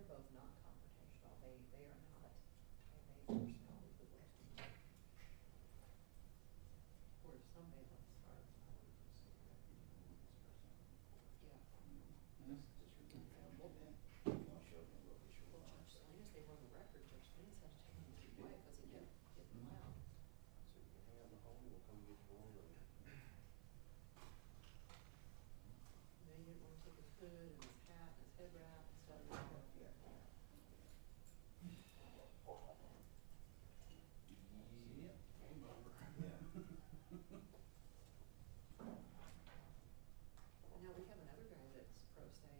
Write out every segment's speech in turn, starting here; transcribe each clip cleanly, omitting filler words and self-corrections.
they're both non-confrontational. They are not type A personalities that loves to be, or some bailiffs are. Yeah. Just remove him, and then you want to show him what we should Well, want. Judge Salinas, they run the record. Judge Salinas has to take him to be quiet because he getting loud. So you can hang out in the hall, we'll come get you one, or Then he didn't want to take his hood and his hat and his head wrap and stuff. Yeah. Yep, game over. Yeah. Now we have another guy that's pro se,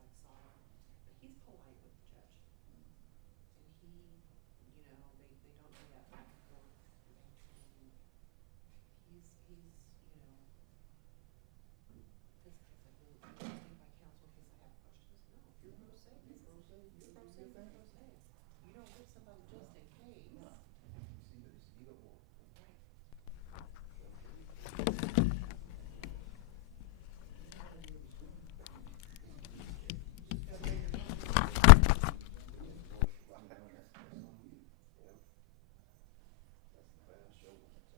like Salvador, but he's polite with the judge. And he, you know, they don't do that back and forth. And he's, you know, this guy's like, well, do you think by counsel in case I have questions? No, if you're pro se, You're pro se, you're pro se, you're you're pro pro se. se. You don't get somebody just in case. No. See, but it's either or. Right. That's the bad show when it's,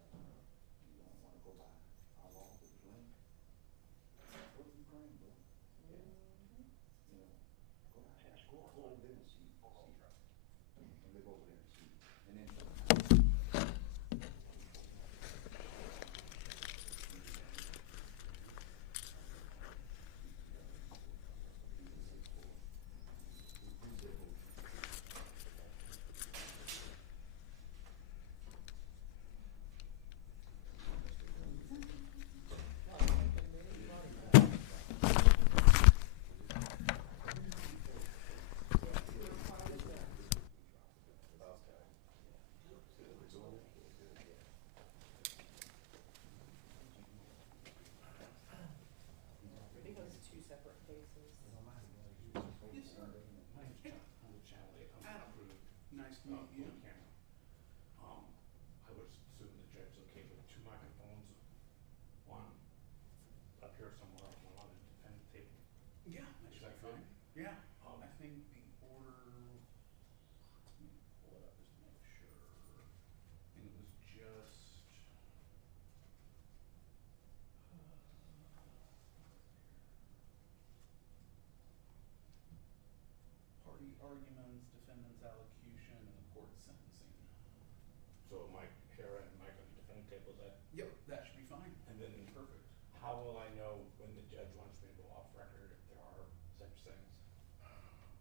you don't wanna go by how long to drink. What do you bring, bro? You know, go over there and see. And live over there and see. And then. Are those two separate cases? Yes, sir. My name's John. I'm the channel 8. I'm Adam. approved. Nice to meet you. Camera. I would assume the judge is okay with 2 microphones, one up here somewhere, one on the defendant table. Yeah, that Is should that be fine. good? Yeah, I think the order, let me pull it up just to make sure. And it was just. Party arguments, defendant's allocution, and the court sentencing. So Mike here and Mike on the defendant table, is that? Yep, that should be fine. And then Perfect. how will I know when the judge wants me to go off record if there are such things?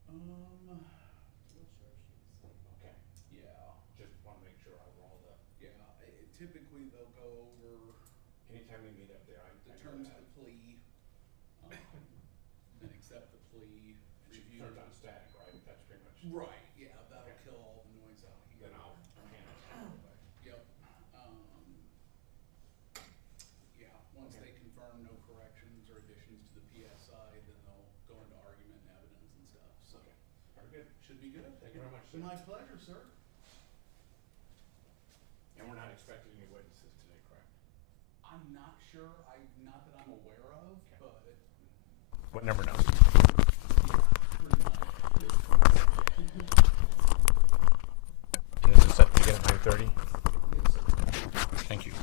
Little short sheets. Okay, Yeah, just wanna make sure I roll the, yeah, typically they'll go over anytime we meet up there, I the know terms of that. the plea, then accept the plea, She review. turns on static, right? That's pretty much. Right, yeah, that'll Okay. kill all the noise out here. Then I'll hand it to everybody. Yep, yeah, once Okay. they confirm no corrections or additions to the PSI, then they'll go into argument and evidence and stuff, so. Okay, very good. Should be good. Thank you very much, sir. My pleasure, sir. And we're not expecting any witnesses today, correct? I'm not sure, not that I'm aware of, Okay. but What number now? pretty much. And this is set to begin at 9:30? Thank you.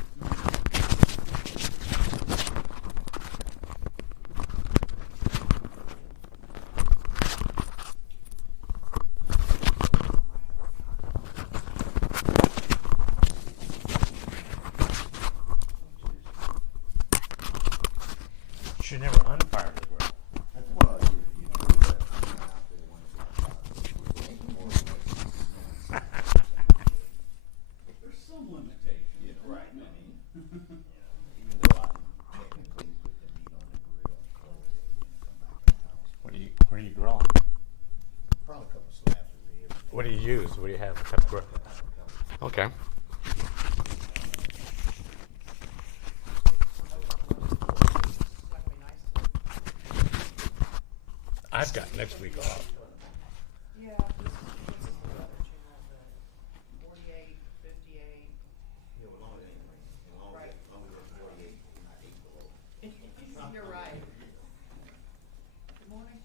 Should never unfire the grill. Well, you know, but after the one There's some limitation. yeah, right, I mean, even though I technically put the meat on the grill, close it, and come back to the house. What are you grilling? Probably a couple slabs of ribs. What do you use? What do you have? What type of grill? Okay. It's not gonna be nice to. I've got next week off. Yeah, this is the weather channel, the 48, 58. Yeah, well, long as it ain't, Right. long as it's 48, not 8 below. You're right. Good morning.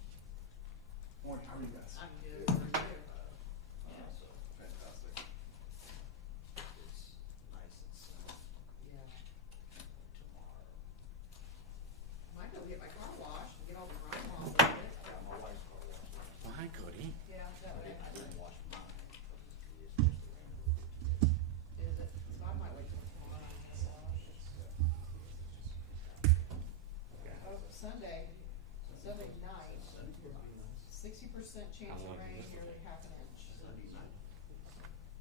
Morning, how are you guys? I'm good. Sunday night, 60% chance of rain, nearly half an inch.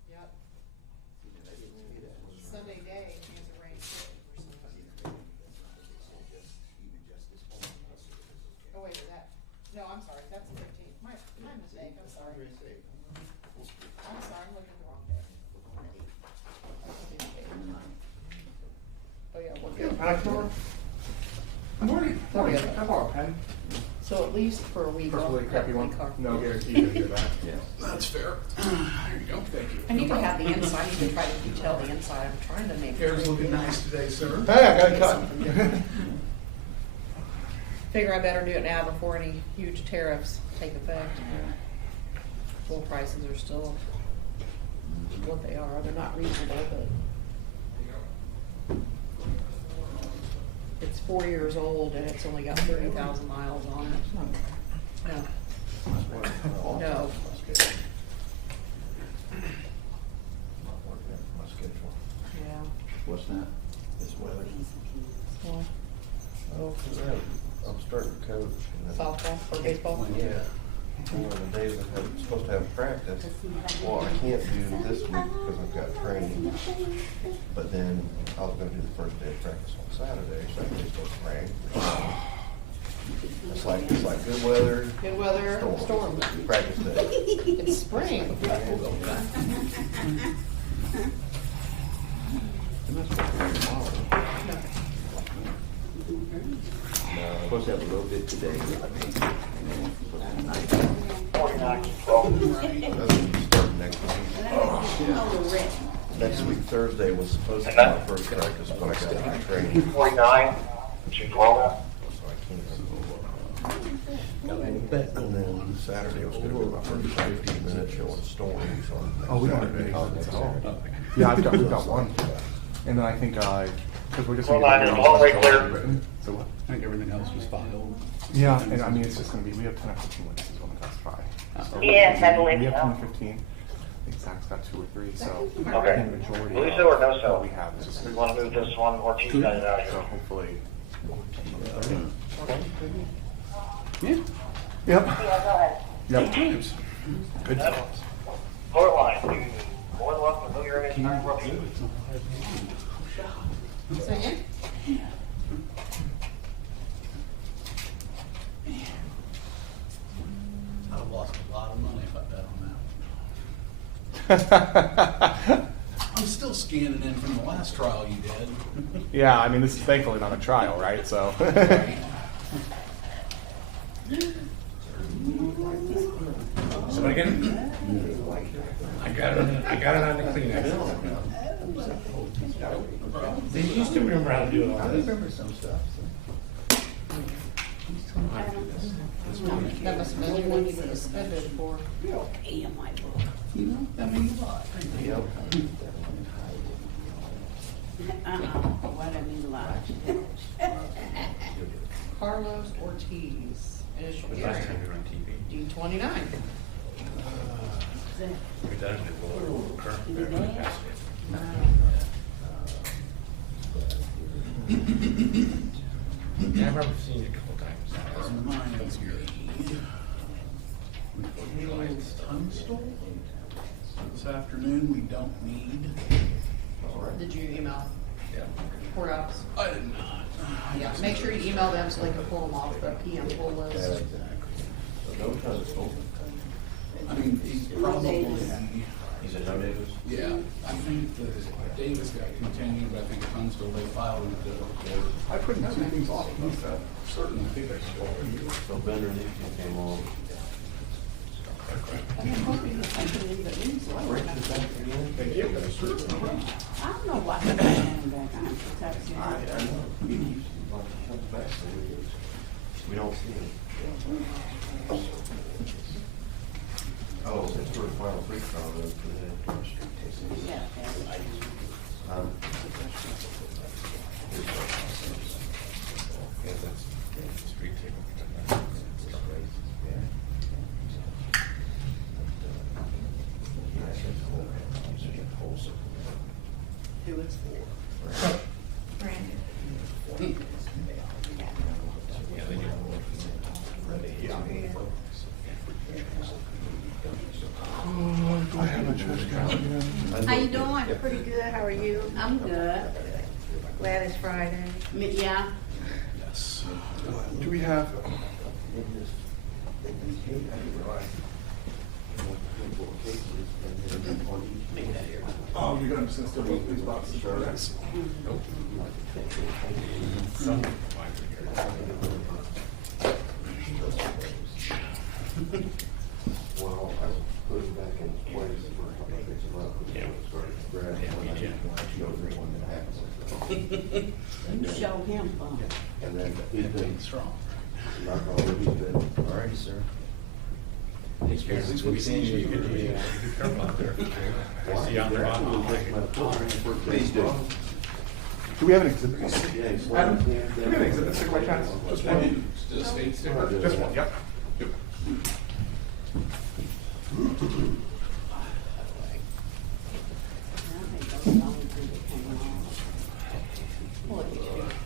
Yep. Sunday day, chance of rain, 50%. Oh, wait, no, I'm sorry, that's the 15th. My mistake, I'm sorry. I'm sorry, I'm looking at the wrong day. Oh, yeah, we're good. Good morning. Oh, yeah. How far, Patty? So at least for a week. First I'll really crappy have one? my car. No guarantee you'll get that. Yeah. That's fair. There you go. Thank you. I need to have the inside, I need to try to detail the inside, I'm trying to make. Hair's looking nice today, sir. Hey, I got a cut. Figure I better do it now before any huge tariffs take effect. Fuel prices are still what they are, they're not reasonable, but it's 4 years old and it's only got 30,000 miles on it. No. No. My schedule. Yeah. What's that? This weather. Well, Oh, cause I'm starting to coach. and then- softball or baseball? Yeah. One of the days I'm supposed to have practice, well, I can't do this week because I've got training. But then I was gonna do the first day of practice on Saturday, Saturday's supposed to rain. It's like good weather, Good weather, storm. practice day. It's spring. Supposed to have a little bit today. Starting next week. Next week, Thursday was supposed to be my first practice, but I got to training. 49, 212. So I can't. And then Saturday was gonna be my first 15-minute show in Storm, so. Oh, we don't have Saturday, any. next Saturday. Yeah, we've got one. And then I think, cause we're just. Well, gonna get mine is it all right all clear. written. So what? I think everything else was filed. Yeah, and I mean, it's just gonna be, we have 10 or 15 witnesses on the testify. So Yes, I believe We have so. 10 or 15. I think Zach's got 2 or 3, so. Okay. I think the majority. Believe of so or no so? what we have is just. We want to move this one or two guys out So here. hopefully. Yeah. Yep. Yeah, go ahead. Yep. Times. Good That's times. Court line, you more than welcome to move your image time for you. Say again? I've lost a lot of money if I bet on that. I'm still scanning in from the last trial you did. Yeah, I mean, this is thankfully not a trial, right? So. Somebody get it? I got it on the Kleenex. They used to remember how to do it I all this. remember some stuff, so. That must have been the one you were suspended for. You know, that means a lot. Yep. What I mean, lot. Carlos Ortiz, initial Last hearing, time you were on TV. D29. We're done with the current veteran basket. Yeah, I've ever seen you a couple times. Reminds me. Tunstall? This afternoon, we don't need. Did you email Yeah. courthouse? I did not. Yeah, make sure you email them so they can pull them off the PM pull Yeah, list. exactly. So no Tunstall. I mean, he's probably, He's a no Davis. yeah, I think the Davis guy continued, but I think Tunstall, they filed him to. I couldn't see things off about that. Certainly. So Bender Nixon came on. Thank you. I don't know why they're standing back on protection. I know. He comes back, so we don't see him. Oh, it's for the final free trial, though, for the street testing. Yeah, okay. Yeah, that's Street table. Who it's for? Yeah, they do. How you doing? Pretty good, how are you? I'm good. Glad it's Friday. Yeah. Yes. Do we have, oh, you're gonna, just gonna still move these boxes? Sure. Yes. Well, I put it back in place for a couple of days ago. You show him fun. And then he's been Strong. knock on wood, he's been, all right, sir. At least we've seen you. Be careful out there. I see you on the bottom. Please do. Do we have an exhibit? Yeah, he's Adam, do sliding we have an exhibit sticker by chance? Just one? Just a state sticker. Just one, yep. Yep.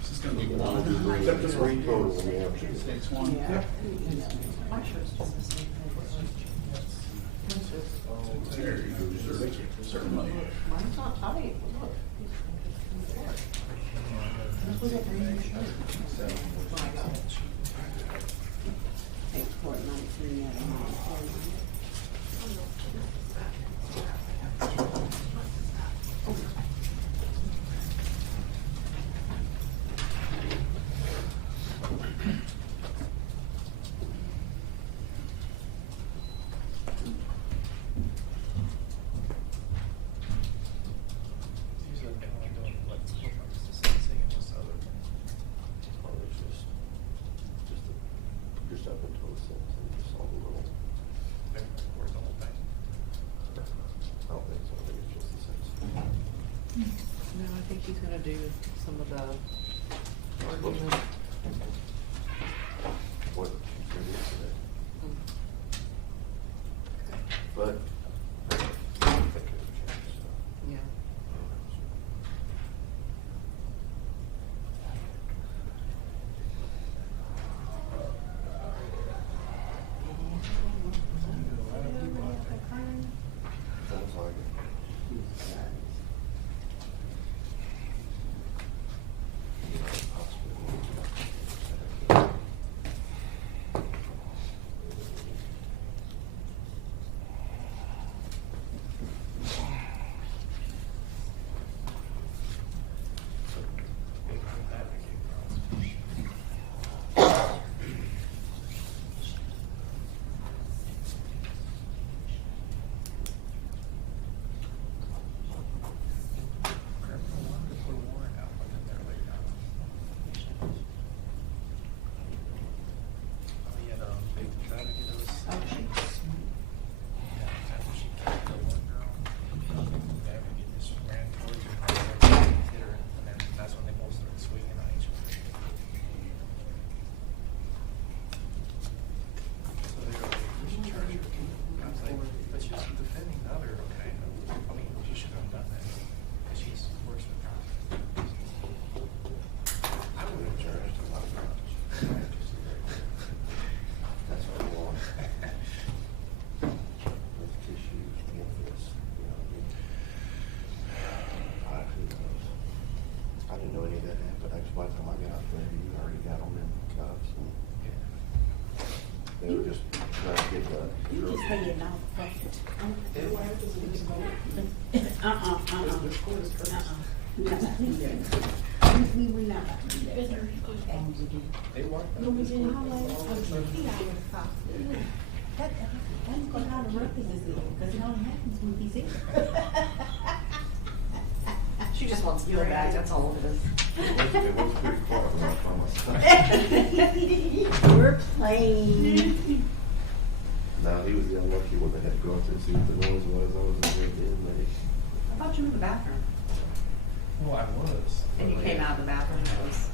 This is gonna be one. Yep, just one. Three total, yeah. Six one. Yep. My shirt's just the same. There you go, sir. Certainly. Mine's not tight, look. This was a brand new shirt. When I got it. Export 19 at a time. Just up until the sentence, and just all the little, I don't think so, I think it's just the sentence. No, I think he's gonna do some of the argument. What she said yesterday. Mm. But, I think it would change, so. Yeah. Sounds like it. That's what we want. With tissues, memphis, you know, who knows? I didn't know any of that happened, actually, by the time I got out there, you already got them in cuffs and they were just trying to get the. You just say it now. We were not about to do that. They want You want me to holler? I was like, he out here talking. That's gonna how the ruckus is, because it only happens when he's here. She just wants to feel bad, that's all it is. It was pretty quiet when I was by myself. We're playing. No, he was the unlucky one that had to go up there and see what the noise was. I was in there, inmate. I thought you were in the bathroom. Well, I was. And you came out of the bathroom, and it was,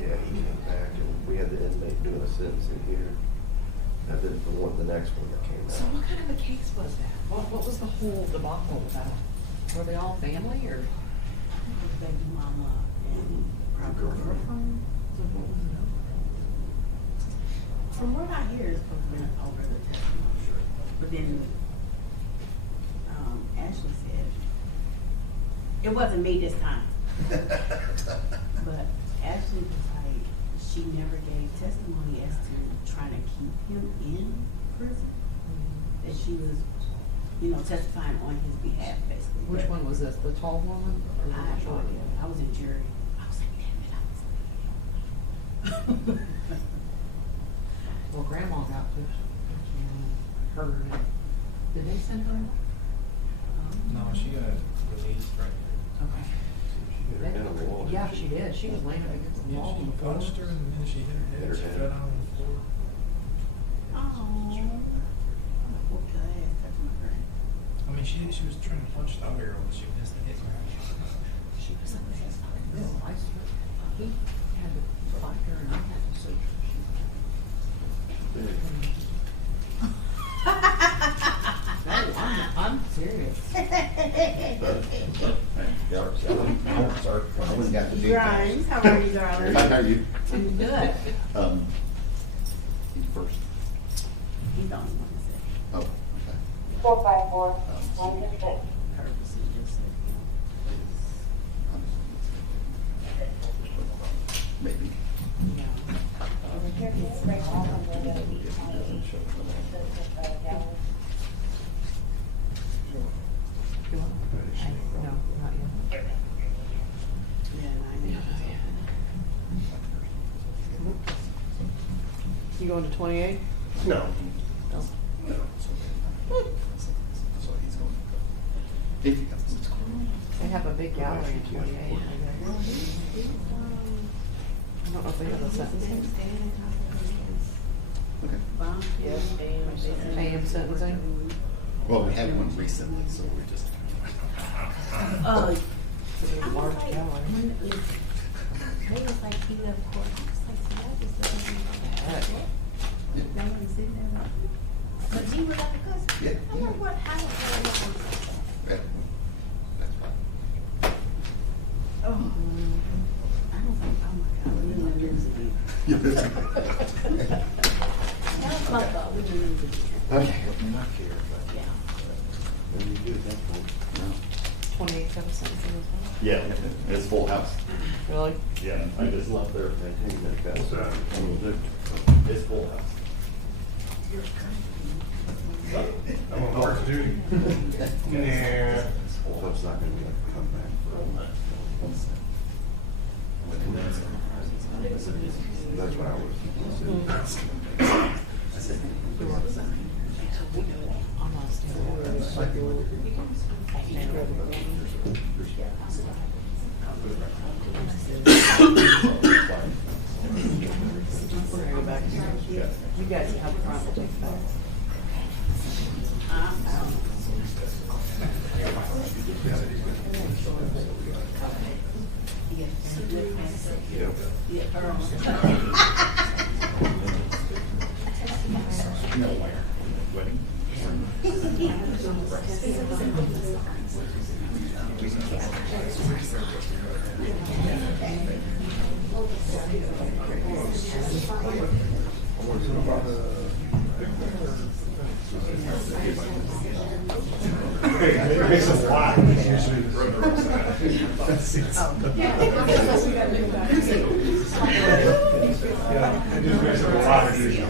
Yeah, he came back and we had the inmate doing a sentence in here. And then the next one that came so out. what kind of a case was that? What was the whole debacle with that? Were they all family, or? Baby mama and probably girlfriend. So what was it over? From what I hear, it's supposed to be over the testimony. But then, Ashley said, it wasn't me this time, but Ashley was like, she never gave testimony as to trying to keep him in prison. That she was, you know, testifying on his behalf, basically. Which one was this, the tall woman? Or I the have no short idea. one? I was in jury. I was like, damn it, I was like, Well, grandma got to, her, did they send her out? No, she got released right there. Okay. Hit her head on the wall. Yeah, she did, she was laying up against the Yeah, wall she on the floor. punched her and then she hit her head. Hit her She head. fell down on the floor. oh, whooped her ass, touching my brain. I mean, she was trying to punch the other girl, but she missed the hit her. She was like, this is fucking real. I swear, he had to fight her and I had to search her. No, I'm serious. Sorry, I wouldn't got the details. Grimes, how are you, darling? How are you? Good. You first. He's the only one that said. Oh, okay. 454, 126. Purpose is just that, you know, Maybe. yeah. You want? No, not yet. Yeah, and I know. You going to 28? No. No. No. So he's going to go. If he comes. They have a big gallery in 28. I don't know if they have a sentencing. Okay. AM sentencing. Well, we had one recently, so we just. It's a I was large like, gallery. when it was, they was like, he left court, I was like, so that just doesn't seem like that. They were sitting there like, but he was like, cause, Yeah. I'm like, what, how did that happen? Yeah. That's fine. Oh. I was like, oh my God, we didn't do this again. That was my thought, we didn't do this again. Okay. Not here, but. Yeah. What do you do at that point? No. 28 have a sentencing as well. Yeah, it's full house. Really? Yeah, I just left there. Maintain that capacity. What will do? It's full house. I'm on hard duty. Yeah. So it's not gonna be like come back for a month. That's what I was. We're gonna go back here. You guys have the front, we'll take it back. No, where? Wedding? It's a lot. It's usually the road outside. Yeah, it just makes it a lot easier.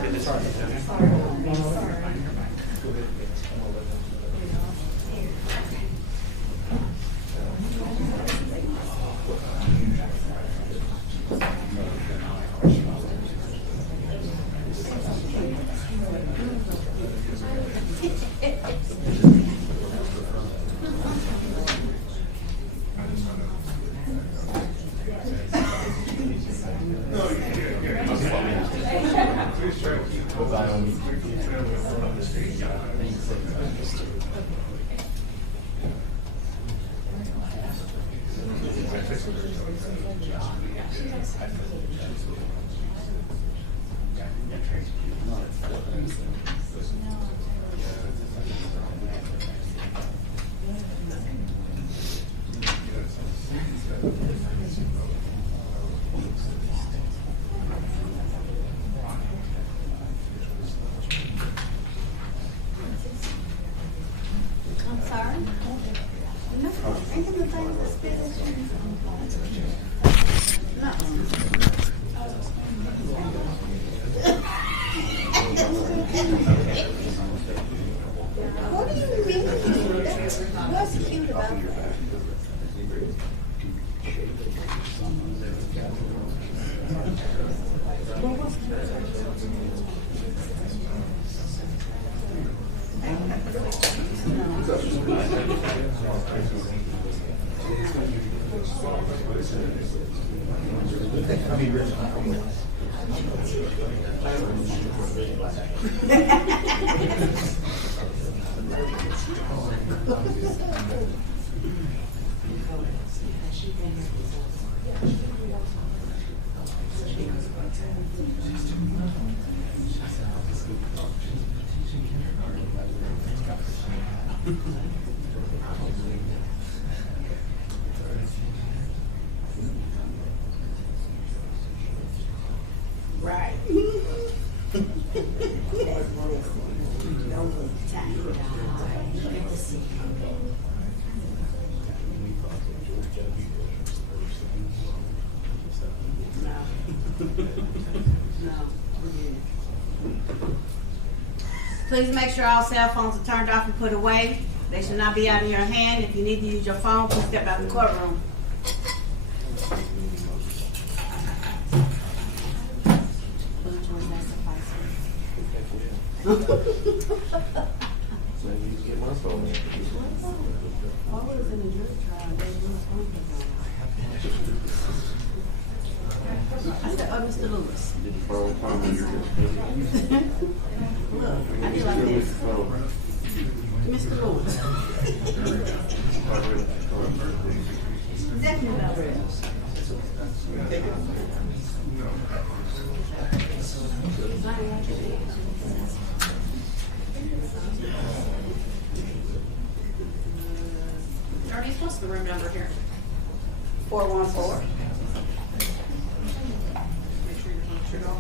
I'm sorry? Right. Please make sure all cell phones are turned off and put away. They should not be out in your hand. If you need to use your phone, please step out of the courtroom. Maybe you can get my phone in. While we was in the jury trial, they were phone I said, oh, Mr. Lewis. Did you borrow a phone when you're Look, I do like this. Mr. Lewis. Definitely not real. Darby, what's the room number here? 414. Make sure you're not turned off.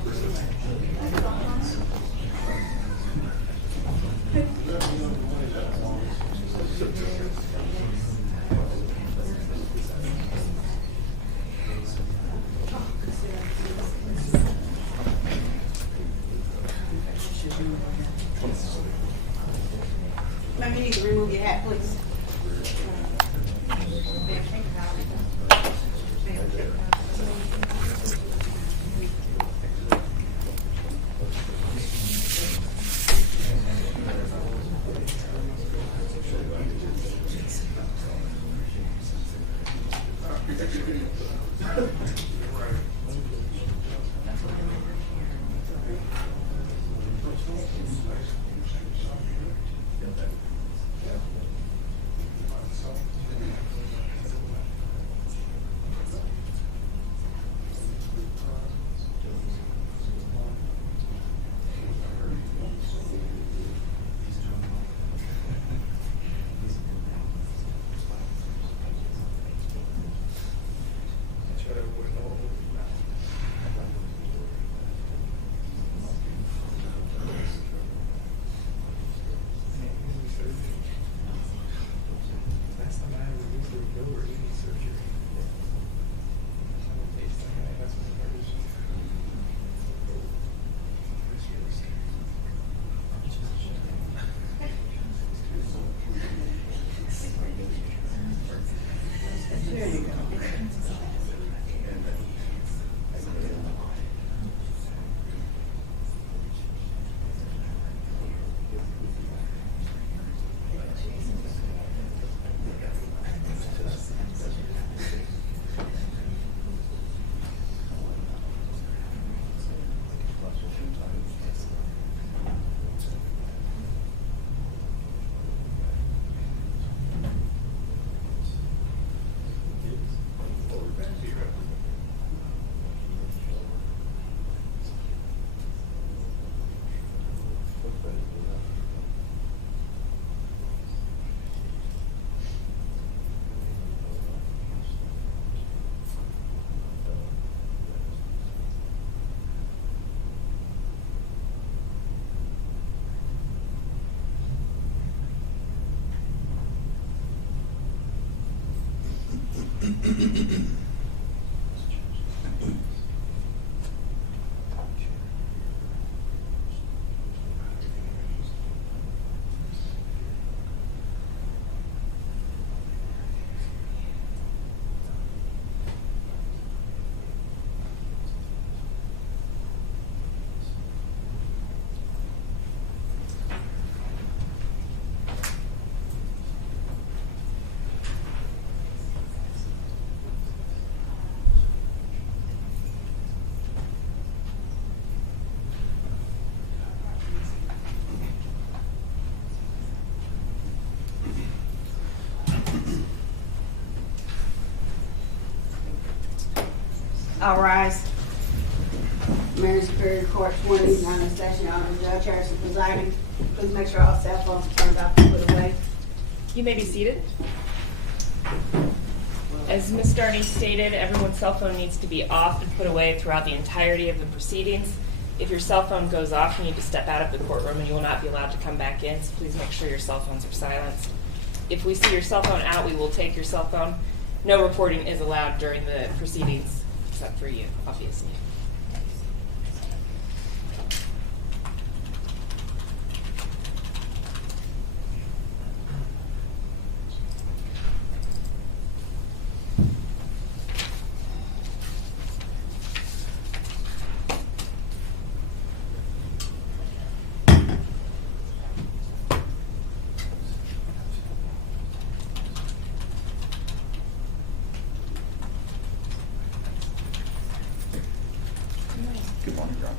Ma'am, you need to remove your hat, please. All rise. Marion Superior Court 20, non session, Honorable Judge Harrison presiding. Please make sure all cell phones are turned off and put away. You may be seated. As Ms. Darney stated, everyone's cell phone needs to be off and put away throughout the entirety of the proceedings. If your cell phone goes off, you need to step out of the courtroom and you will not be allowed to come back in, so please make sure your cell phones are silenced. If we see your cell phone out, we will take your cell phone. No recording is allowed during the proceedings, except for you, obviously. Good morning, John.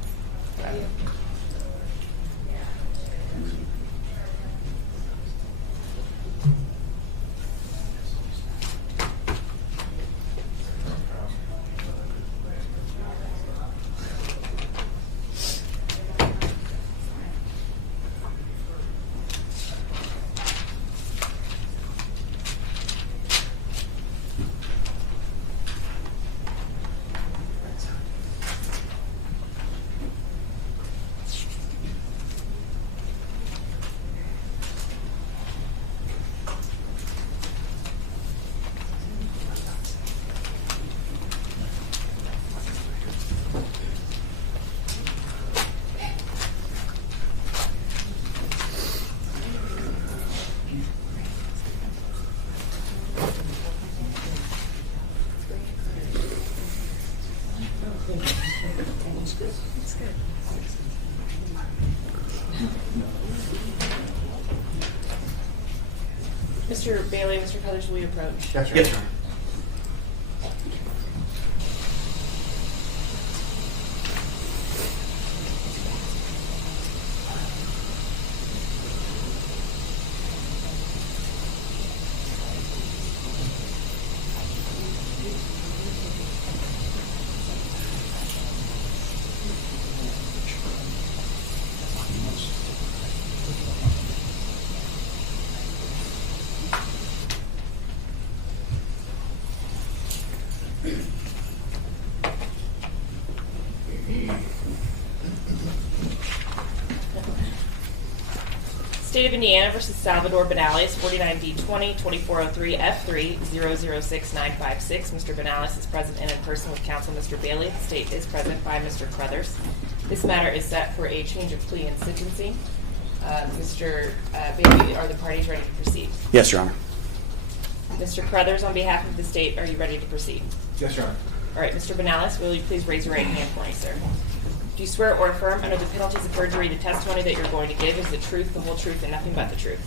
Mr. Bailey, Mr. Cuthers, will you approach? Yes, Yes, sir. State of Indiana versus Salvador Banales, 49D20, 2403 F3 006956. Mr. Banales is present and in person with counsel Mr. Bailey. The state is present by Mr. Crothers. This matter is set for a change of plea and sentencing. Mr. Bailey, are the parties ready to proceed? Yes, Your Honor. Mr. Crothers, on behalf of the state, are you ready to proceed? Yes, Your Honor. All right, Mr. Banales, will you please raise your right hand for me, sir? Do you swear or affirm under the penalties of perjury the testimony that you're going to give is the truth, the whole truth, and nothing but the truth?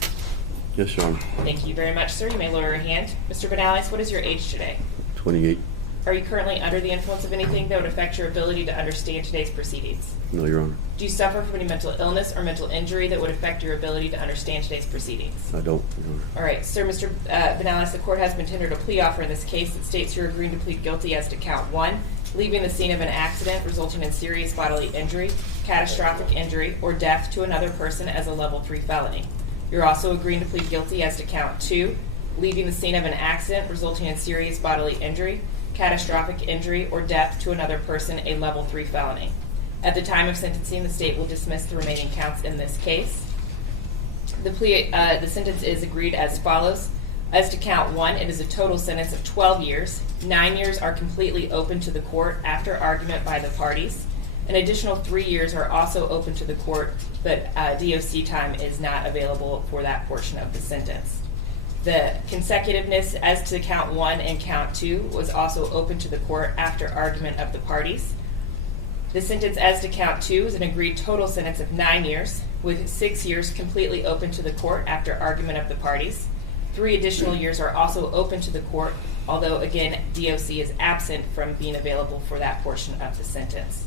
Yes, Your Honor. Thank you very much, sir. You may lower your hand. Mr. Banales, what is your age today? 28. Are you currently under the influence of anything that would affect your ability to understand today's proceedings? No, Your Honor. Do you suffer from any mental illness or mental injury that would affect your ability to understand today's proceedings? I don't, Your Honor. All right, sir, Mr. Banales, the court has been tendered a plea offer in this case that states you're agreeing to plead guilty as to count 1, leaving the scene of an accident resulting in serious bodily injury, catastrophic injury, or death to another person as a level 3 felony. You're also agreeing to plead guilty as to count 2, leaving the scene of an accident resulting in serious bodily injury, catastrophic injury, or death to another person, a level 3 felony. At the time of sentencing, the state will dismiss the remaining counts in this case. The sentence is agreed as follows. As to count 1, it is a total sentence of 12 years. 9 years are completely open to the court after argument by the parties. An additional 3 years are also open to the court, but DOC time is not available for that portion of the sentence. The consecutiveness as to count 1 and count 2 was also open to the court after argument of the parties. The sentence as to count 2 is an agreed total sentence of 9 years, with 6 years completely open to the court after argument of the parties. 3 additional years are also open to the court, although again, DOC is absent from being available for that portion of the sentence.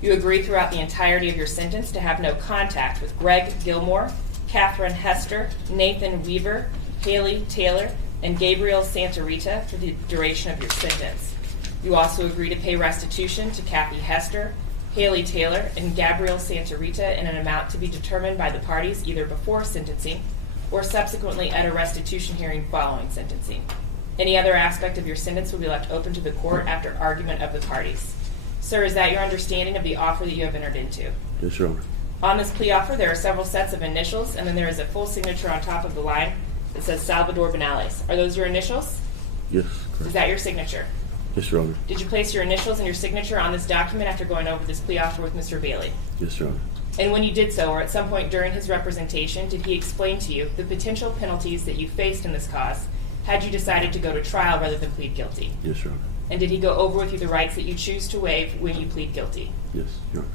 You agree throughout the entirety of your sentence to have no contact with Greg Gilmore, Catherine Hester, Nathan Weaver, Haley Taylor, and Gabriel Santarita for the duration of your sentence. You also agree to pay restitution to Kathy Hester, Haley Taylor, and Gabrielle Santarita in an amount to be determined by the parties either before sentencing or subsequently at a restitution hearing following sentencing. Any other aspect of your sentence will be left open to the court after argument of the parties. Sir, is that your understanding of the offer that you have entered into? Yes, Your Honor. On this plea offer, there are several sets of initials, and then there is a full signature on top of the line that says Salvador Banales. Are those your initials? Yes, Is correct. that your signature? Yes, Your Honor. Did you place your initials and your signature on this document after going over this plea offer with Mr. Bailey? Yes, Your Honor. And when you did so, or at some point during his representation, did he explain to you the potential penalties that you faced in this cause had you decided to go to trial rather than plead guilty? Yes, Your Honor. And did he go over with you the rights that you choose to waive when you plead guilty? Yes, Your Honor.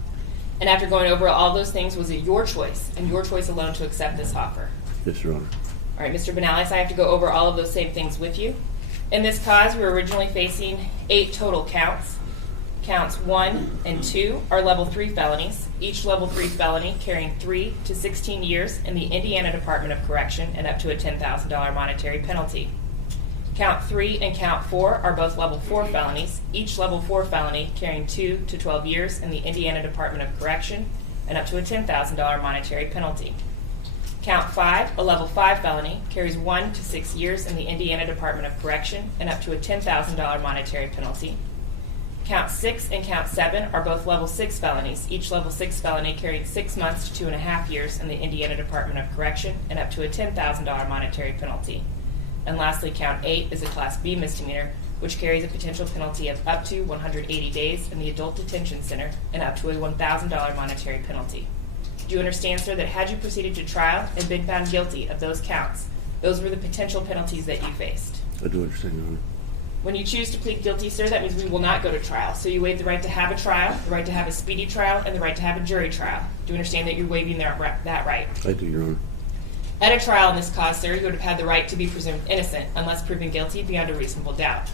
And after going over all those things, was it your choice and your choice alone to accept this offer? Yes, Your Honor. All right, Mr. Banales, I have to go over all of those same things with you. In this cause, we were originally facing 8 total counts. Counts 1 and 2 are level 3 felonies, each level 3 felony carrying 3 to 16 years in the Indiana Department of Correction and up to a $10,000 monetary penalty. Count 3 and count 4 are both level 4 felonies, each level 4 felony carrying 2 to 12 years in the Indiana Department of Correction and up to a $10,000 monetary penalty. Count 5, a level 5 felony, carries 1 to 6 years in the Indiana Department of Correction and up to a $10,000 monetary penalty. Count 6 and count 7 are both level 6 felonies, each level 6 felony carrying 6 months to 2.5 years in the Indiana Department of Correction and up to a $10,000 monetary penalty. And lastly, count 8 is a Class B misdemeanor, which carries a potential penalty of up to 180 days in the Adult Detention Center and up to a $1,000 monetary penalty. Do you understand, sir, that had you proceeded to trial and been found guilty of those counts, those were the potential penalties that you faced? I do understand, Your Honor. When you choose to plead guilty, sir, that means we will not go to trial. So you waive the right to have a trial, the right to have a speedy trial, and the right to have a jury trial. Do you understand that you're waiving that right? I do, Your Honor. At a trial in this cause, sir, you would have had the right to be presumed innocent unless proven guilty beyond a reasonable doubt.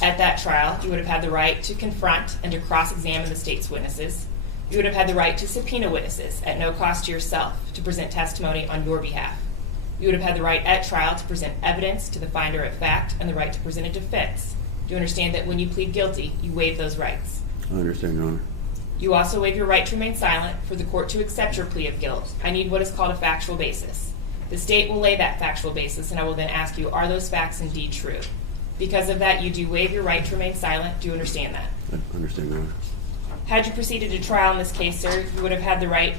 At that trial, you would have had the right to confront and to cross-examine the state's witnesses. You would have had the right to subpoena witnesses at no cost to yourself to present testimony on your behalf. You would have had the right at trial to present evidence to the finder of fact and the right to present a defense. Do you understand that when you plead guilty, you waive those rights? I understand, Your Honor. You also waive your right to remain silent for the court to accept your plea of guilt. I need what is called a factual basis. The state will lay that factual basis, and I will then ask you, are those facts indeed true? Because of that, you do waive your right to remain silent. Do you understand that? I understand, Your Honor. Had you proceeded to trial in this case, sir, you would have had the right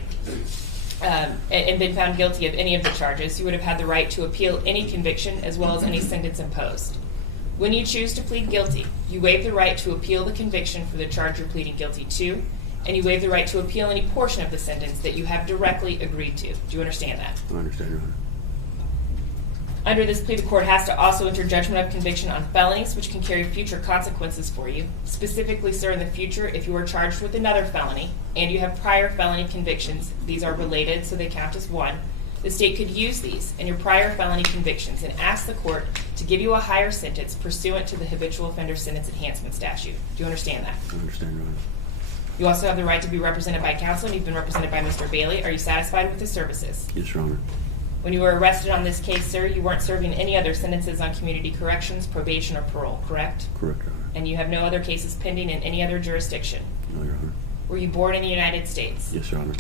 and been found guilty of any of the charges. You would have had the right to appeal any conviction as well as any sentence imposed. When you choose to plead guilty, you waive the right to appeal the conviction for the charge you're pleading guilty to, and you waive the right to appeal any portion of the sentence that you have directly agreed to. Do you understand that? I understand, Your Honor. Under this plea, the court has to also enter judgment of conviction on felonies, which can carry future consequences for you. Specifically, sir, in the future, if you are charged with another felony and you have prior felony convictions, these are related, so they count as one, the state could use these and your prior felony convictions and ask the court to give you a higher sentence pursuant to the habitual offender sentence enhancement statute. Do you understand that? I understand, Your Honor. You also have the right to be represented by counsel, and you've been represented by Mr. Bailey. Are you satisfied with his services? Yes, Your Honor. When you were arrested on this case, sir, you weren't serving any other sentences on community corrections, probation, or parole, correct? Correct, Your Honor. And you have no other cases pending in any other jurisdiction. No, Your Honor. Were you born in the United States? Yes, Your Honor.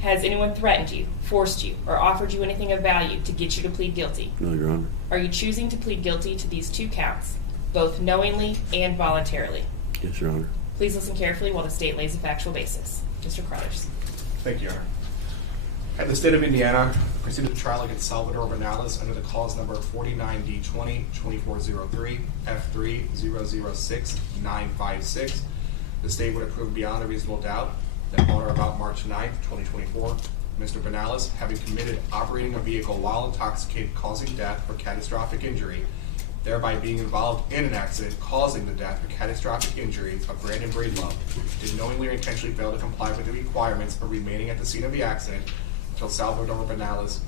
Has anyone threatened you, forced you, or offered you anything of value to get you to plead guilty? No, Your Honor. Are you choosing to plead guilty to these 2 counts, both knowingly and voluntarily? Yes, Your Honor. Please listen carefully while the state lays a factual basis. Mr. Crothers. Thank you, Your Honor. Had the state of Indiana proceeded to trial against Salvador Banales under the cause number 49D20-2403 F3006956, the state would have proved beyond a reasonable doubt that on or about March 9, 2024, Mr. Banales, having committed operating a vehicle while intoxicated causing death or catastrophic injury, thereby being involved in an accident causing the death or catastrophic injury of Brandon Breedlove, did knowingly or intentionally fail to comply with the requirements of remaining at the scene of the accident until Salvador Banales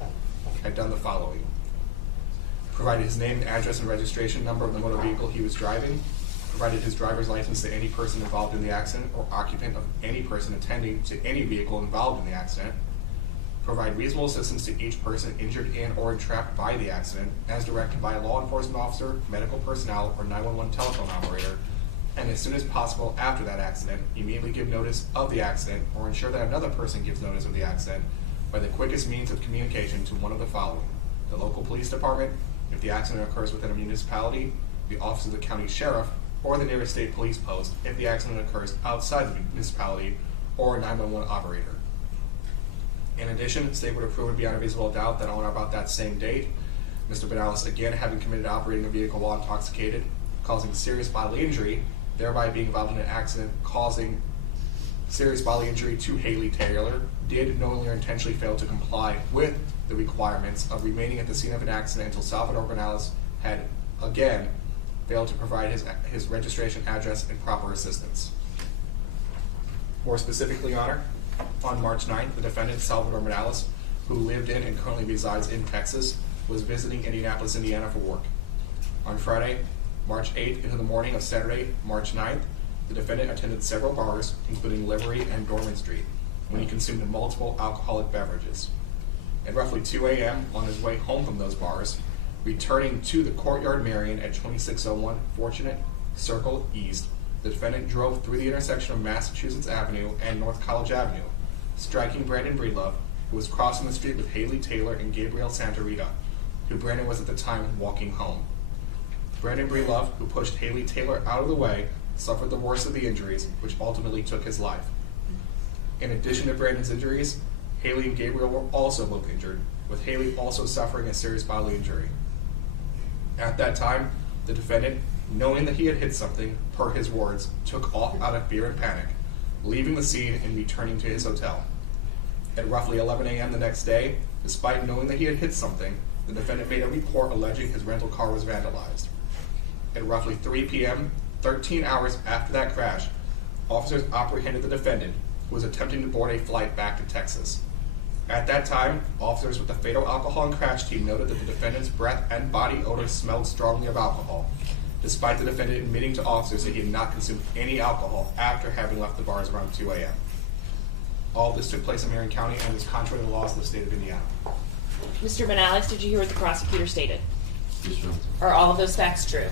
had done the following: provided his name, address, and registration number of the motor vehicle he was driving, provided his driver's license to any person involved in the accident or occupant of any person attending to any vehicle involved in the accident, provide reasonable assistance to each person injured in or entrapped by the accident as directed by a law enforcement officer, medical personnel, or 911 telephone operator, and as soon as possible after that accident, immediately give notice of the accident or ensure that another person gives notice of the accident by the quickest means of communication to one of the following: the local police department, if the accident occurs within a municipality, the office of the county sheriff, or the nearest state police post if the accident occurs outside the municipality, or a 911 operator. In addition, the state would approve beyond a reasonable doubt that on or about that same date, Mr. Banales, again having committed operating a vehicle while intoxicated, causing serious bodily injury, thereby being involved in an accident causing serious bodily injury to Haley Taylor, did knowingly or intentionally fail to comply with the requirements of remaining at the scene of an accident until Salvador Banales had, again, failed to provide his registration address and proper assistance. More specifically, Your Honor, on March 9th, the defendant, Salvador Banales, who lived in and currently resides in Texas, was visiting Indianapolis, Indiana for work. On Friday, March 8th into the morning of Saturday, March 9th, the defendant attended several bars, including Livery and Dorman Street, when he consumed multiple alcoholic beverages. At roughly 2 a.m., on his way home from those bars, returning to the Courtyard Marion at 2601 Fortunate Circle East, the defendant drove through the intersection of Massachusetts Avenue and North College Avenue, striking Brandon Breedlove, who was crossing the street with Haley Taylor and Gabriel Santarita, who Brandon was at the time walking home. Brandon Breedlove, who pushed Haley Taylor out of the way, suffered the worst of the injuries, which ultimately took his life. In addition to Brandon's injuries, Haley and Gabriel were also both injured, with Haley also suffering a serious bodily injury. At that time, the defendant, knowing that he had hit something, per his words, took off out of fear and panic, leaving the scene and returning to his hotel. At roughly 11 a.m. the next day, despite knowing that he had hit something, the defendant made a report alleging his rental car was vandalized. At roughly 3 p.m., 13 hours after that crash, officers apprehended the defendant, who was attempting to board a flight back to Texas. At that time, officers with the Fatal Alcohol and Crash team noted that the defendant's breath and body odor smelled strongly of alcohol, despite the defendant admitting to officers that he had not consumed any alcohol after having left the bars around 2 a.m. All of this took place in Marion County and is contrary to the laws of the state of Indiana. Mr. Banales, did you hear what the prosecutor stated? Yes, Your Honor. Are all of those facts true?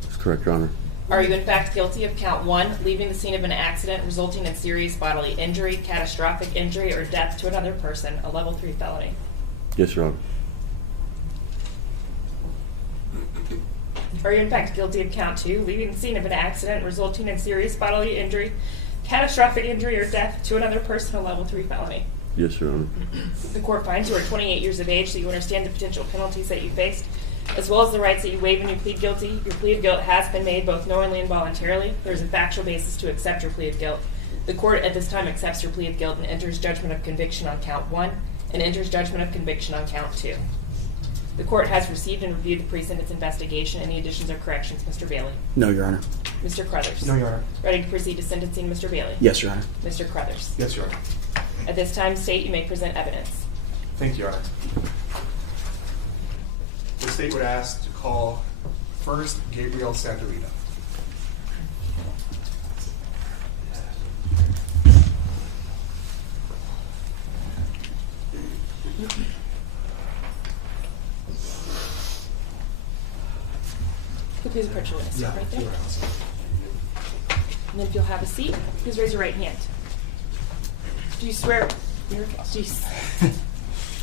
That's correct, Your Honor. Are you in fact guilty of count 1, leaving the scene of an accident resulting in serious bodily injury, catastrophic injury, or death to another person, a level 3 felony? Yes, Your Honor. Are you in fact guilty of count 2, leaving the scene of an accident resulting in serious bodily injury, catastrophic injury, or death to another person, a level 3 felony? Yes, Your Honor. The court finds you are 28 years of age, so you understand the potential penalties that you faced, as well as the rights that you waive when you plead guilty. Your plea of guilt has been made both knowingly and voluntarily. There is a factual basis to accept your plea of guilt. The court at this time accepts your plea of guilt and enters judgment of conviction on count 1 and enters judgment of conviction on count 2. The court has received and reviewed the pre-sentence investigation. Any additions or corrections, Mr. Bailey? No, Your Honor. Mr. Crothers? No, Your Honor. Ready to proceed to sentencing, Mr. Bailey? Yes, Your Honor. Mr. Crothers? Yes, Your Honor. At this time, state you may present evidence. Thank you, Your Honor. The state would ask to call first Gabriel Santarita. Please approach your witness. Yeah, Right there. sure. And then if you'll have a seat, please raise your right hand. Do you swear? Do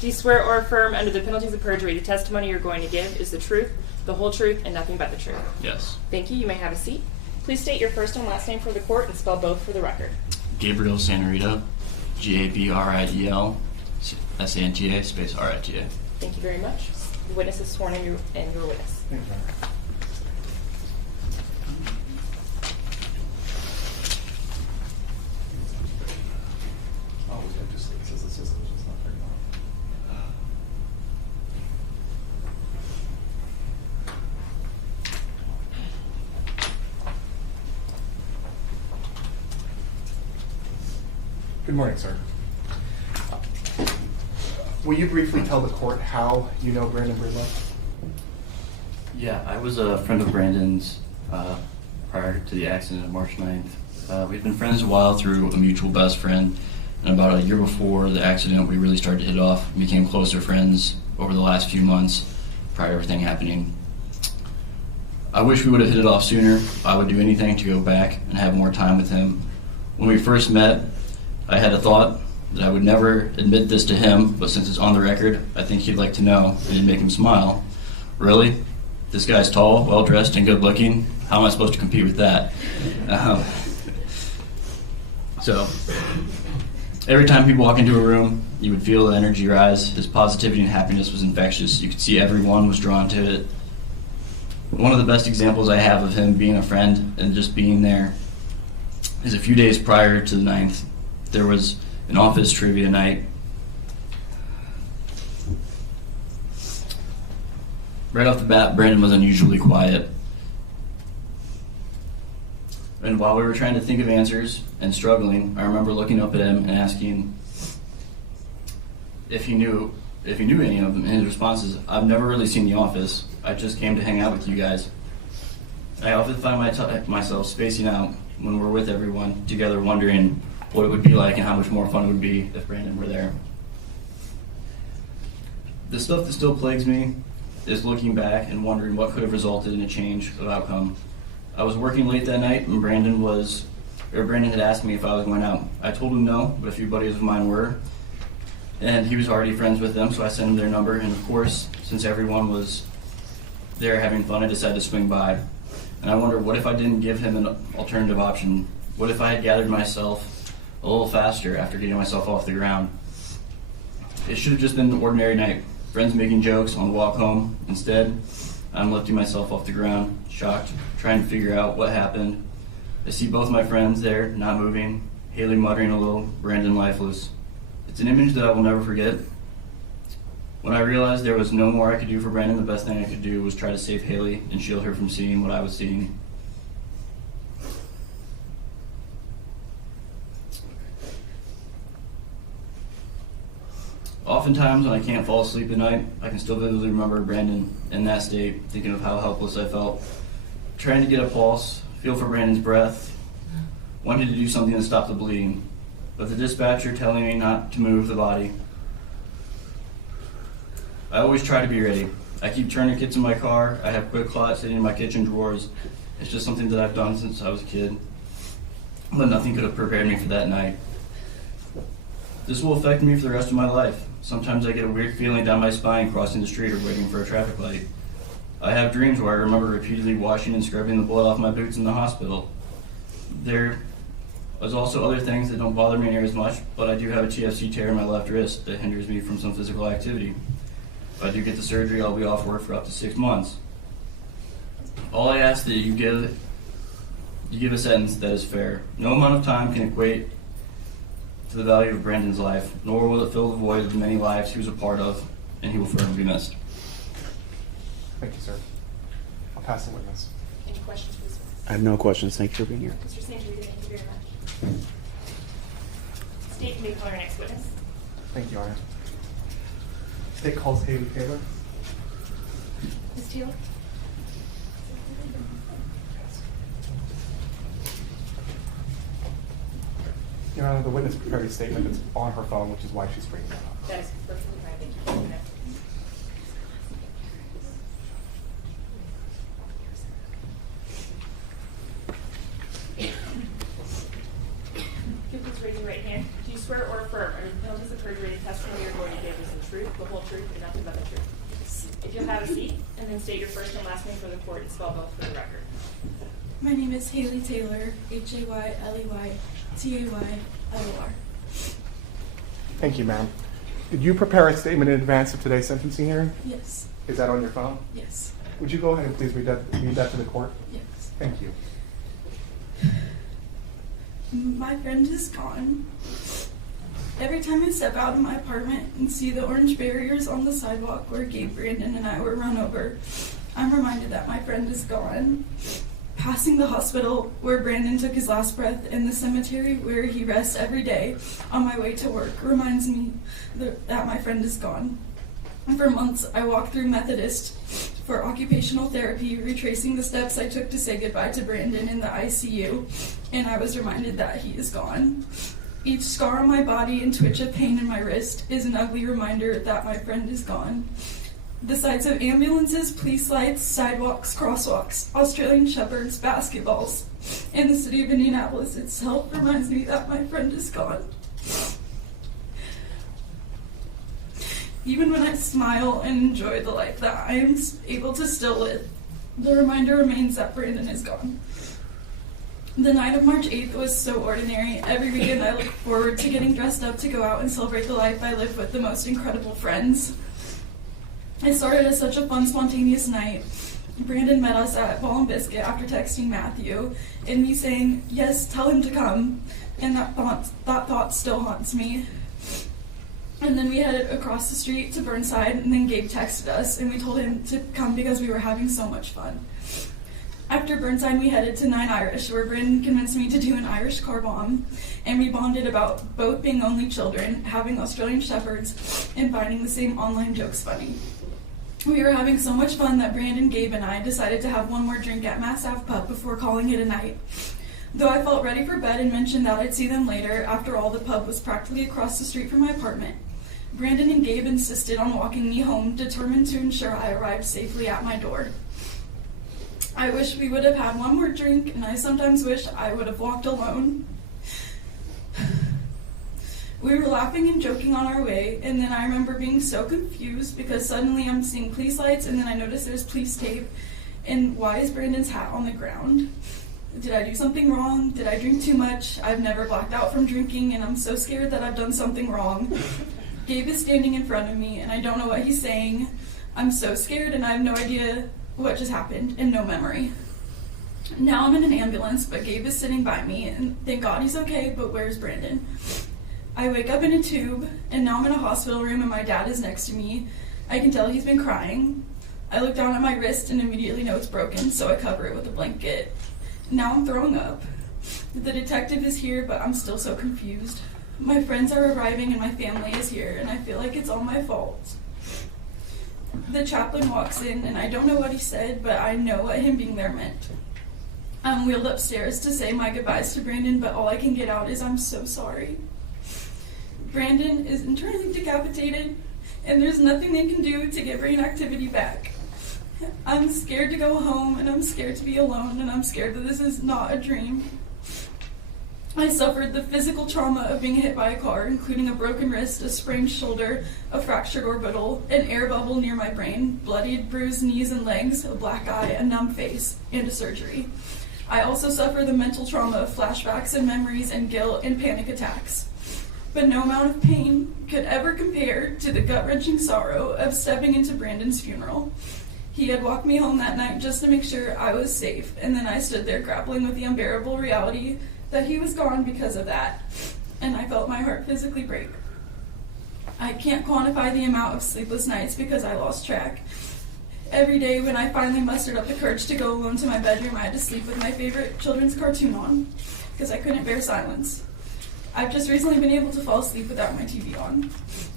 you swear or affirm under the penalties of perjury the testimony you're going to give is the truth, the whole truth, and nothing but the truth? Yes. Thank you. You may have a seat. Please state your first and last name for the court and spell both for the record. Gabriel Santarita, Gabriel Santa space Rita. Thank you very much. The witness is sworn and your witness. Thank you, Your Honor. Oh, it just says assistant, it's not very long. Good morning, sir. Will you briefly tell the court how you know Brandon Breedlove? Yeah, I was a friend of Brandon's prior to the accident on March 9th. We've been friends a while through a mutual best friend, and about a year before the accident, we really started to hit off and became closer friends over the last few months prior to everything happening. I wish we would have hit it off sooner. I would do anything to go back and have more time with him. When we first met, I had a thought that I would never admit this to him, but since it's on the record, I think he'd like to know, and it'd make him smile. Really? This guy's tall, well-dressed, and good-looking. How am I supposed to compete with that? So, every time he'd walk into a room, you would feel the energy rise. His positivity and happiness was infectious. You could see everyone was drawn to it. One of the best examples I have of him being a friend and just being there is a few days prior to the 9th. There was an office trivia night. Right off the bat, Brandon was unusually quiet. And while we were trying to think of answers and struggling, I remember looking up at him and asking if he knew any of them. And his response is, "I've never really seen The Office. I just came to hang out with you guys." I often find myself spacing out when we're with everyone together, wondering what it would be like and how much more fun it would be if Brandon were there. The stuff that still plagues me is looking back and wondering what could have resulted in a change of outcome. I was working late that night and Brandon had asked me if I was going out. I told him no, but a few buddies of mine were, and he was already friends with them, so I sent him their number, and of course, since everyone was there having fun, I decided to swing by. And I wonder, what if I didn't give him an alternative option? What if I had gathered myself a little faster after getting myself off the ground? It should have just been an ordinary night. Friends making jokes on the walk home. Instead, I'm lifting myself off the ground, shocked, trying to figure out what happened. I see both my friends there, not moving, Haley muttering a little, Brandon lifeless. It's an image that I will never forget. When I realized there was no more I could do for Brandon, the best thing I could do was try to save Haley and shield her from seeing what I was seeing. Oftentimes, when I can't fall asleep at night, I can still vividly remember Brandon in that state, thinking of how helpless I felt. Trying to get a pulse, feel for Brandon's breath, wanted to do something to stop the bleeding, but the dispatcher telling me not to move the body. I always try to be ready. I keep tourniquets in my car. I have quick clots sitting in my kitchen drawers. It's just something that I've done since I was a kid, but nothing could have prepared me for that night. This will affect me for the rest of my life. Sometimes I get a weird feeling down my spine crossing the street or waiting for a traffic light. I have dreams where I remember repeatedly washing and scrubbing the blood off my boots in the hospital. There was also other things that don't bother me near as much, but I do have a TFC tear in my left wrist that hinders me from some physical activity. If I do get the surgery, I'll be off work for up to 6 months. All I ask that you give a sentence that is fair. No amount of time can equate to the value of Brandon's life, nor will it fill the void of the many lives he was a part of, and he will forever be missed. Thank you, sir. I'll pass the witness. Any questions for this witness? I have no questions. Thank you for being here. Mr. Santorita, thank you very much. State, you may call our next witness. Thank you, Honor. State calls Haley Taylor. Ms. Taylor? Your Honor, the witness prepared a statement that's on her phone, which is why she's bringing that up. That is perfectly fine. Thank you for doing that. If you please raise your right hand. Do you swear or affirm under the penalties of perjury the testimony you're going to give is the truth, the whole truth, and nothing but the truth? If you'll have a seat, and then state your first and last name for the court and spell both for the record. My name is Haley Taylor, HAYLEYTAYLOR. Thank you, ma'am. Did you prepare a statement in advance of today's sentencing hearing? Yes. Is that on your phone? Yes. Would you go ahead and please read that to the court? Yes. Thank you. My friend is gone. Every time I step out of my apartment and see the orange barriers on the sidewalk where Gabe, Brandon, and I were run over, I'm reminded that my friend is gone. Passing the hospital where Brandon took his last breath and the cemetery where he rests every day on my way to work reminds me that my friend is gone. And for months, I walked through Methodist for occupational therapy, retracing the steps I took to say goodbye to Brandon in the ICU, and I was reminded that he is gone. Each scar on my body and twitch of pain in my wrist is an ugly reminder that my friend is gone. The sights of ambulances, police lights, sidewalks, crosswalks, Australian shepherds, basketballs, and the city of Indianapolis itself reminds me that my friend is gone. Even when I smile and enjoy the life that I am able to still live, the reminder remains that Brandon is gone. The night of March 8th was so ordinary. Every weekend I look forward to getting dressed up to go out and celebrate the life I live with the most incredible friends. It started as such a fun, spontaneous night. Brandon met us at Ball and Biscuit after texting Matthew and me saying, "Yes, tell him to come." And that thought still haunts me. And then we headed across the street to Burnside, and then Gabe texted us, and we told him to come because we were having so much fun. After Burnside, we headed to 9 Irish, where Brandon convinced me to do an Irish car bomb, and we bonded about both being only children, having Australian shepherds, and finding the same online jokes funny. We were having so much fun that Brandon, Gabe, and I decided to have one more drink at Mass Ave Pub before calling it a night. Though I felt ready for bed and mentioned that I'd see them later, after all, the pub was practically across the street from my apartment. Brandon and Gabe insisted on walking me home, determined to ensure I arrived safely at my door. I wish we would have had one more drink, and I sometimes wish I would have walked alone. We were laughing and joking on our way, and then I remember being so confused because suddenly I'm seeing police lights, and then I notice there's police tape, and why is Brandon's hat on the ground? Did I do something wrong? Did I drink too much? I've never blacked out from drinking, and I'm so scared that I've done something wrong. Gabe is standing in front of me, and I don't know what he's saying. I'm so scared, and I have no idea what just happened, and no memory. Now I'm in an ambulance, but Gabe is sitting by me, and thank God he's okay, but where's Brandon? I wake up in a tube, and now I'm in a hospital room, and my dad is next to me. I can tell he's been crying. I look down at my wrist and immediately know it's broken, so I cover it with a blanket. Now I'm throwing up. The detective is here, but I'm still so confused. My friends are arriving and my family is here, and I feel like it's all my fault. The chaplain walks in, and I don't know what he said, but I know what him being there meant. I'm wheeled upstairs to say my goodbyes to Brandon, but all I can get out is I'm so sorry. Brandon is internally decapitated, and there's nothing they can do to get brain activity back. I'm scared to go home, and I'm scared to be alone, and I'm scared that this is not a dream. I suffered the physical trauma of being hit by a car, including a broken wrist, a sprained shoulder, a fractured orbital, an air bubble near my brain, bloodied, bruised knees and legs, a black eye, a numb face, and a surgery. I also suffer the mental trauma of flashbacks and memories and guilt and panic attacks. But no amount of pain could ever compare to the gut-wrenching sorrow of stepping into Brandon's funeral. He had walked me home that night just to make sure I was safe, and then I stood there grappling with the unbearable reality that he was gone because of that, and I felt my heart physically break. I can't quantify the amount of sleepless nights because I lost track. Every day when I finally mustered up the courage to go alone to my bedroom, I had to sleep with my favorite children's cartoon on because I couldn't bear silence. I've just recently been able to fall asleep without my TV on.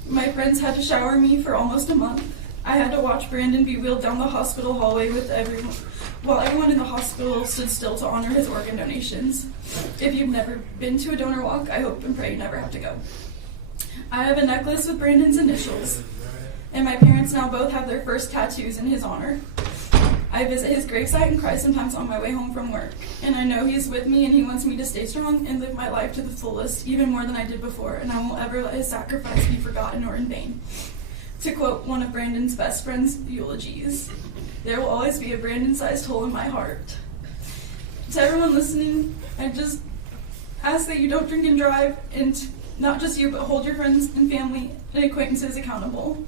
My friends had to shower me for almost a month. I had to watch Brandon be wheeled down the hospital hallway with everyone, while everyone in the hospital stood still to honor his organ donations. If you've never been to a donor walk, I hope and pray you never have to go. I have a necklace with Brandon's initials, and my parents now both have their first tattoos in his honor. I visit his gravesite and cry sometimes on my way home from work, and I know he's with me and he wants me to stay strong and live my life to the fullest, even more than I did before, and I won't ever let his sacrifice be forgotten or in vain. To quote one of Brandon's best friend's eulogies, "There will always be a Brandon-sized hole in my heart." To everyone listening, I just ask that you don't drink and drive, and not just you, but hold your friends and family and acquaintances accountable.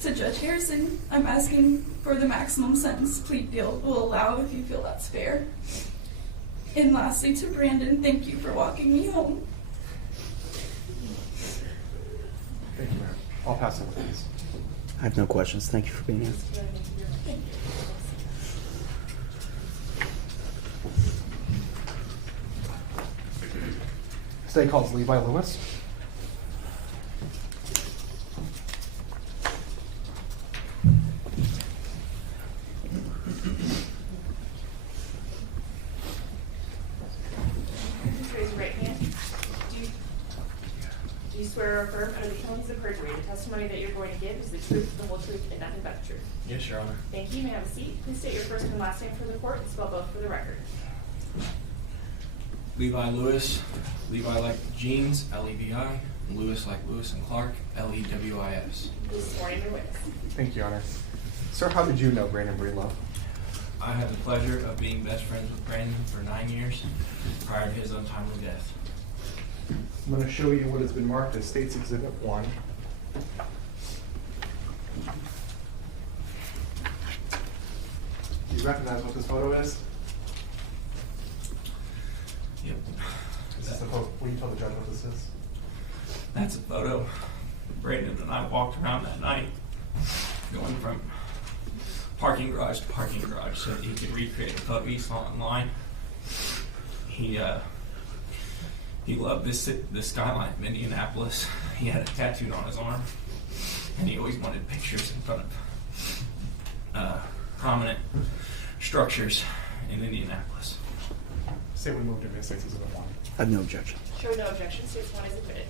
To Judge Harrison, I'm asking for the maximum sentence plea deal will allow if you feel that's fair. And lastly, to Brandon, thank you for walking me home. Thank you, ma'am. I'll pass it, please. I have no questions. Thank you for being here. Today calls Levi Lewis. Raise your right hand. Do you swear or affirm under the penalties of perjury the testimony that you're going to give is the truth, the whole truth, and nothing but the truth? Yes, Your Honor. Thank you. May I have a seat? Please state your first and last name for the court and spell both for the record. Levi Lewis, Levi like jeans, L-E-V-I, and Lewis like Lewis and Clark, L-E-W-I-S. Please swear in your witness. Thank you, Your Honor. Sir, how did you know Brandon Breedlove? I had the pleasure of being best friends with Brandon for 9 years prior to his untimely death. I'm going to show you what has been marked as State's Exhibit 1. Do you recognize what this photo is? Yep. Is this the photo? Will you tell the judge what this is? That's a photo. Brandon and I walked around that night, going from parking garage to parking garage so that he could recreate a photo he saw online. He loved the skyline of Indianapolis. He had it tattooed on his arm, and he always wanted pictures in front of prominent structures in Indianapolis. Say we moved to State's Exhibit 1. I have no objection. Show no objection. State's one is admitted.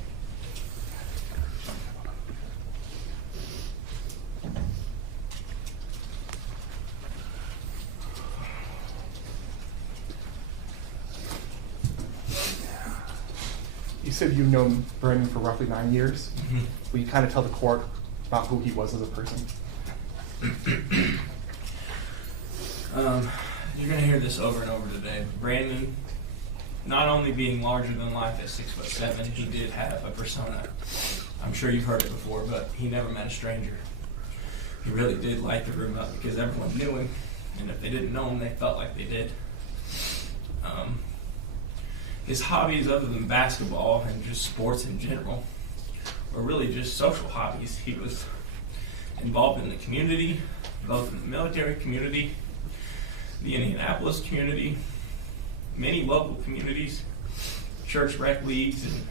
You said you've known Brandon for roughly 9 years. Mm-hmm. Will you kind of tell the court about who he was as a person? You're going to hear this over and over today. Brandon, not only being larger than life at 6'7", he did have a persona. I'm sure you've heard it before, but he never met a stranger. He really did light the room up because everyone knew him, and if they didn't know him, they felt like they did. His hobbies, other than basketball and just sports in general, were really just social hobbies. He was involved in the community, both in the military community, the Indianapolis community, many local communities, church rec leagues, and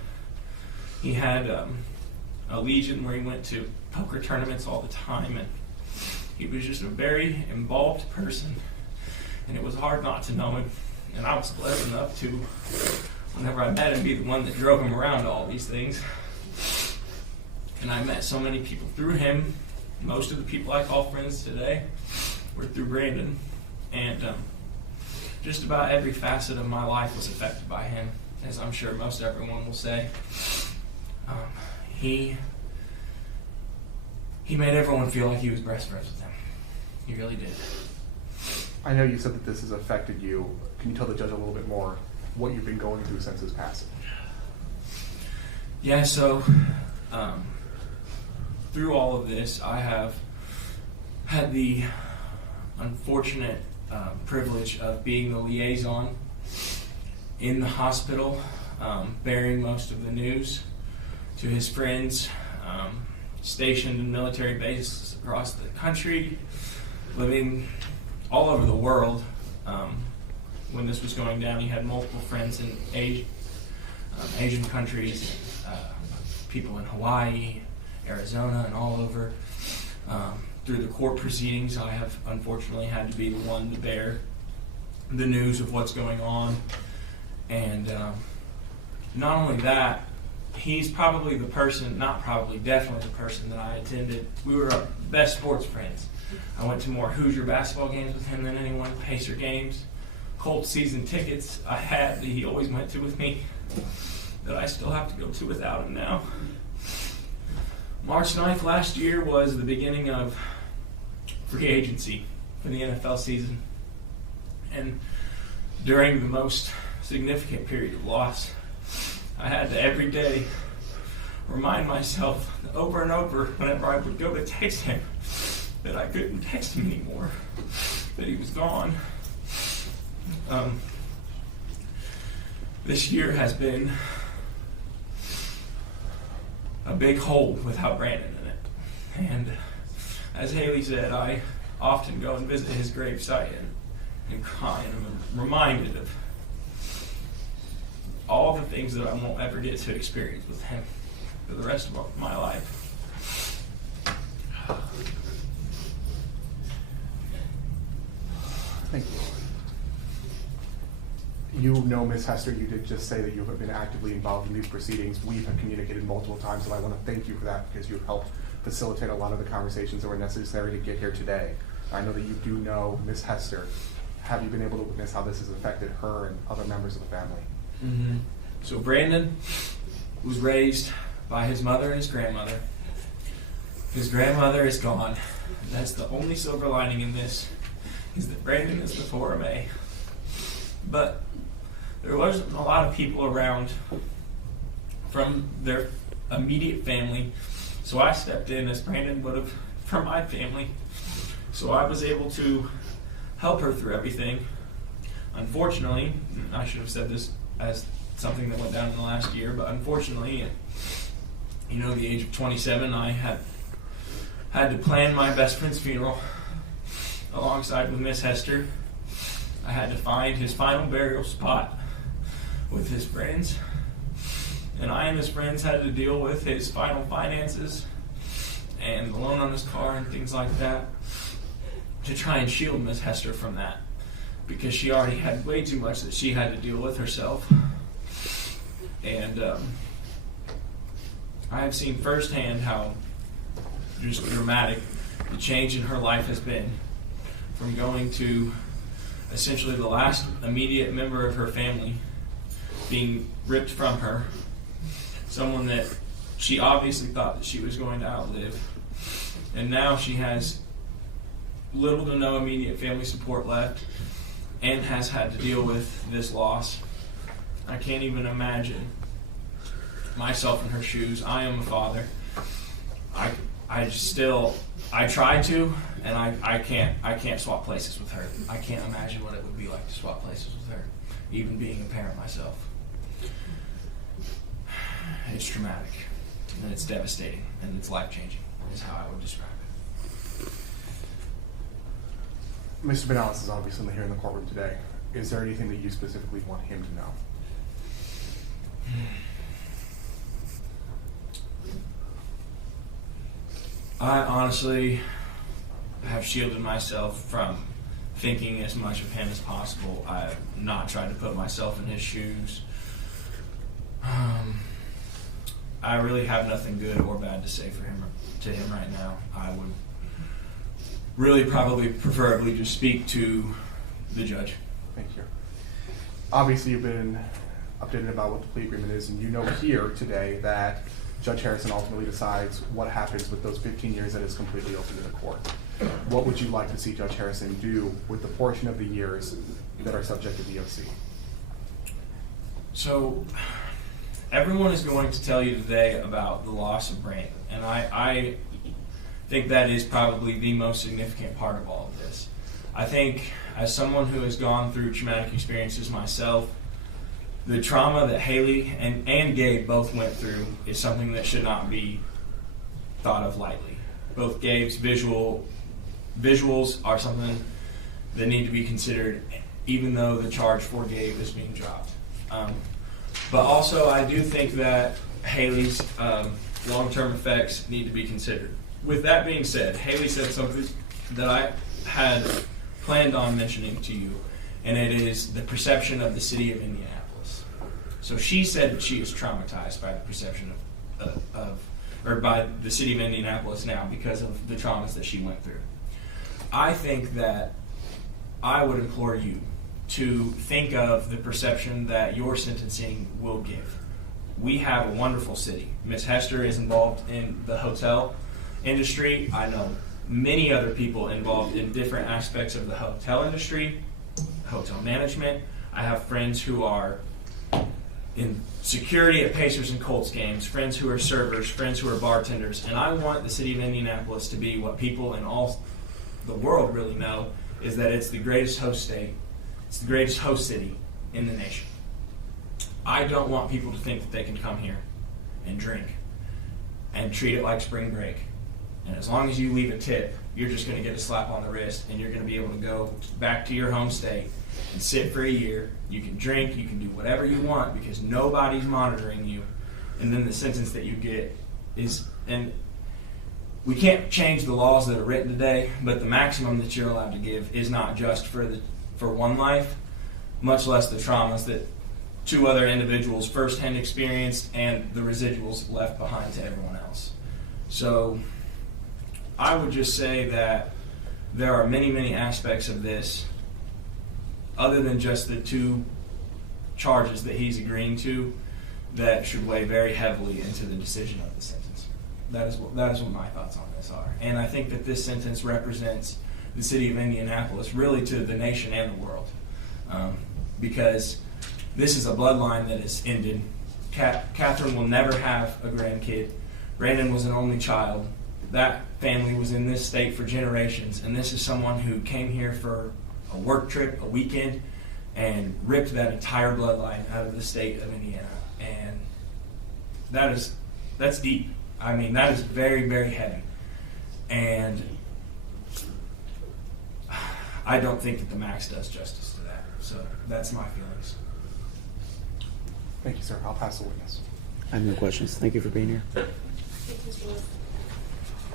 he had a legion where he went to poker tournaments all the time, and he was just a very involved person, and it was hard not to know him. And I was blessed enough to, whenever I met him, be the one that drove him around to all these things. And I met so many people through him. Most of the people I call friends today were through Brandon. And just about every facet of my life was affected by him, as I'm sure most everyone will say. He made everyone feel like he was best friends with them. He really did. I know you said that this has affected you. Can you tell the judge a little bit more what you've been going through since his passing? Yeah, so through all of this, I have had the unfortunate privilege of being the liaison in the hospital, bearing most of the news to his friends, stationed in military bases across the country, living all over the world. When this was going down, he had multiple friends in Asian countries, people in Hawaii, Arizona, and all over. Through the court proceedings, I have unfortunately had to be the one to bear the news of what's going on. And not only that, he's probably the person, not probably, definitely the person that I attended. We were best sports friends. I went to more Hoosier basketball games with him than anyone, Pacer games. Colts season tickets I had that he always went to with me that I still have to go to without him now. March 9th last year was the beginning of free agency for the NFL season. And during the most significant period of loss, I had to every day remind myself over and over whenever I would go to text him that I couldn't text him anymore, that he was gone. This year has been a big hole without Brandon in it. And as Haley said, I often go and visit his gravesite and cry, and I'm reminded of all the things that I won't ever get to experience with him for the rest of my life. Thank you. You know Ms. Hester, you did just say that you have been actively involved in these proceedings. We have communicated multiple times, and I want to thank you for that because you've helped facilitate a lot of the conversations that were necessary to get here today. I know that you do know Ms. Hester. Have you been able to witness how this has affected her and other members of the family? Mm-hmm. So Brandon was raised by his mother and his grandmother. His grandmother is gone. That's the only silver lining in this, is that Brandon is the 4MA. But there wasn't a lot of people around from their immediate family, so I stepped in as Brandon would have from my family. So I was able to help her through everything. Unfortunately, I should have said this as something that went down in the last year, but unfortunately, at the age of 27, I had to plan my best friend's funeral alongside with Miss Hester. I had to find his final burial spot with his friends, and I and his friends had to deal with his final finances and the loan on his car and things like that to try and shield Miss Hester from that, because she already had way too much that she had to deal with herself. And I have seen firsthand how just dramatic the change in her life has been, from going to essentially the last immediate member of her family being ripped from her, someone that she obviously thought that she was going to outlive, and now she has little to no immediate family support left and has had to deal with this loss. I can't even imagine myself in her shoes. I am a father. I try to, and I can't swap places with her. I can't imagine what it would be like to swap places with her, even being a parent myself. It's traumatic, and it's devastating, and it's life-changing, is how I would describe it. Mr. Banales is obviously here in the courtroom today. Is there anything that you specifically want him to know? I honestly have shielded myself from thinking as much of him as possible. I have not tried to put myself in his shoes. I really have nothing good or bad to say to him right now. I would really probably preferably just speak to the judge. Thank you. Obviously, you've been updated about what the plea agreement is, and you know here today that Judge Harrison ultimately decides what happens with those 15 years that is completely open to the court. What would you like to see Judge Harrison do with the portion of the years that are subject to DOC? So, everyone is going to tell you today about the loss of Brandon, and I think that is probably the most significant part of all of this. I think, as someone who has gone through traumatic experiences myself, the trauma that Haley and Gabe both went through is something that should not be thought of lightly. Both Gabe's visuals are something that need to be considered, even though the charge for Gabe is being dropped. But also, I do think that Haley's long-term effects need to be considered. With that being said, Haley said something that I had planned on mentioning to you, and it is the perception of the city of Indianapolis. So she said that she is traumatized by the perception or by the city of Indianapolis now because of the traumas that she went through. I think that I would implore you to think of the perception that your sentencing will give. We have a wonderful city. Ms. Hester is involved in the hotel industry. I know many other people involved in different aspects of the hotel industry, hotel management. I have friends who are in security at Pacers and Colts games, friends who are servers, friends who are bartenders, and I want the city of Indianapolis to be what people in all the world really know, is that it's the greatest host state, it's the greatest host city in the nation. I don't want people to think that they can come here and drink and treat it like spring break. And as long as you leave a tip, you're just going to get a slap on the wrist, and you're going to be able to go back to your home state and sit for a year. You can drink, you can do whatever you want because nobody's monitoring you. And then the sentence that you get is, and we can't change the laws that are written today, but the maximum that you're allowed to give is not just for one life, much less the traumas that two other individuals firsthand experience and the residuals left behind to everyone else. So I would just say that there are many, many aspects of this other than just the 2 charges that he's agreeing to that should weigh very heavily into the decision of the sentence. That is what my thoughts on this are. And I think that this sentence represents the city of Indianapolis, really to the nation and the world. Because this is a bloodline that is ended. Catherine will never have a grandkid. Brandon was an only child. That family was in this state for generations, and this is someone who came here for a work trip, a weekend, and ripped that entire bloodline out of the state of Indiana. And that's deep. I mean, that is very, very heavy. And I don't think that the max does justice to that. So that's my feelings. Thank you, sir. I'll pass the witness. I have no questions. Thank you for being here.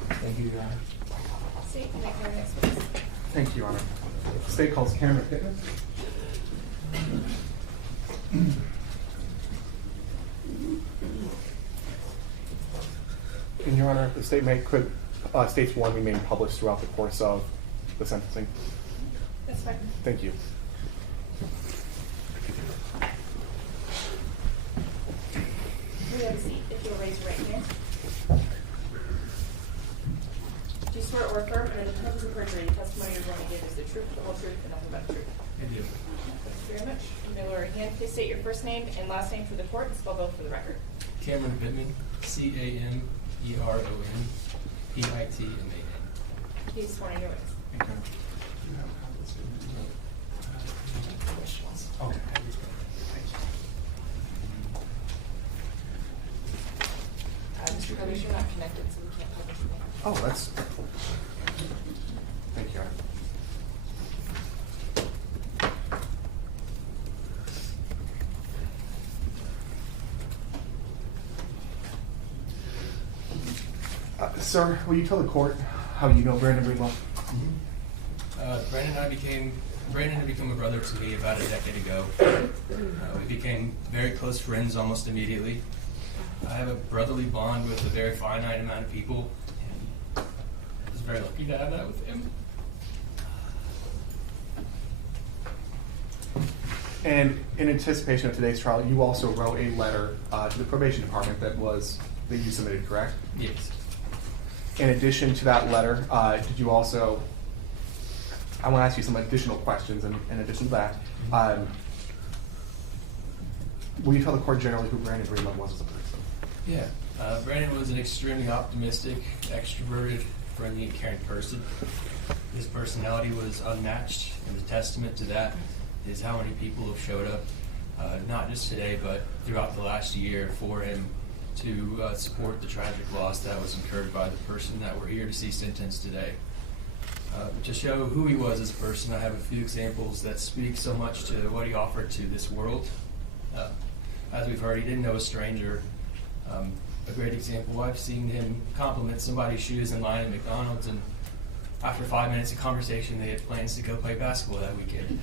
Thank you, Your Honor. State and make our next witness. Thank you, Your Honor. The state calls Cameron Pittman. And Your Honor, the statement could states 1 remain published throughout the course of the sentencing. That's fine. Thank you. We have a seat. If you'll raise your right hand. Do you swear or affirm under the penalty of perjury the testimony you're going to give is the truth, the whole truth, and nothing but the truth? I do. Thank you very much. You may lower your hand. Please state your first name and last name for the court and spell both for the record. Cameron Pittman, CameronPittman. He's sworn in your witness. Okay. Mr. Brothers, you're not connected, so we can't publish your name. Oh, that's. Thank you, Your Honor. Sir, will you tell the court how you know Brandon Greenwell? Brandon had become a brother to me about a decade ago. We became very close friends almost immediately. I have a brotherly bond with a very finite amount of people, and I was very lucky to have that with him. And in anticipation of today's trial, you also wrote a letter to the probation department that you submitted, correct? Yes. In addition to that letter, did you also, I want to ask you some additional questions in addition to that. Will you tell the court generally who Brandon Greenwell was as a person? Yeah. Brandon was an extremely optimistic, extroverted, friendly, and caring person. His personality was unmatched, and the testament to that is how many people have showed up, not just today, but throughout the last year for him to support the tragic loss that was incurred by the person that we're here to see sentenced today. To show who he was as a person, I have a few examples that speak so much to what he offered to this world. As we've heard, he didn't know a stranger. A great example, I've seen him compliment somebody's shoes in line at McDonald's, and after 5 minutes of conversation, they had plans to go play basketball that weekend.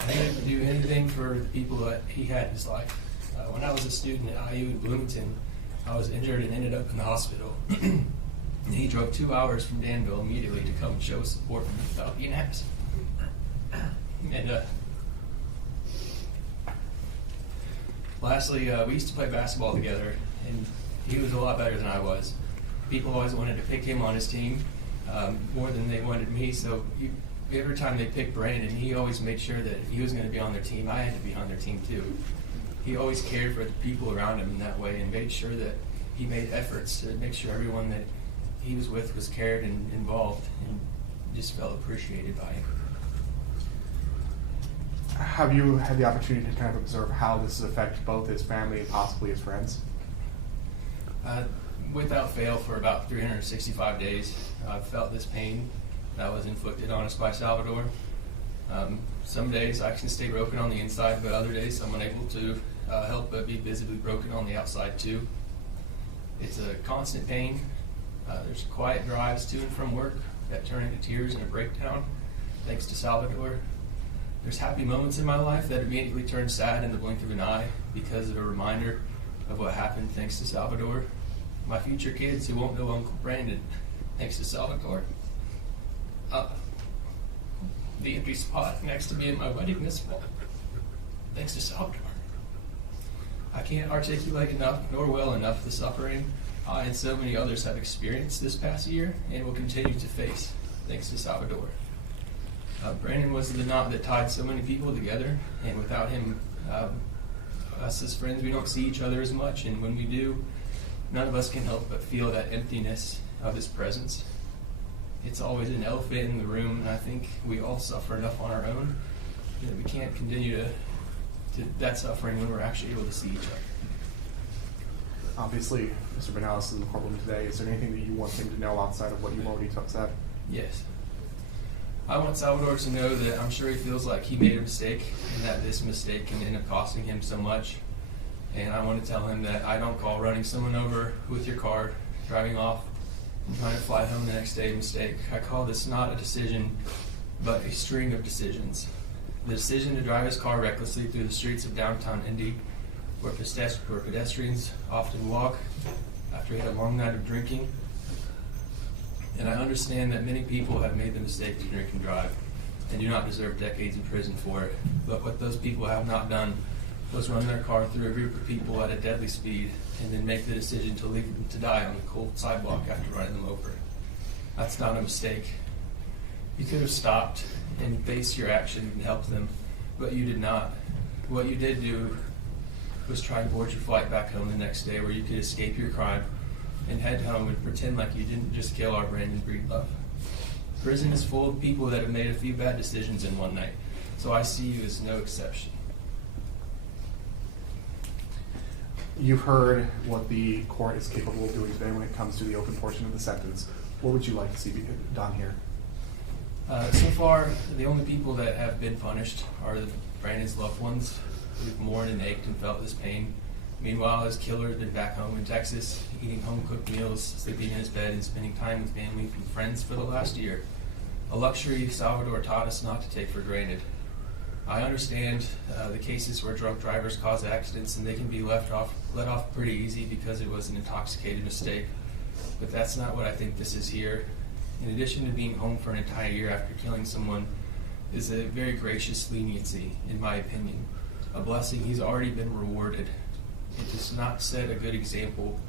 I didn't do anything for the people that he had in his life. When I was a student at IU in Bloomington, I was injured and ended up in the hospital. And he drove 2 hours from Danville immediately to come and show his support for me without being asked. And lastly, we used to play basketball together, and he was a lot better than I was. People always wanted to pick him on his team more than they wanted me, so every time they picked Brandon, he always made sure that he was going to be on their team. I had to be on their team too. He always cared for the people around him in that way and made sure that he made efforts to make sure everyone that he was with was cared and involved and just felt appreciated by him. Have you had the opportunity to kind of observe how this has affected both his family and possibly his friends? Without fail, for about 365 days, I've felt this pain that was inflicted on us by Salvador. Some days I can stay broken on the inside, but other days I'm unable to help but be visibly broken on the outside too. It's a constant pain. There's quiet drives to and from work that turn into tears and a breakdown, thanks to Salvador. There's happy moments in my life that immediately turn sad in the blink of an eye because of a reminder of what happened thanks to Salvador. My future kids who won't know Uncle Brandon thanks to Salvador. The empty spot next to me in my wedding this fall thanks to Salvador. I can't articulate enough nor well enough the suffering I and so many others have experienced this past year and will continue to face thanks to Salvador. Brandon was the knot that tied so many people together, and without him, us as friends, we don't see each other as much, and when we do, none of us can help but feel that emptiness of his presence. It's always an elephant in the room, and I think we all suffer enough on our own that we can't continue to that suffering when we're actually able to see each other. Obviously, Mr. Banales is in the courtroom today. Is there anything that you want him to know outside of what you've already said? Yes. I want Salvador to know that I'm sure he feels like he made a mistake and that this mistake can end up costing him so much. And I want to tell him that I don't call running someone over with your car, driving off, and trying to fly home the next day a mistake. I call this not a decision, but a string of decisions. The decision to drive his car recklessly through the streets of downtown Indy, where pedestrians often walk after he had a long night of drinking. And I understand that many people have made the mistake to drink and drive and do not deserve decades in prison for it. But what those people have not done was run their car through a group of people at a deadly speed and then make the decision to leave them to die on the cold sidewalk after running them over. That's not a mistake. You could have stopped and faced your action and helped them, but you did not. What you did do was try and board your flight back home the next day where you could escape your crime and head home and pretend like you didn't just kill our Brandon Breedlove. Prison is full of people that have made a few bad decisions in one night, so I see you as no exception. You've heard what the court is capable of doing today when it comes to the open portion of the sentence. What would you like to see done here? So far, the only people that have been punished are Brandon's loved ones who've mourned and ached and felt this pain. Meanwhile, his killer has been back home in Texas, eating home-cooked meals, sleeping in his bed, and spending time with family and friends for the last year. A luxury Salvador taught us not to take for granted. I understand the cases where drunk drivers cause accidents and they can be let off pretty easy because it was an intoxicated mistake. But that's not what I think this is here. In addition to being home for an entire year after killing someone is a very gracious leniency, in my opinion. A blessing he's already been rewarded. It does not set a good example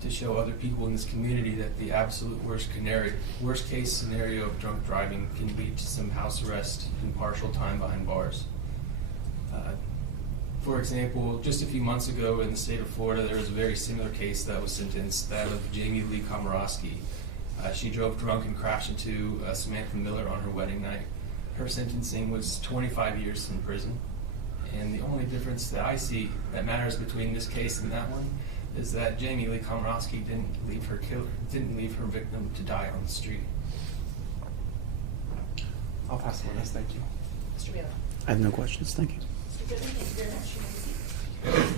to show other people in this community that the absolute worst case scenario of drunk driving can lead to some house arrest and partial time behind bars. For example, just a few months ago in the state of Florida, there was a very similar case that was sentenced, that of Jamie Lee Komorowski. She drove drunk and crashed into Samantha Miller on her wedding night. Her sentencing was 25 years in prison. And the only difference that I see that matters between this case and that one is that Jamie Lee Komorowski didn't leave her victim to die on the street. I'll pass the witness. Thank you. Mr. Bailey. I have no questions. Thank you. Mr. Goodman, thank you very much. You have a seat.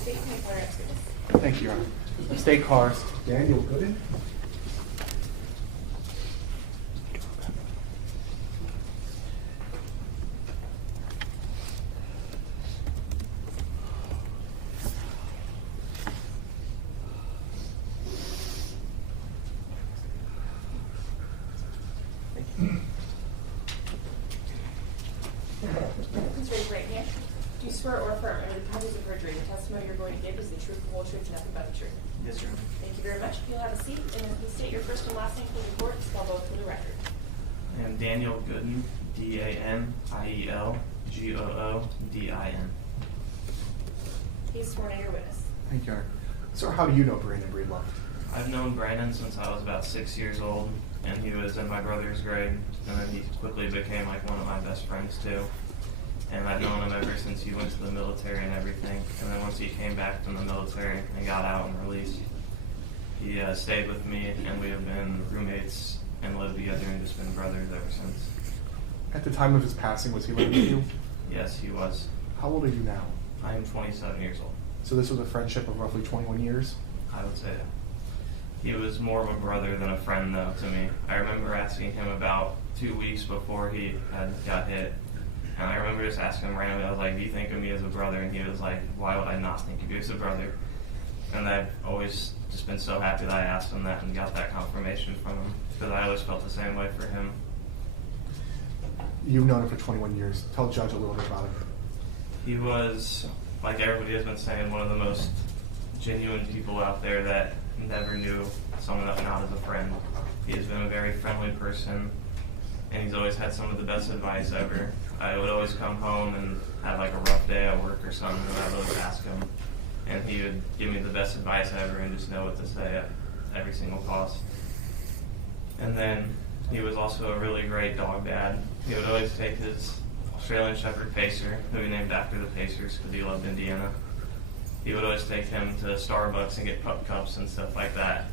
State your name for our next witness. Thank you, Your Honor. State cars. Daniel Gooden. Please raise your right hand. Do you swear or affirm under the penalties of perjury the testimony you're going to give is the truth, the whole truth, and nothing but the truth? Yes, Your Honor. Thank you very much. You'll have a seat, and please state your first and last name for the court, spell both for the record. I am Daniel Gooden, DanielGoodin. He's sworn in your witness. Thank you, Your Honor. Sir, how do you know Brandon Breedlove? I've known Brandon since I was about 6 years old, and he was in my brother's grade, and then he quickly became like one of my best friends too. And I've known him ever since he went to the military and everything. And then once he came back from the military and got out and released, he stayed with me, and we have been roommates and lived together and just been brothers ever since. At the time of his passing, was he living with you? Yes, he was. How old are you now? I am 27 years old. So this was a friendship of roughly 21 years? I would say that. He was more of a brother than a friend, though, to me. I remember asking him about 2 weeks before he got hit. And I remember just asking him randomly, I was like, do you think of me as a brother? And he was like, why would I not think of you as a brother? And I've always just been so happy that I asked him that and got that confirmation from him, because I always felt the same way for him. You've known him for 21 years. Tell Judge a little bit about him. He was, like everybody has been saying, one of the most genuine people out there that never knew someone that went out as a friend. He has been a very friendly person, and he's always had some of the best advice ever. I would always come home and have like a rough day at work or something, and I would always ask him, and he would give me the best advice ever and just know what to say at every single cost. And then he was also a really great dog dad. He would always take his Australian Shepherd Pacer, who he named after the Pacers because he loved Indiana. He would always take him to Starbucks and get pup cups and stuff like that.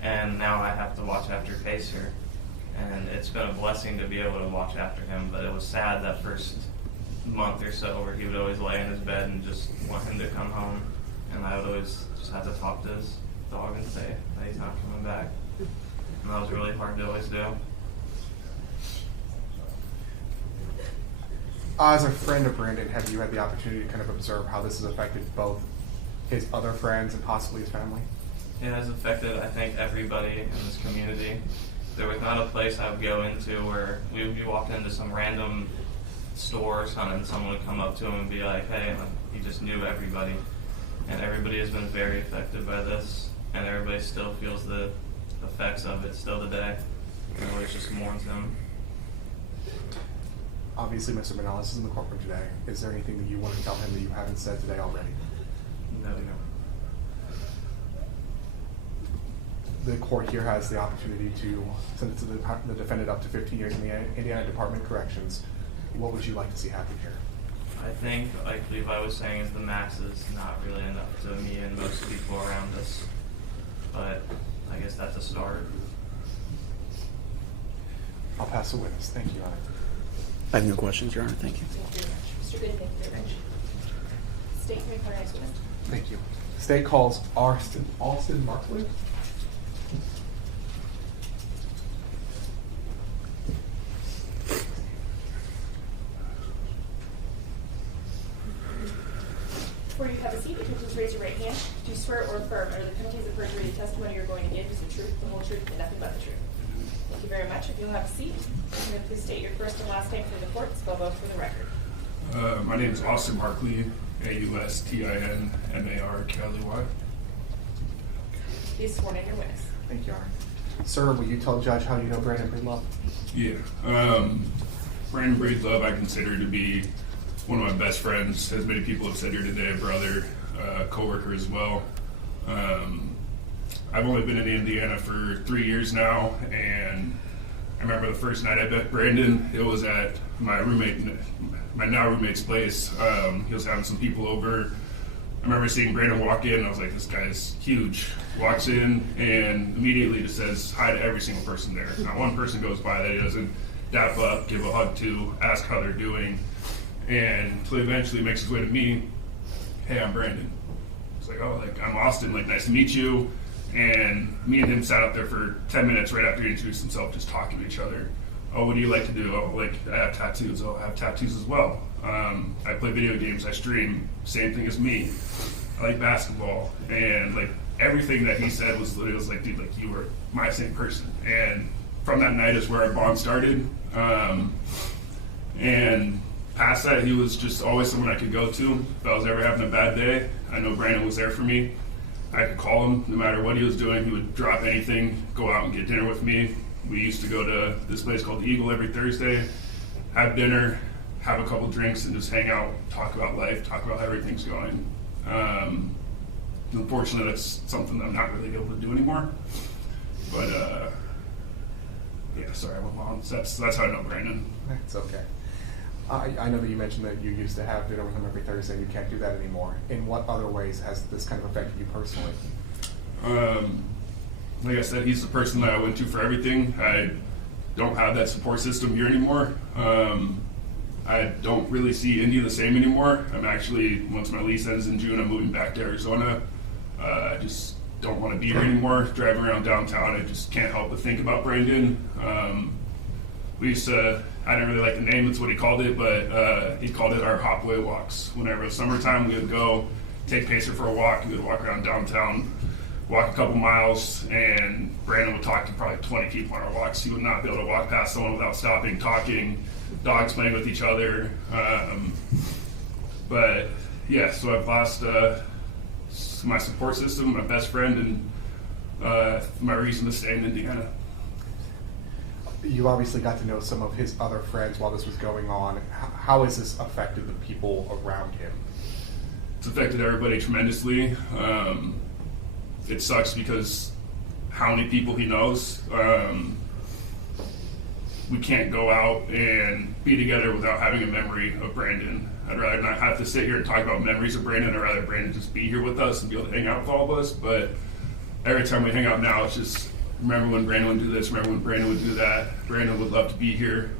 And now I have to watch after Pacer. And it's been a blessing to be able to watch after him, but it was sad that first month or so where he would always lay in his bed and just want him to come home. And I would always just have to talk to his dog and say that he's not coming back. And that was really hard to always do. As a friend of Brandon, have you had the opportunity to kind of observe how this has affected both his other friends and possibly his family? It has affected, I think, everybody in this community. There was not a place I would go into where we would be walking into some random store or something, and someone would come up to him and be like, hey, and he just knew everybody. And everybody has been very affected by this, and everybody still feels the effects of it still today. Everybody just mourns him. Obviously, Mr. Banales is in the courtroom today. Is there anything that you want to tell him that you haven't said today already? No. The court here has the opportunity to send it to the defendant up to 15 years in the Indiana Department of Corrections. What would you like to see happen here? I think, like Levi was saying, is the max is not really enough to me and most people around us. But I guess that's a start. I'll pass the witness. Thank you, Your Honor. I have no questions, Your Honor. Thank you. Thank you very much. Mr. Good, thank you very much. State, can we call our next witness? Thank you. State calls Austin Markley. Before you have a seat, if you please raise your right hand. Do you swear or affirm under the penalties of perjury the testimony you're going to give is the truth, the whole truth, and nothing but the truth? Thank you very much. If you'll have a seat, can you please state your first and last name for the court, spell both for the record. My name is Austin Markley, AUSTINMARKLEY. Please sworn in your witness. Thank you, Your Honor. Sir, will you tell the judge how you know Brandon Breedlove? Yeah. Brandon Breedlove I consider to be one of my best friends, as many people have said here today, a brother, co-worker as well. I've only been in Indiana for 3 years now, and I remember the first night I met Brandon, it was at my now roommate's place. He was having some people over. I remember seeing Brandon walk in, and I was like, this guy's huge. Walks in and immediately just says hi to every single person there. Not one person goes by that he doesn't dap up, give a hug to, ask how they're doing. And until he eventually makes his way to me, hey, I'm Brandon. It's like, oh, like, I'm Austin, like, nice to meet you. And me and him sat up there for 10 minutes right after he introduced himself, just talking to each other. Oh, what do you like to do? Oh, like, I have tattoos. Oh, I have tattoos as well. I play video games, I stream, same thing as me. I like basketball. And, like, everything that he said was literally, like, dude, like, you were my same person. And from that night is where our bond started. And past that, he was just always someone I could go to. If I was ever having a bad day, I know Brandon was there for me. I could call him no matter what he was doing. He would drop anything, go out and get dinner with me. We used to go to this place called the Eagle every Thursday, have dinner, have a couple drinks, and just hang out, talk about life, talk about how everything's going. Unfortunately, that's something that I'm not really able to do anymore. But, yeah, sorry, I went long. That's how I know Brandon. It's okay. I know that you mentioned that you used to have dinner with him every Thursday. You can't do that anymore. In what other ways has this kind of affected you personally? Like I said, he's the person that I went to for everything. I don't have that support system here anymore. I don't really see Indy the same anymore. I'm actually, once my lease ends in June, I'm moving back to Arizona. I just don't want to be here anymore. Driving around downtown, I just can't help but think about Brandon. We used to, I didn't really like the name, that's what he called it, but he called it our hot boy walks. Whenever it's summertime, we would go take Pacer for a walk. We would walk around downtown, walk a couple miles, and Brandon would talk to probably 20 people on our walks. He would not be able to walk past someone without stopping, talking, dogs playing with each other. But yeah, so I've lost my support system, my best friend, and my reason to stay in Indiana. You obviously got to know some of his other friends while this was going on. How has this affected the people around him? It's affected everybody tremendously. It sucks because how many people he knows. We can't go out and be together without having a memory of Brandon. I'd rather not have to sit here and talk about memories of Brandon. I'd rather Brandon just be here with us and be able to hang out with all of us. But every time we hang out now, it's just, remember when Brandon would do this, remember when Brandon would do that. Brandon would love to be here.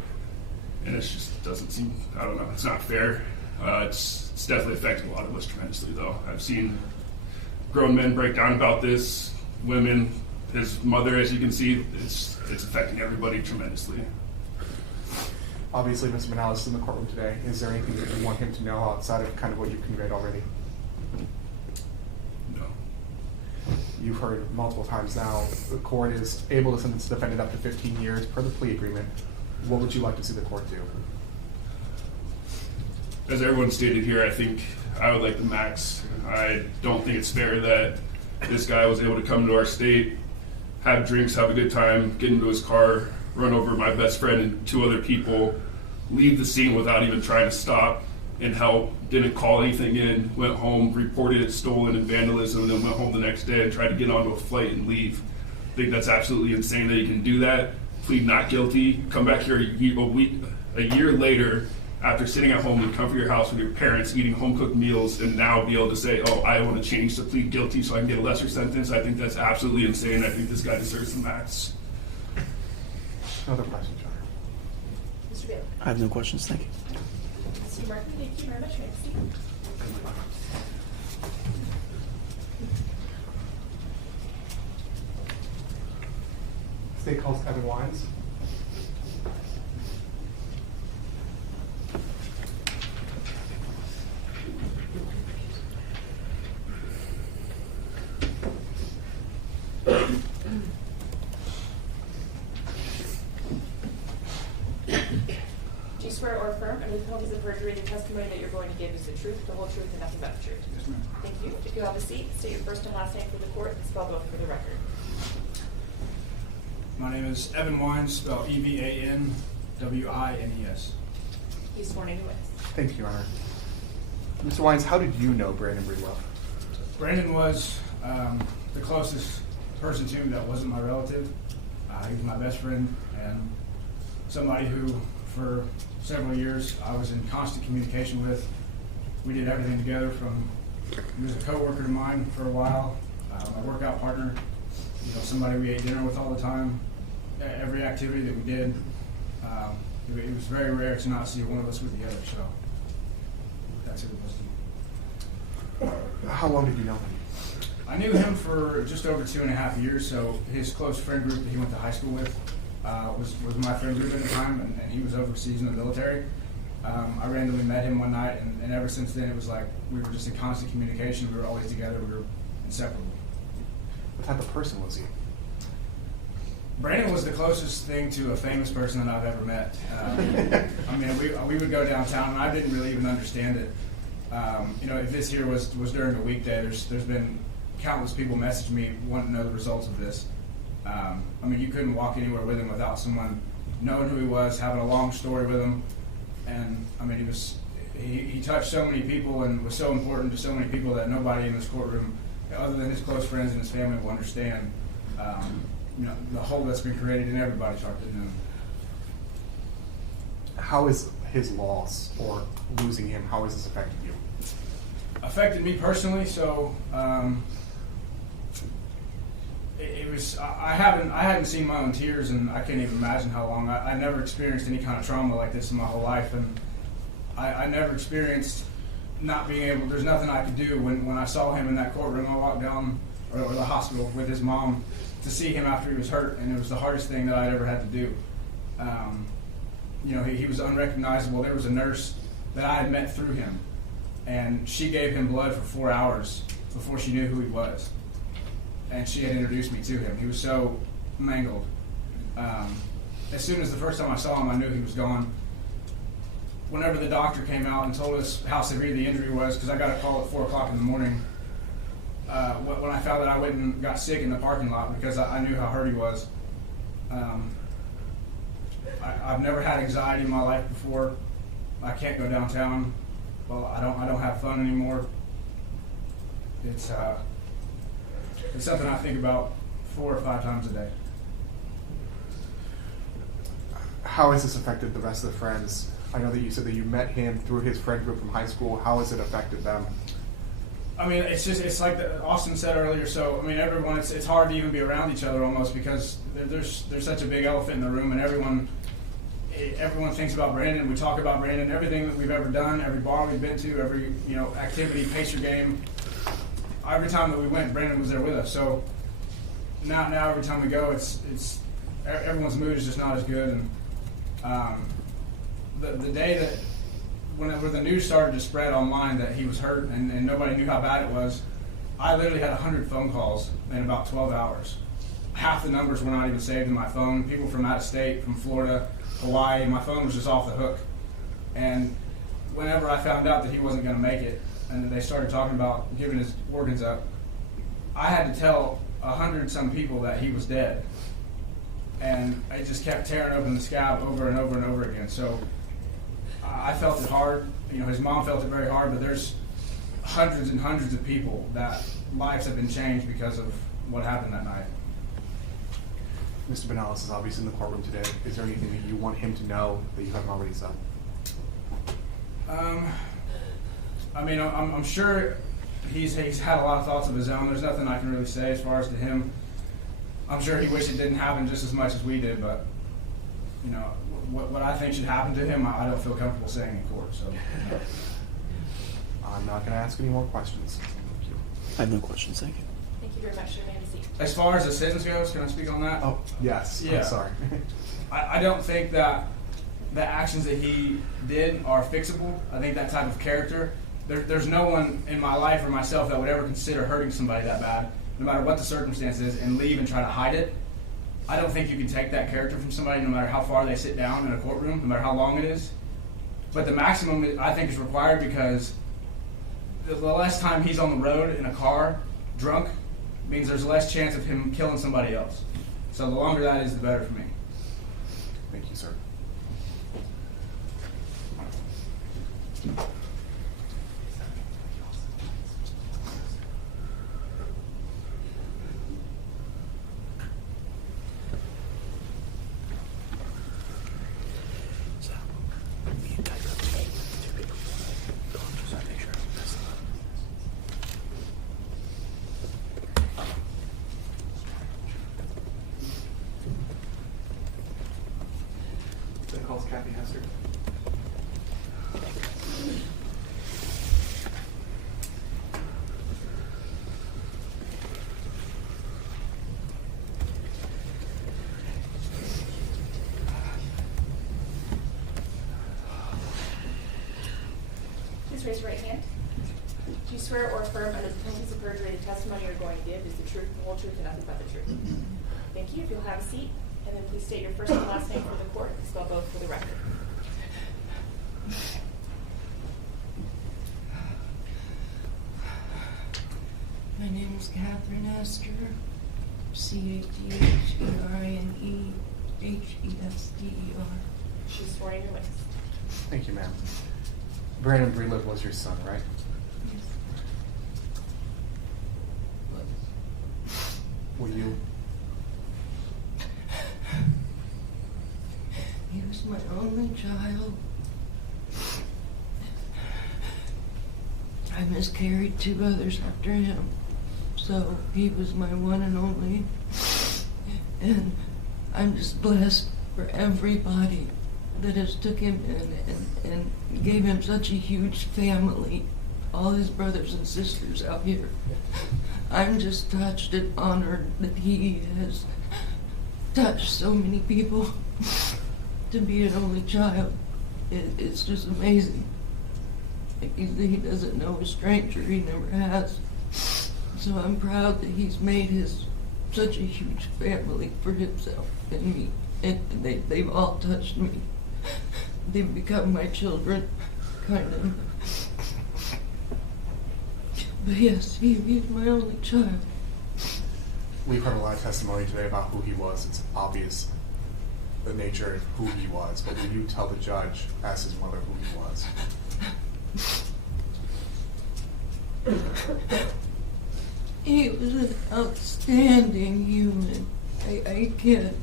And it just doesn't seem, I don't know, it's not fair. It's definitely affected a lot of us tremendously, though. I've seen grown men break down about this, women, his mother, as you can see, it's affecting everybody tremendously. Obviously, Mr. Banales is in the courtroom today. Is there anything that you want him to know outside of kind of what you've conveyed already? No. You've heard multiple times now, the court is able to sentence the defendant up to 15 years per the plea agreement. What would you like to see the court do? As everyone stated here, I think I would like the max. I don't think it's fair that this guy was able to come to our state, have drinks, have a good time, get into his car, run over my best friend and 2 other people, leave the scene without even trying to stop and help, didn't call anything in, went home, reported it stolen and vandalism, and then went home the next day and tried to get onto a flight and leave. I think that's absolutely insane that you can do that, plead not guilty, come back here a year later after sitting at home in the comfort of your house with your parents, eating home-cooked meals, and now be able to say, oh, I want to change to plead guilty so I can get a lesser sentence. I think that's absolutely insane. I think this guy deserves the max. Other questions, John? Mr. Bailey? I have no questions, thank you. Mr. Martin, thank you very much. State calls Evan Wines. Do you swear or affirm under the penalties of perjury the testimony that you're going to give is the truth, the whole truth, and nothing but the truth? Yes, ma'am. Thank you. If you'll have a seat, state your first and last name for the court and spell both for the record. My name is Evan Wines, spelled Evanwines. He's sworn in your witness. Thank you, Your Honor. Mr. Wines, how did you know Brandon Breedlove? Brandon was the closest person to me that wasn't my relative. He was my best friend and somebody who, for several years, I was in constant communication with. We did everything together from, he was a co-worker of mine for a while, my workout partner, somebody we ate dinner with all the time, every activity that we did. It was very rare to not see one of us with the other, so that's who it was to me. How long did you know him? I knew him for just over 2.5 years, so his close friend group that he went to high school with was my friend group at the time, and he was overseas in the military. I randomly met him one night, and ever since then it was like we were just in constant communication. We were always together. We were inseparable. What type of person was he? Brandon was the closest thing to a famous person that I've ever met. I mean, we would go downtown, and I didn't really even understand it. If this here was during a weekday, there's been countless people message me wanting to know the results of this. I mean, you couldn't walk anywhere with him without someone knowing who he was, having a long story with him. And I mean, he touched so many people and was so important to so many people that nobody in this courtroom, other than his close friends and his family, will understand. The hole that's been created in everybody's heart didn't know. How is his loss or losing him, how has this affected you? Affected me personally, so I hadn't seen my own tears, and I can't even imagine how long. I never experienced any kind of trauma like this in my whole life, and I never experienced not being able, there's nothing I could do. When I saw him in that courtroom, I walked down or the hospital with his mom to see him after he was hurt, and it was the hardest thing that I'd ever had to do. He was unrecognizable. There was a nurse that I had met through him, and she gave him blood for 4 hours before she knew who he was. And she had introduced me to him. He was so mangled. As soon as the first time I saw him, I knew he was gone. Whenever the doctor came out and told us how severe the injury was, because I got a call at 4 o'clock in the morning, when I found that I went and got sick in the parking lot because I knew how hurt he was. I've never had anxiety in my life before. I can't go downtown. Well, I don't have fun anymore. It's something I think about 4 or 5 times a day. How has this affected the rest of the friends? I know that you said that you met him through his friend group from high school. How has it affected them? I mean, it's like Austin said earlier. So, I mean, everyone, it's hard to even be around each other almost because there's such a big elephant in the room, and everyone thinks about Brandon. We talk about Brandon, everything that we've ever done, every bar we've been to, every activity, Pacer game. Every time that we went, Brandon was there with us. So now every time we go, it's everyone's mood is just not as good. And the day that whenever the news started to spread online that he was hurt and nobody knew how bad it was, I literally had 100 phone calls in about 12 hours. Half the numbers were not even saved in my phone. People from out of state, from Florida, Hawaii, my phone was just off the hook. And whenever I found out that he wasn't going to make it, and they started talking about giving his organs up, I had to tell 100-some people that he was dead. And I just kept tearing open the scab over and over and over again. So I felt it hard. His mom felt it very hard, but there's hundreds and hundreds of people that lives have been changed because of what happened that night. Mr. Banales is obviously in the courtroom today. Is there anything that you want him to know that you haven't already said? I mean, I'm sure he's had a lot of thoughts of his own. There's nothing I can really say as far as to him. I'm sure he wished it didn't happen just as much as we did, but what I think should happen to him, I don't feel comfortable saying in court. So I'm not going to ask any more questions. Thank you. I have no questions. Thank you. Thank you very much. Your name is Steve. As far as the sentence goes, can I speak on that? Oh, yes. Yeah. I'm sorry. I don't think that the actions that he did are fixable. I think that type of character, there's no one in my life or myself that would ever consider hurting somebody that bad, no matter what the circumstance is, and leave and try to hide it. I don't think you can take that character from somebody no matter how far they sit down in a courtroom, no matter how long it is. But the maximum, I think, is required because the less time he's on the road in a car, drunk, means there's less chance of him killing somebody else. So the longer that is, the better for me. Thank you, sir. That calls Kathy Hester. Please raise your right hand. Do you swear or affirm under the penalties of perjury the testimony you're going to give is the truth, the whole truth, and nothing but the truth? Thank you. If you'll have a seat, and then please state your first and last name for the court, and spell both for the record. My name is Catherine Hester, CATHERINEHESTER. She's sworn in your witness. Thank you, ma'am. Brandon Breedlove was your son, right? Were you? He was my only child. I miscarried 2 others after him, so he was my one and only. And I'm just blessed for everybody that has took him in and gave him such a huge family, all his brothers and sisters out here. I'm just touched and honored that he has touched so many people. To be an only child, it's just amazing. He doesn't know a stranger, he never has. So I'm proud that he's made such a huge family for himself and me. And they've all touched me. They've become my children, kind of. But yes, he's my only child. We've heard a lot of testimony today about who he was. It's obvious the nature of who he was, but will you tell the judge, as his mother, who he was? He was an outstanding human. I can't,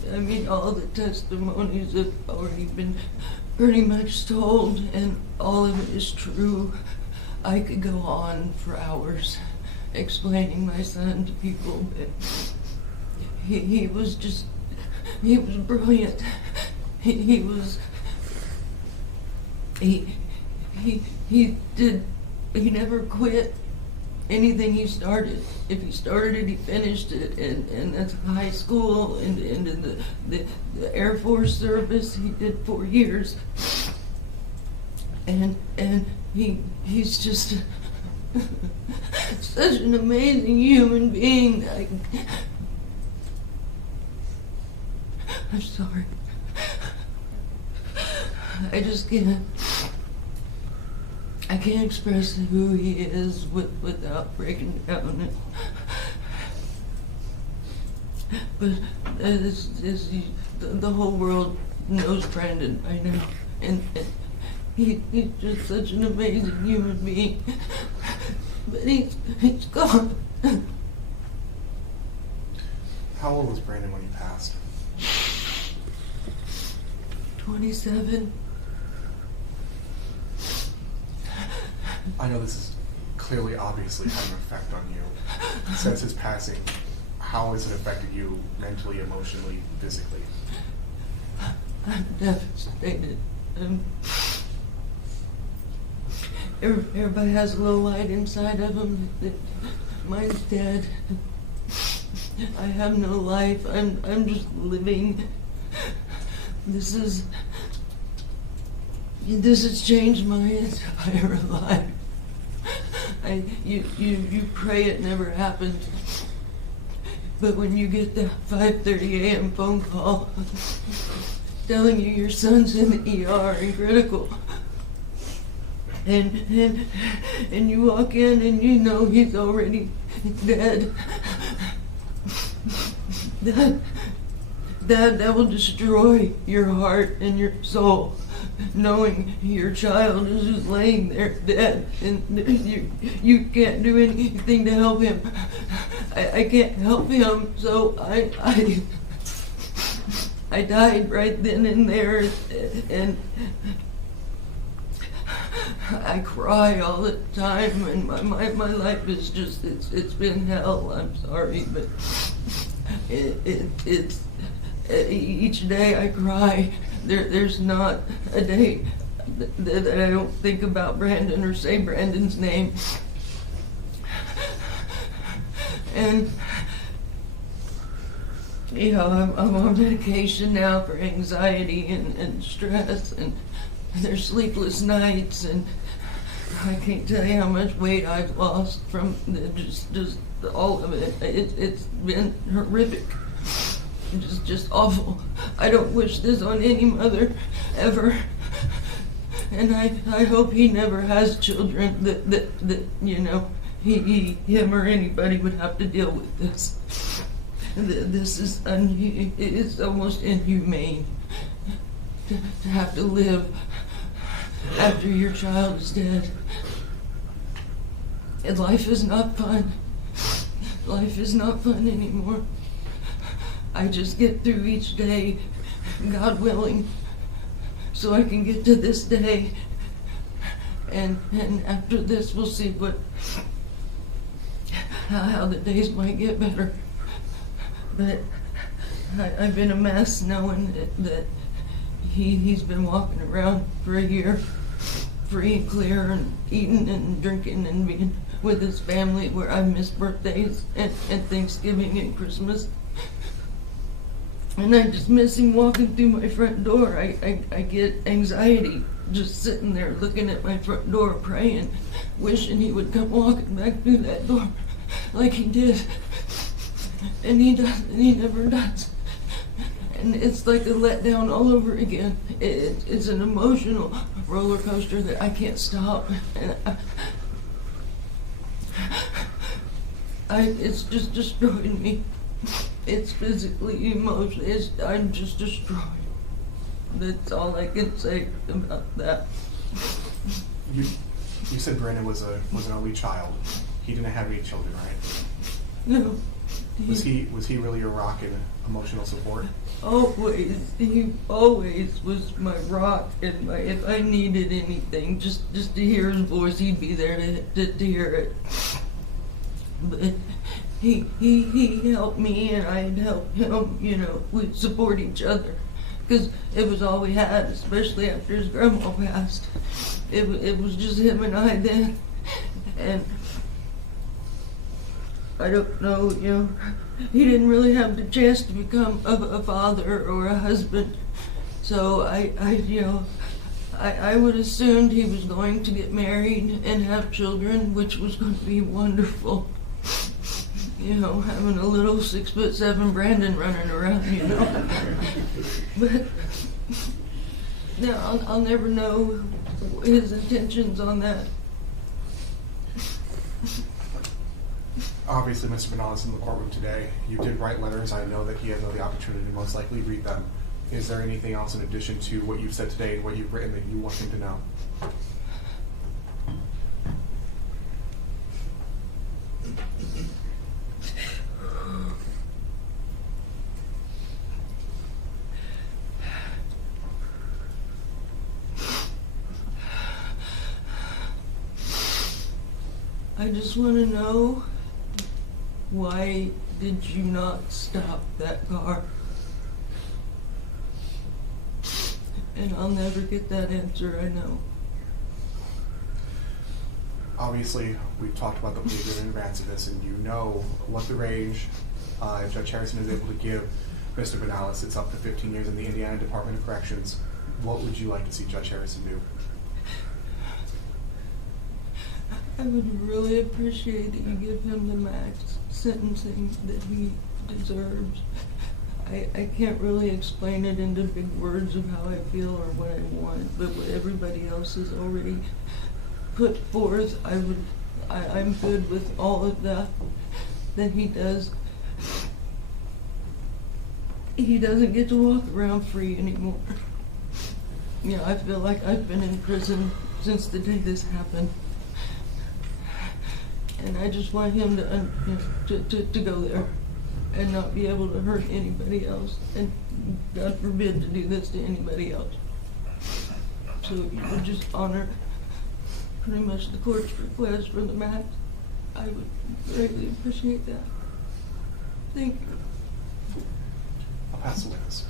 all the testimonies have already been pretty much told, and all of it is true. I could go on for hours explaining my son to people, but he was brilliant. He never quit anything he started. If he started, he finished it, and that's high school, and in the Air Force service, he did 4 years. And he's just such an amazing human being. I'm sorry. I can't express who he is without breaking down. But the whole world knows Brandon by now, and he's just such an amazing human being. But he's gone. How old was Brandon when he passed? 27. I know this is clearly, obviously having an effect on you. Since his passing, how has it affected you mentally, emotionally, physically? I'm devastated. Everybody has a little light inside of them. Mine's dead. I have no life. I'm just living. This has changed my entire life. You pray it never happens. But when you get the 5:30 a.m. phone call telling you your son's in the ER and critical, and you walk in and you know he's already dead, that will destroy your heart and your soul, knowing your child is just laying there dead, and you can't do anything to help him. I can't help him, so I died right then and there, and I cry all the time, and my life is just, it's been hell. I'm sorry, but it's each day I cry. There's not a day that I don't think about Brandon or say Brandon's name. And I'm on medication now for anxiety and stress, and there's sleepless nights, and I can't tell you how much weight I've lost from just all of it. It's been horrific. Just awful. I don't wish this on any mother ever, and I hope he never has children that him or anybody would have to deal with this. This is it's almost inhumane to have to live after your child is dead. And life is not fun. Life is not fun anymore. I just get through each day, God willing, so I can get to this day. And after this, we'll see how the days might get better. But I've been a mess knowing that he's been walking around for a year, free and clear, and eating and drinking and being with his family where I miss birthdays and Thanksgiving and Christmas. And I just miss him walking through my front door. I get anxiety just sitting there looking at my front door praying, wishing he would come walking back through that door like he did. And he doesn't, he never does. And it's like a letdown all over again. It's an emotional roller coaster that I can't stop. And it's just destroying me. It's physically, emotionally, I'm just destroyed. That's all I can say about that. You said Brandon was an only child. He didn't have any children, right? No. Was he really your rock and emotional support? Always. He always was my rock, and if I needed anything, just to hear his voice, he'd be there to hear it. But he helped me, and I'd help him. You know, we'd support each other, because it was all we had, especially after his grandma passed. It was just him and I then, and I don't know, you know, he didn't really have the chance to become a father or a husband. So I would assumed he was going to get married and have children, which was going to be wonderful. You know, having a little 6'7" Brandon running around, you know. But now I'll never know his intentions on that. Obviously, Mr. Banales in the courtroom today. You did write letters. I know that he had the opportunity to most likely read them. Is there anything else in addition to what you've said today and what you've written that you want him to know? I just want to know, why did you not stop that car? And I'll never get that answer, I know. Obviously, we've talked about the plea agreement in advance of this, and you know what the range Judge Harrison is able to give Mr. Banales. It's up to 15 years in the Indiana Department of Corrections. What would you like to see Judge Harrison do? I would really appreciate that you give him the max sentencing that he deserves. I can't really explain it into big words of how I feel or what I want, but what everybody else has already put forth, I'm good with all of that he does. He doesn't get to walk around free anymore. You know, I feel like I've been in prison since the day this happened. And I just want him to go there and not be able to hurt anybody else, and God forbid to do this to anybody else. So if you would just honor pretty much the court's request for the max, I would greatly appreciate that. Thank you. I'll pass the witness.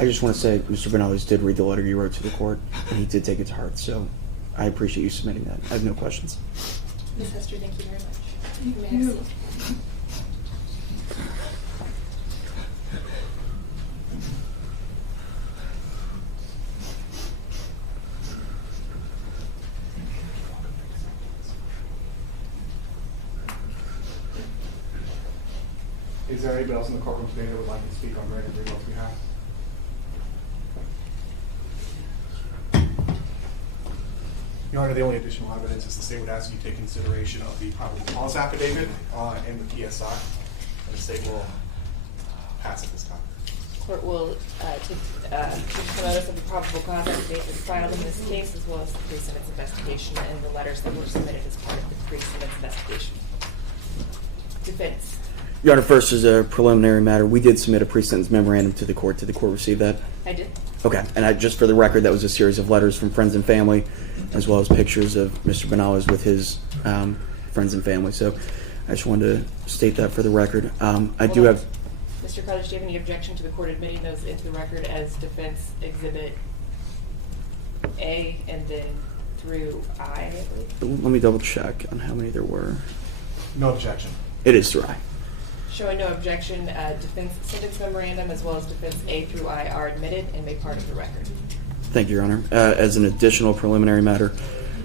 I just want to say Mr. Banales did read the letter you wrote to the court, and he did take it to heart, so I appreciate you submitting that. I have no questions. Ms. Hester, thank you very much. Thank May I you. have a seat? Is there anybody else in the courtroom today that would like to speak on Brandon Greenwell's behalf? Your Honor, the only additional evidence is the state would ask you to take consideration of the probable cause affidavit and the PSI. And the state will pass at this time. Court will take notice of the probable cause affidavit filed in this case, as well as the pre-sentence investigation and the letters that were submitted as part of the pre-sentence investigation. Defense. Your Honor, first as a preliminary matter, we did submit a pre-sentence memorandum to the court. Did the court receive that? I did. Okay, and just for the record, that was a series of letters from friends and family, as well as pictures of Mr. Banales with his friends and family. So I just wanted to state that for the record. I do have... Mr. Carter, do you have any objection to the court admitting those into the record as defense exhibit A and then through I believe. Let me double check on how many there were. No objection. It is through I. Showing no objection, defense sentence memorandum as well as defense A through I are admitted and made part of the record. Thank you, Your Honor. As an additional preliminary matter,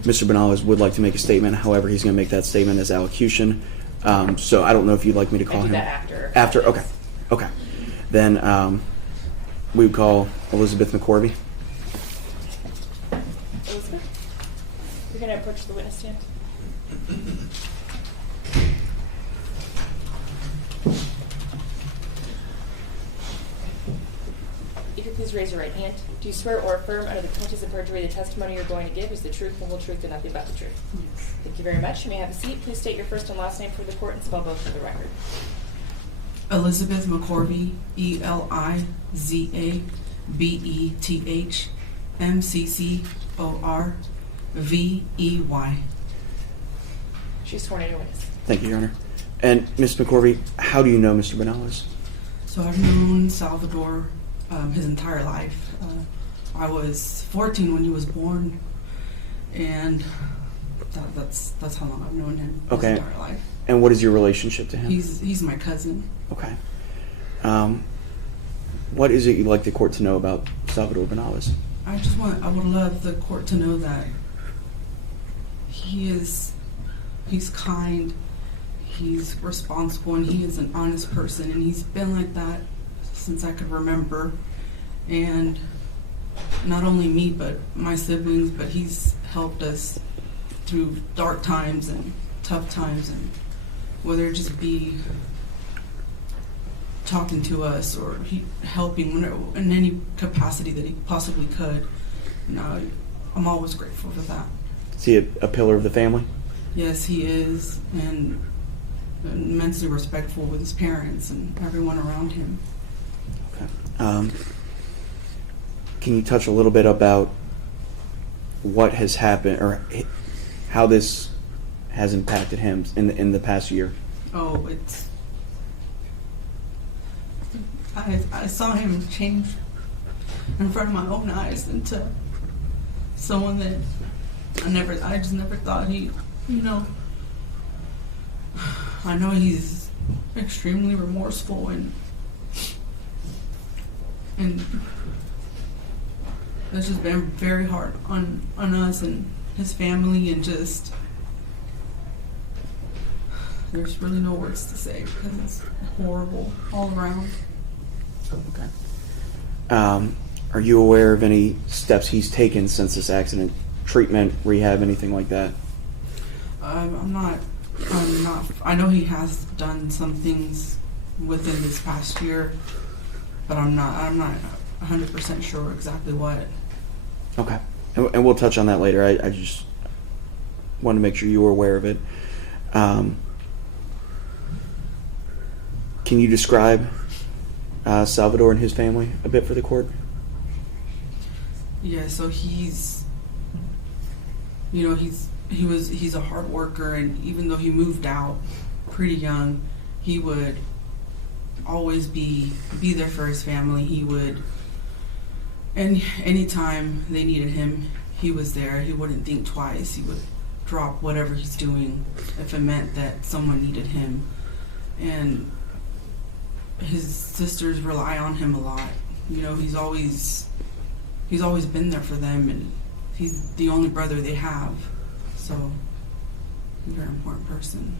Mr. Banales would like to make a statement. However, he's going to make that statement as allocution. So I don't know if you'd like me to call him. That after. After, okay. Okay. Then we would call Elizabeth McCorvey. Elizabeth, you're going to approach the witness stand. If you please raise your right hand. Do you swear or affirm under the penalties of perjury the testimony you're going to give is the truth, the whole truth, and nothing but the truth? Yes. Thank you very much. You may have a seat. Please state your first and last name for the court and spell both for the record. Elizabeth McCorvey, ELIZABETH MCCORVEY. She's sworn in, your witness. Thank you, Your Honor. And Ms. McCorvey, how do you know Mr. Banales? So I've known Salvador his entire life. I was 14 when he was born, and that's how long I've known him. Okay. His entire life. And what is your relationship to him? He's my cousin. Okay. What is it you'd like the court to know about Salvador Banales? I would love the court to know that he's kind, he's responsible, and he is an honest person, and he's been like that since I could remember. And not only me, but my siblings, but he's helped us through dark times and tough times, and whether it just be talking to us or helping in any capacity that he possibly could. And I'm always grateful for that. Is he a pillar of the family? Yes, he is, and immensely respectful with his parents and everyone around him. Okay. Can you touch a little bit about what has happened or how this has impacted him in the past year? Oh, I saw him change in front of my own eyes into someone that I just never thought he, I know he's extremely remorseful and it's just been very hard on us and his family, and just there's really no words to say because it's horrible all around. Okay. Are you aware of any steps he's taken since this accident? Treatment, rehab, anything like that? I'm not. I know he has done some things within this past year, but I'm not 100% sure exactly what. Okay. And we'll touch on that later. I just want to make sure you were aware of it. Can you describe Salvador and his family a bit for the court? Yeah, so he's a hard worker, and even though he moved out pretty young, he would always be there for his family. He would, and anytime they needed him, he was there. He wouldn't think twice. He would drop whatever he's doing if it meant that someone needed him. And his sisters rely on him a lot. He's always been there for them, and he's the only brother they have. So, he's a very important person.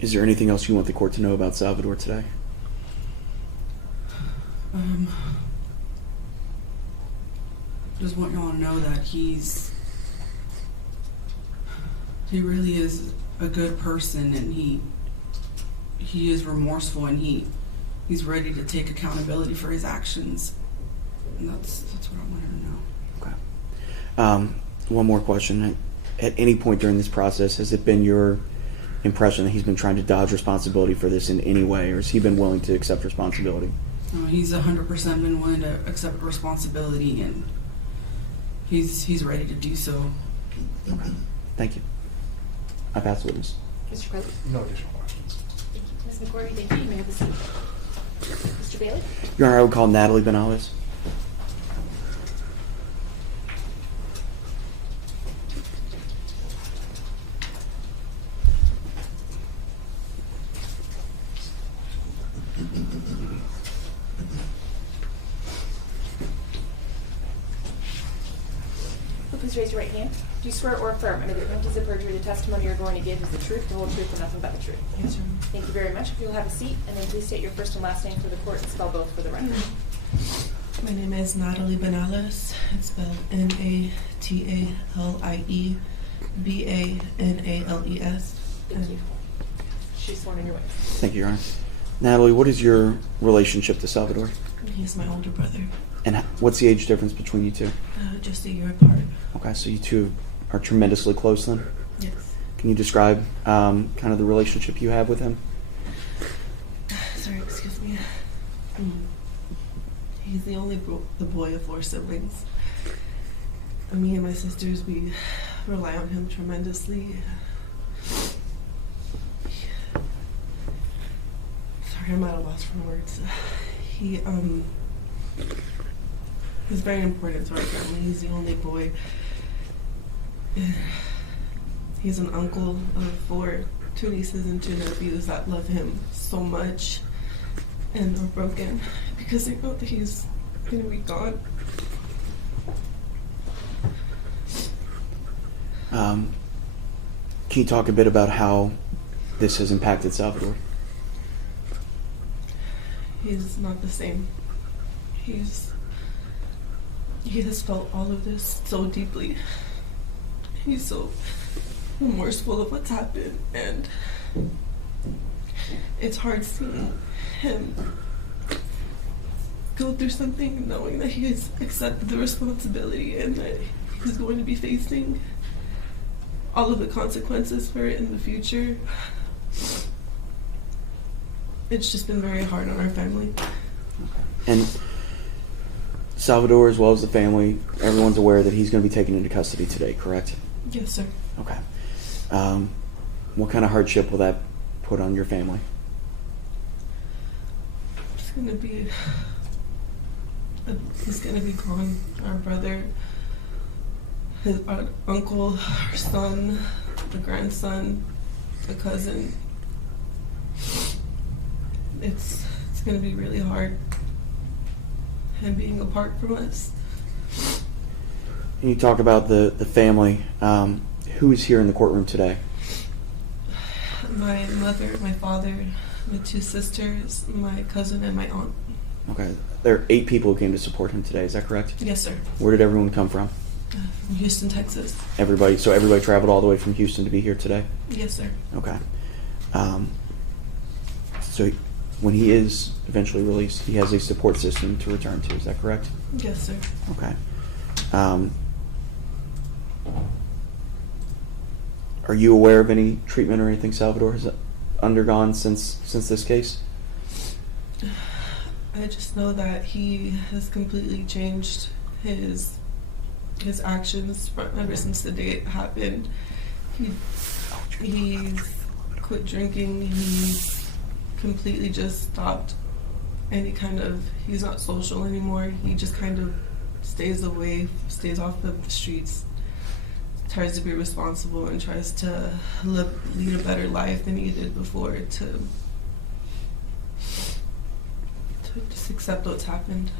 Is there anything else you want the court to know about Salvador today? Just want y'all to know that he really is a good person, and he is remorseful, and he's ready to take accountability for his actions. And that's what I wanted to know. Okay. One more question. At any point during this process, has it been your impression that he's been trying to dodge responsibility for this in any way, or has he been willing to accept responsibility? He's 100% been willing to accept responsibility, and he's ready to do so. Okay. Thank you. I pass the witness. Mr. Crowley? No additional questions. Thank you. Ms. McCorvey, thank you. You may have a seat. Mr. Bailey? Your Honor, I would call Natalie Banales. Please raise your right hand. Do you swear or affirm under the penalties of perjury the testimony you're going to give is the truth, the whole truth, and nothing but the truth? Yes, Your Honor. Thank you very much. If you'll have a seat, and then please state your first and last name for the court and spell both for the record. My name is Natalie Banales. It's spelled Natalie Thank you. She's sworn in your witness. Thank you, Your Honor. Natalie, what is your relationship to Salvador? He's my older brother. And what's the age difference between you two? Just a year apart. Okay, so you two are tremendously close then? Yes. Can you describe kind of the relationship you have with him? Sorry, excuse me. He's the only the boy of 4 siblings. Me and my sisters, we rely on him tremendously. Sorry, I'm at a loss for words. He's very important to our family. He's the only boy. He's an uncle of 4, 2 nieces and 2 nephews that love him so much and are broken because they know that he's going to be gone. Can you talk a bit about how this has impacted Salvador? He's not the same. He has felt all of this so deeply. He's so remorseful of what's happened, and it's hard seeing him go through something knowing that he has accepted the responsibility and that he's going to be facing all of the consequences for it in the future. It's just been very hard on our family. And Salvador, as well as the family, everyone's aware that he's going to be taken into custody today, correct? Yes, sir. Okay. What kind of hardship will that put on your family? It's going to be... he's going to be gone. Our brother, our uncle, our son, the grandson, the cousin. It's going to be really hard, him being apart from us. Can you talk about the family? Who is here in the courtroom today? My mother, my father, my 2 sisters, my cousin, and my aunt. Okay. There are 8 people who came to support him today, is that correct? Yes, sir. Where did everyone come from? From Houston, Texas. Everybody traveled all the way from Houston to be here today? Yes, sir. Okay. So when he is eventually released, he has a support system to return to, is that correct? Yes, sir. Okay. Are you aware of any treatment or anything Salvador has undergone since this case? I just know that he has completely changed his actions ever since the day it happened. He's quit drinking. He's completely just stopped any kind of... He's not social anymore. He just kind of stays away, stays off of the streets, tries to be responsible, and tries to lead a better life than he did before, to just accept what's happened.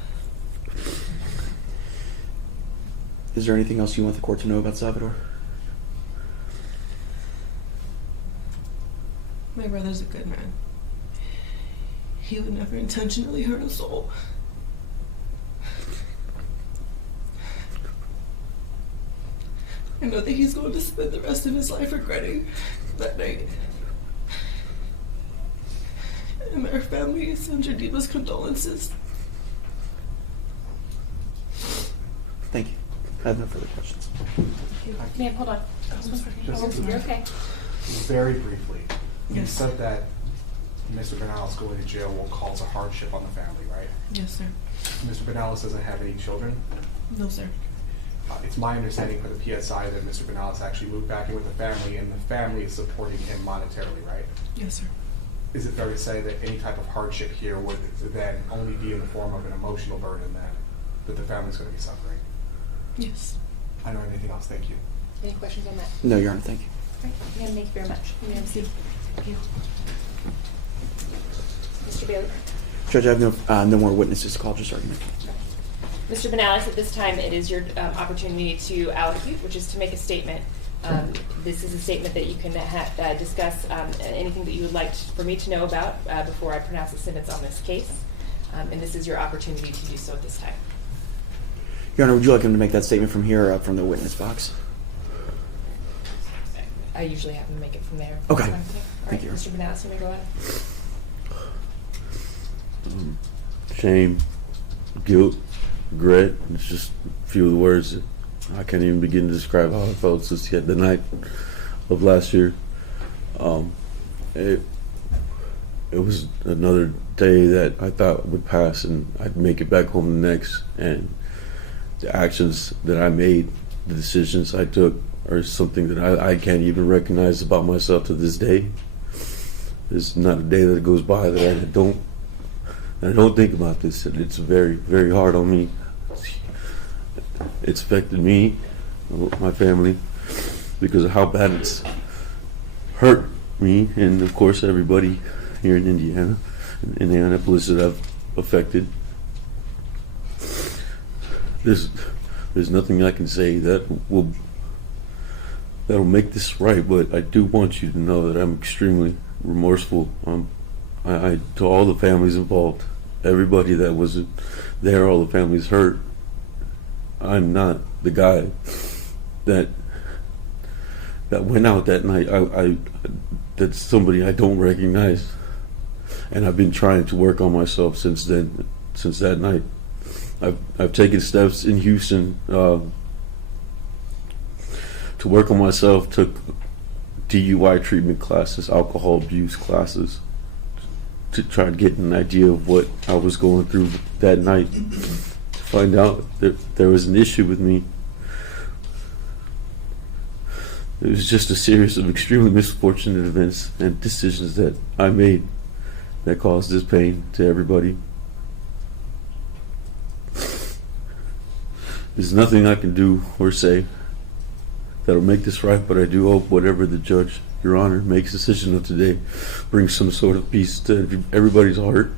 Is there anything else you want the court to know about Salvador? My brother's a good man. He would never intentionally hurt a soul. I know that he's going to spend the rest of his life regretting that night. And our family sends your deepest condolences. Thank you. I have no further questions. Ma'am, hold on. You're okay. Very briefly, you Yes. said that Mr. Banales going to jail will cause a hardship on the family, right? Yes, sir. Mr. Banales doesn't have any children. No, sir. It's my understanding for the PSI that Mr. Banales actually moved back in with the family, and the family is supporting him monetarily, right? Yes, sir. Is it fair to say that any type of hardship here would then only be in the form of an emotional burden that the family's going to be suffering? Yes. I don't have anything else. Thank you. Any questions on that? No, Your Honor, thank you. Okay. Ma'am, thank you very much. You may have a seat. Thank you. Mr. Bailey. Judge, I have no more witnesses to call, just argument. Mr. Banales, at this time, it is your opportunity to allocute, which is to make a statement. This is a statement that you can discuss anything that you would like for me to know about before I pronounce a sentence on this case. And this is your opportunity to do so at this time. Your Honor, would you like him to make that statement from here or up from the witness box? I usually have him make it from there. Okay. All right, Thank you. Mr. Banales, you may go ahead. Shame, guilt, regret. It's just a few of the words that I can't even begin to describe how I felt since the night of last year. It was another day that I thought would pass and I'd make it back home the next, and the actions that I made, the decisions I took, are something that I can't even recognize about myself to this day. There's not a day that goes by that I don't think about this. It's very, very hard on me. It's affected me, my family, because of how bad it's hurt me, and of course everybody here in Indiana, in Indianapolis, that I've affected. There's nothing I can say that'll make this right, but I do want you to know that I'm extremely remorseful. I to all the families involved, everybody that was there, all the families hurt. I'm not the guy that went out that night. That's somebody I don't recognize, and I've been trying to work on myself since then, since that night. I've taken steps in Houston to work on myself. Took DUI treatment classes, alcohol abuse classes, to try to get an idea of what I was going through that night. To find out that there was an issue with me. It was just a series of extremely misfortunate events and decisions that I made that caused this pain to everybody. There's nothing I can do or say that'll make this right, but I do hope whatever the judge, Your Honor, makes decision of today brings some sort of peace to everybody's heart,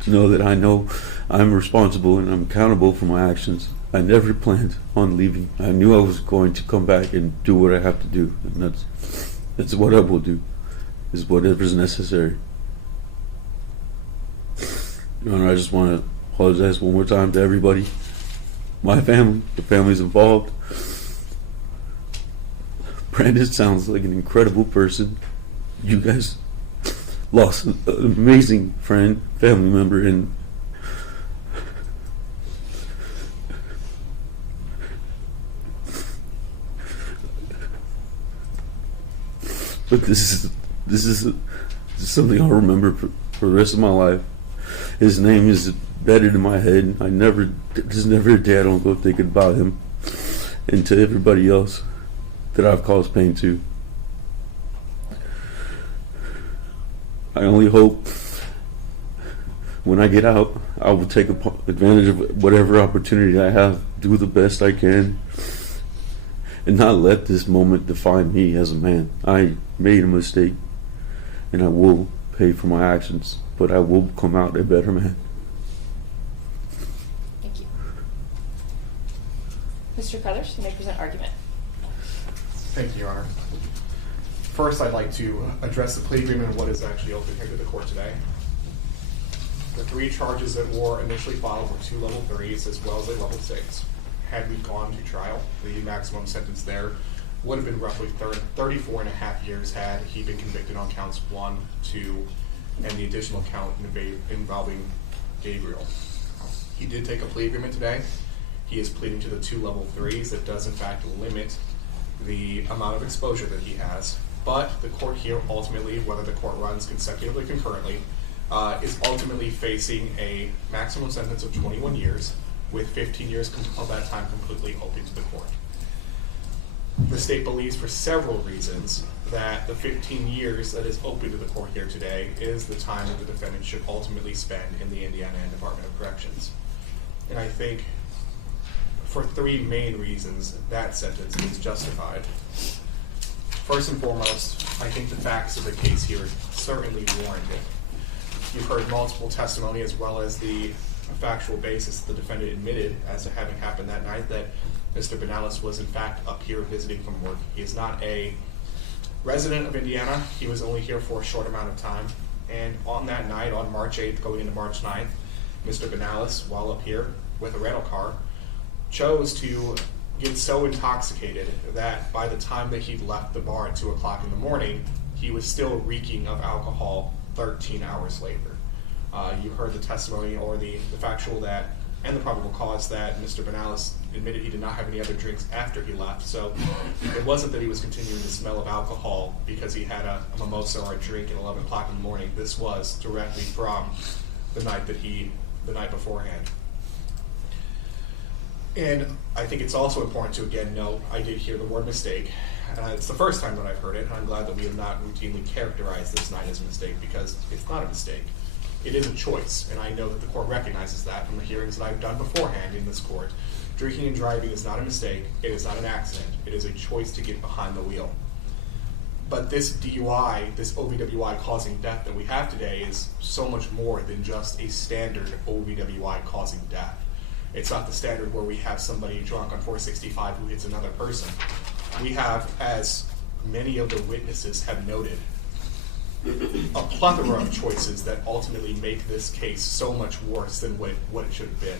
to know that I know I'm responsible and I'm accountable for my actions. I never planned on leaving. I knew I was going to come back and do what I have to do, and that's what I will do, is whatever's necessary. Your Honor, I just want to apologize one more time to everybody, my family, the families involved. Brandon sounds like an incredible person. You guys lost an amazing friend, family member, and but this is something I'll remember for the rest of my life. His name is embedded in my head. There's never a day I don't go thinking about him, and to everybody else that I've caused pain to. I only hope when I get out, I will take advantage of whatever opportunity I have, do the best I can, and not let this moment define me as a man. I made a mistake, and I will pay for my actions, but I will come out a better man. Thank you. Mr. Crothers, you may present argument. Thank you, Your Honor. First, I'd like to address the plea agreement and what is actually open here to the court today. The 3 charges that were initially filed were 2 level 3s as well as a level 6. Had we gone to trial, the maximum sentence there would have been roughly 34 and a half years had he been convicted on counts 1, 2, and the additional count involving Gabriel. He did take a plea agreement today. He is pleading to the 2 level 3s. That does in fact limit the amount of exposure that he has, but the court here ultimately, whether the court runs consecutively concurrently, is ultimately facing a maximum sentence of 21 years, with 15 years of that time completely open to the court. The state believes for several reasons that the 15 years that is open to the court here today is the time that the defendant should ultimately spend in the Indiana Department of Corrections. And I think for 3 main reasons that sentence is justified. First and foremost, I think the facts of the case here certainly warrant it. You've heard multiple testimony as well as the a factual basis the defendant admitted as to having happened that night that Mr. Banales was in fact up here visiting from work. He is not a resident of Indiana. He was only here for a short amount of time. And on that night, on March 8th, going into March 9th, Mr. Banales, while up here with a rental car, chose to get so intoxicated that by the time that he left the bar at 2 o'clock in the morning, he was still reeking of alcohol 13 hours later. You heard the testimony or the factual that, and the probable cause that Mr. Banales admitted he did not have any other drinks after he left. So it wasn't that he was continuing to smell of alcohol because he had a mimosa or a drink at 11 o'clock in the morning. This was directly from the night beforehand. And I think it's also important to again note, I did hear the word mistake. It's the first time that I've heard it, and I'm glad that we have not routinely characterized this night as a mistake, because it's not a mistake. It is a choice, and I know that the court recognizes that from the hearings that I've done beforehand in this court. Drinking and driving is not a mistake. It is not an accident. It is a choice to get behind the wheel. But this DUI, this OVWI causing death that we have today is so much more than just a standard OVWI causing death. It's not the standard where we have somebody drunk on 465 who hits another person. We have, as many of the witnesses have noted, a plethora of choices that ultimately make this case so much worse than what it should have been.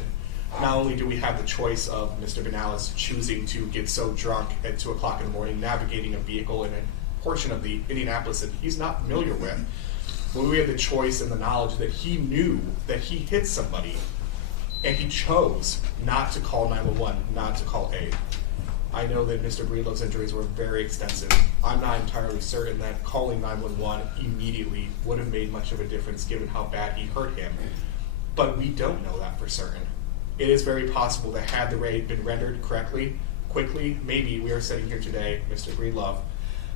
Not only do we have the choice of Mr. Banales choosing to get so drunk at 2 o'clock in the morning, navigating a vehicle in a portion of the Indianapolis that he's not familiar with, but we have the choice and the knowledge that he knew that he hit somebody, and he chose not to call 911, not to call aid. I know that Mr. Breedlove's injuries were very extensive. I'm not entirely certain that calling 911 immediately would have made much of a difference given how bad he hurt him. But we don't know that for certain. It is very possible that had the raid been rendered correctly, quickly, maybe we are sitting here today, Mr. Breedlove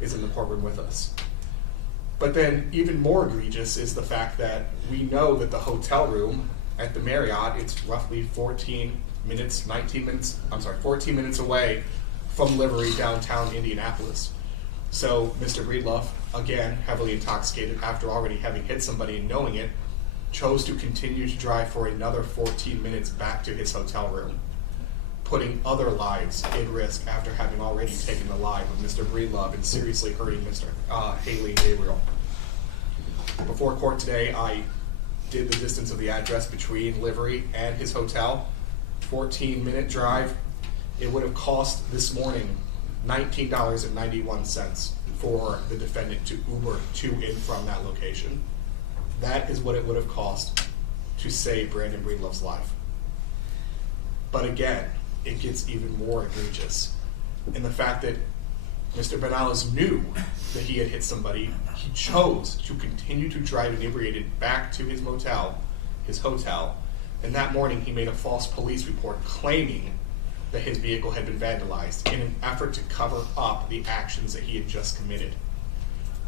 is in the courtroom with us. But then even more egregious is the fact that we know that the hotel room at the Marriott, it's roughly 14 minutes away from Livery, downtown Indianapolis. So Mr. Breedlove, again, heavily intoxicated after already having hit somebody and knowing it, chose to continue to drive for another 14 minutes back to his hotel room, putting other lives in risk after having already taken the life of Mr. Breedlove and seriously hurting Mr. Haley Gabriel. Before court today, I did the distance of the address between Livery and his hotel, 14-minute drive. It would have cost this morning $19.91 for the defendant to Uber to and from that location. That is what it would have cost to save Brandon Breedlove's life. But again, it gets even more egregious in the fact that Mr. Banales knew that he had hit somebody. He chose to continue to drive inebriated back to his hotel, and that morning he made a false police report claiming that his vehicle had been vandalized in an effort to cover up the actions that he had just committed.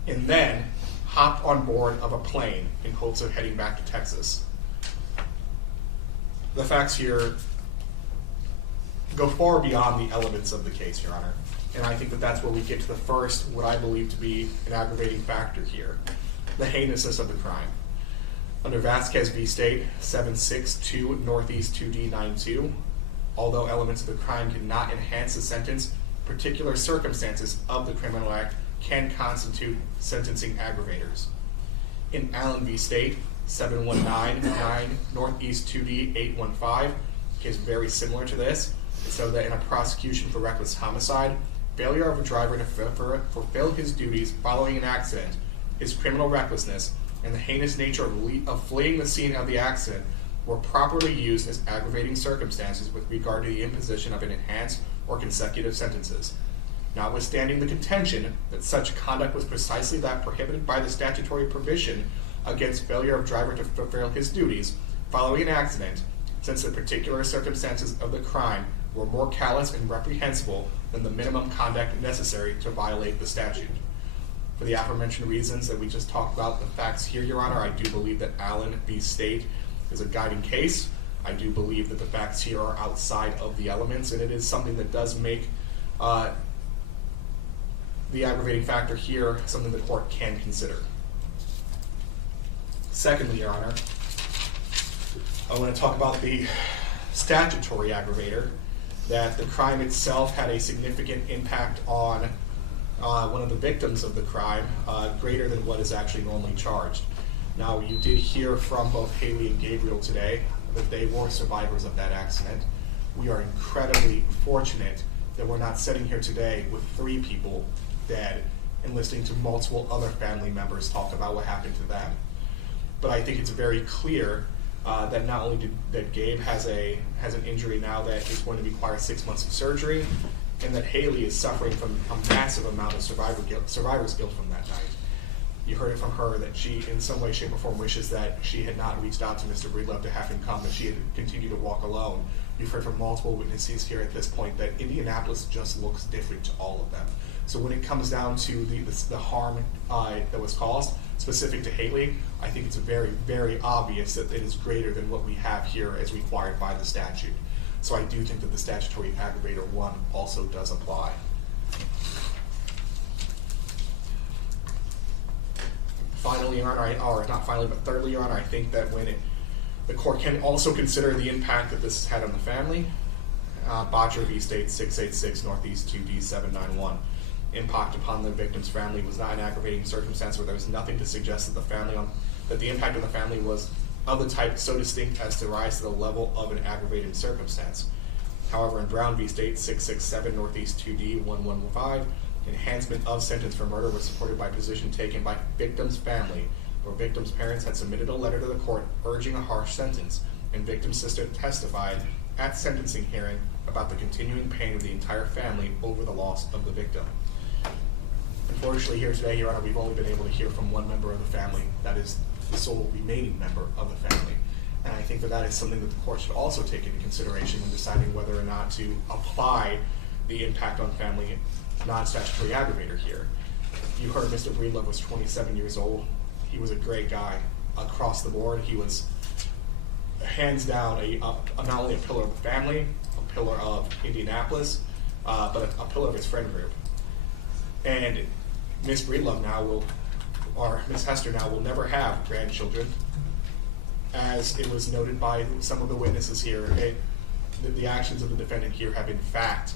And then hopped on board of a plane in hopes of heading back to Texas. The facts here go far beyond the elements of the case, Your Honor. And I think that that's where we get to the first, what I believe to be an aggravating factor here, the heinousness of the crime. Under Vasquez v. State, 762 Northeast 2D92, although elements of the crime cannot enhance the sentence, particular circumstances of the criminal act can constitute sentencing aggravators. In Allen v. State, 7199 Northeast 2D815, case very similar to this, so that in a prosecution for reckless homicide, failure of a driver to fulfill his duties following an accident, his criminal recklessness, and the heinous nature of fleeing the scene of the accident were properly used as aggravating circumstances with regard to the imposition of an enhanced or consecutive sentences. Notwithstanding the contention that such conduct was precisely that prohibited by the statutory provision against failure of driver to fulfill his duties following an accident, since the particular circumstances of the crime were more callous and reprehensible than the minimum conduct necessary to violate the statute. For the aforementioned reasons that we just talked about, the facts here, Your Honor, I do believe that Allen v. State is a guiding case. I do believe that the facts here are outside of the elements, and it is something that does make the aggravating factor here something the court can consider. Secondly, Your Honor, I want to talk about the statutory aggravator, that the crime itself had a significant impact on one of the victims of the crime, greater than what is actually normally charged. Now, you did hear from both Haley and Gabriel today that they were survivors of that accident. We are incredibly fortunate that we're not sitting here today with 3 people dead and listening to multiple other family members talk about what happened to them. But I think it's very clear that not only that Gabe has an injury now that is going to require 6 months of surgery, and that Haley is suffering from a massive amount of survivor's guilt from that night. You heard it from her that she, in some way, shape, or form, wishes that she had not reached out to Mr. Breedlove to have him come, that she had continued to walk alone. You've heard from multiple witnesses here at this point that Indianapolis just looks different to all of them. So when it comes down to the harm that was caused, specific to Haley, I think it's very, very obvious that it is greater than what we have here as required by the statute. So I do think that the statutory aggravator 1 also does apply. Finally, Your Honor, or not finally, but thirdly, Your Honor, I think that the court can also consider the impact that this has had on the family. Botcher v. State 686 Northeast 2D 791. Impact upon the victim's family was not an aggravating circumstance where there was nothing to suggest that the impact on the family was of the type so distinct as to rise to the level of an aggravating circumstance. However, in Brown v. State 667 Northeast 2D 115, enhancement of sentence for murder was supported by position taken by victim's family, where victim's parents had submitted a letter to the court urging a harsh sentence, and victim's sister testified at sentencing hearing about the continuing pain of the entire family over the loss of the victim. Unfortunately, here today, Your Honor, we've only been able to hear from one member of the family, that is the sole remaining member of the family. And I think that is something that the court should also take into consideration when deciding whether or not to apply the impact on family non-statutory aggravator here. You heard Mr. Breedlove was 27 years old. He was a great guy across the board. He was hands down not only a pillar of the family, a pillar of Indianapolis, but a pillar of his friend group. And Miss Breedlove or Miss Hester now will never have grandchildren. As it was noted by some of the witnesses here, the actions of the defendant here have in fact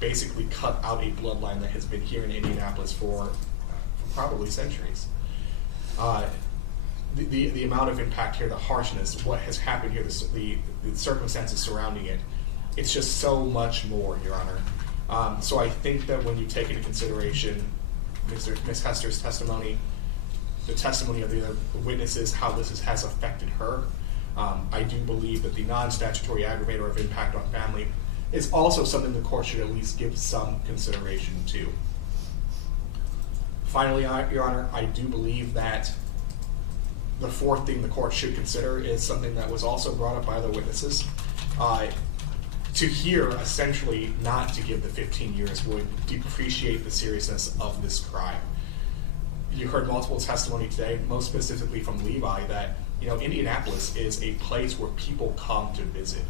basically cut out a bloodline that has been here in Indianapolis for probably centuries. The amount of impact here, the harshness, what has happened here, the circumstances surrounding it, it's just so much more, Your Honor. So I think that when you take into consideration Miss Hester's testimony, the testimony of the other witnesses, how this has affected her, I do believe that the non-statutory aggravator of impact on family is also something the court should at least give some consideration to. Finally, Your Honor, I do believe that the fourth thing the court should consider is something that was also brought up by other witnesses. To hear, essentially, not to give the 15 years would depreciate the seriousness of this crime. You heard multiple testimony today, most specifically from Levi, that Indianapolis is a place where people come to visit.